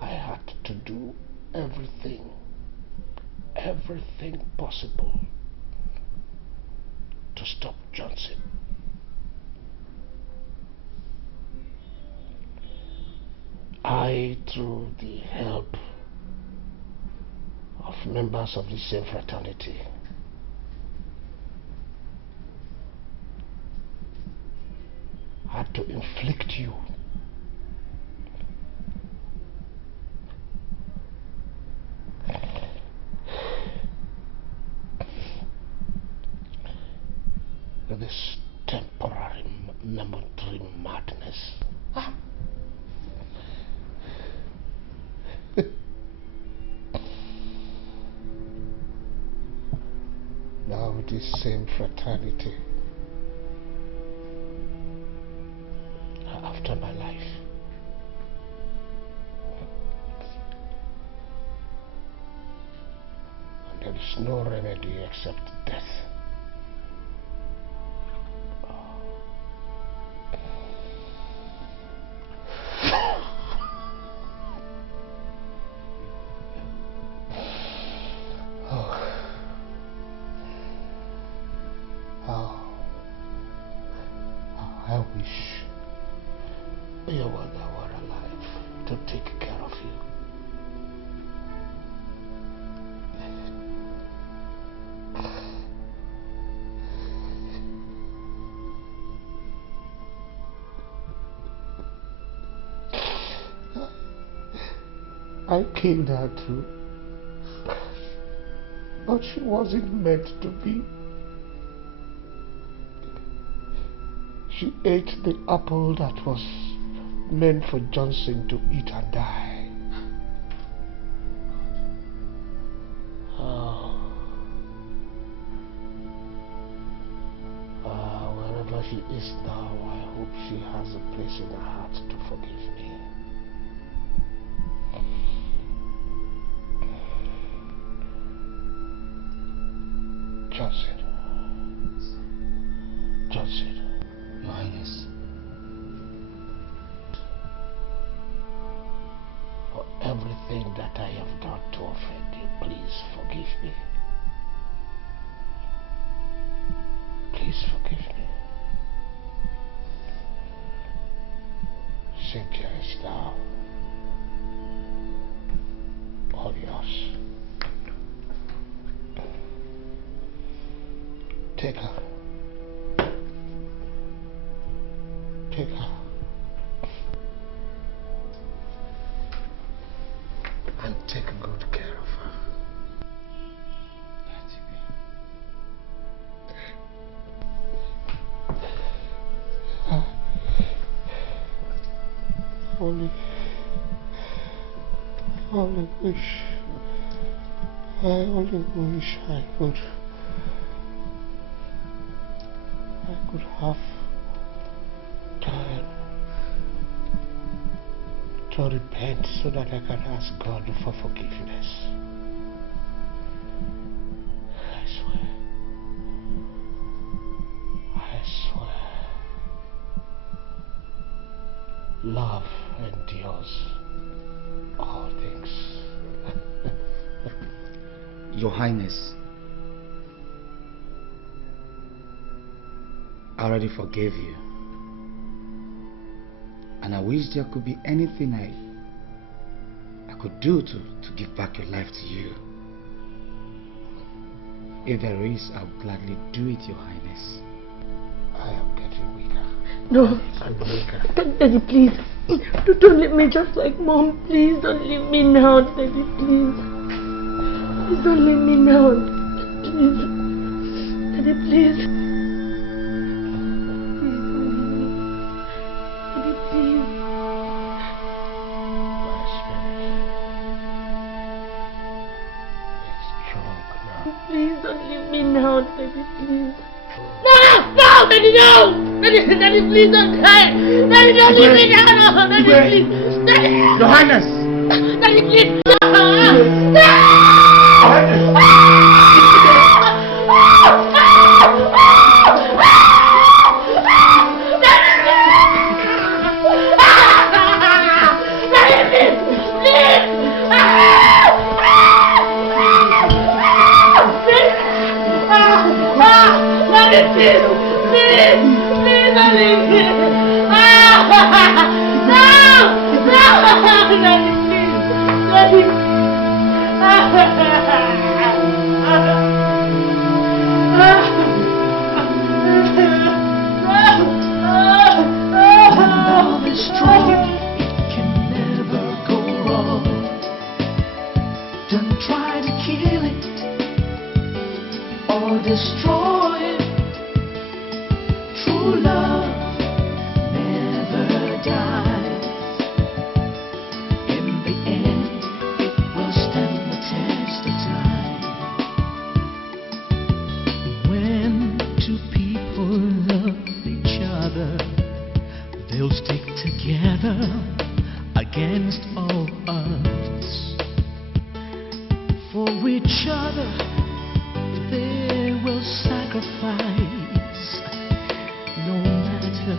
I had to do everything possible to stop Johnson. I, through the help of members of the same fraternity, had to inflict you with this temporary, momentary madness. Now this same fraternity are after my life. And there is no remedy except death. I wish your mother were alive to take care of you. I killed her too, but she wasn't meant to be. She ate the apple that was meant for Johnson to eat and die. Wherever she is now, I hope she has a place in her heart to forgive me. Johnson. Your Highness. For everything that I have done to offend you, please forgive me. Please forgive me. Cynthia is now all yours. Take her. Take her. And take good care of her. I only wish I could have time to repent so that I can ask God for forgiveness. I swear. Love endures all things. Your Highness, I already forgave you. And I wish there could be anything I could do to give back your life to you. If there is, I'll gladly do it, Your Highness. I am getting weaker. No. I'm weaker. Daddy, please. Don't leave me just like Mom. Please don't leave me now, Daddy, please. Please don't leave me now. Please. Daddy, please. Daddy, please. please. No, Daddy, no! Daddy, please don't die! Daddy, don't leave me now! No, Daddy, please! Daddy! Your Highness! Daddy, please! No! Don't try to kill it or destroy it. True love never dies. In the end, it will stand the test of time. When two people love each other, they'll stick together against all odds. For each other, they will sacrifice, no matter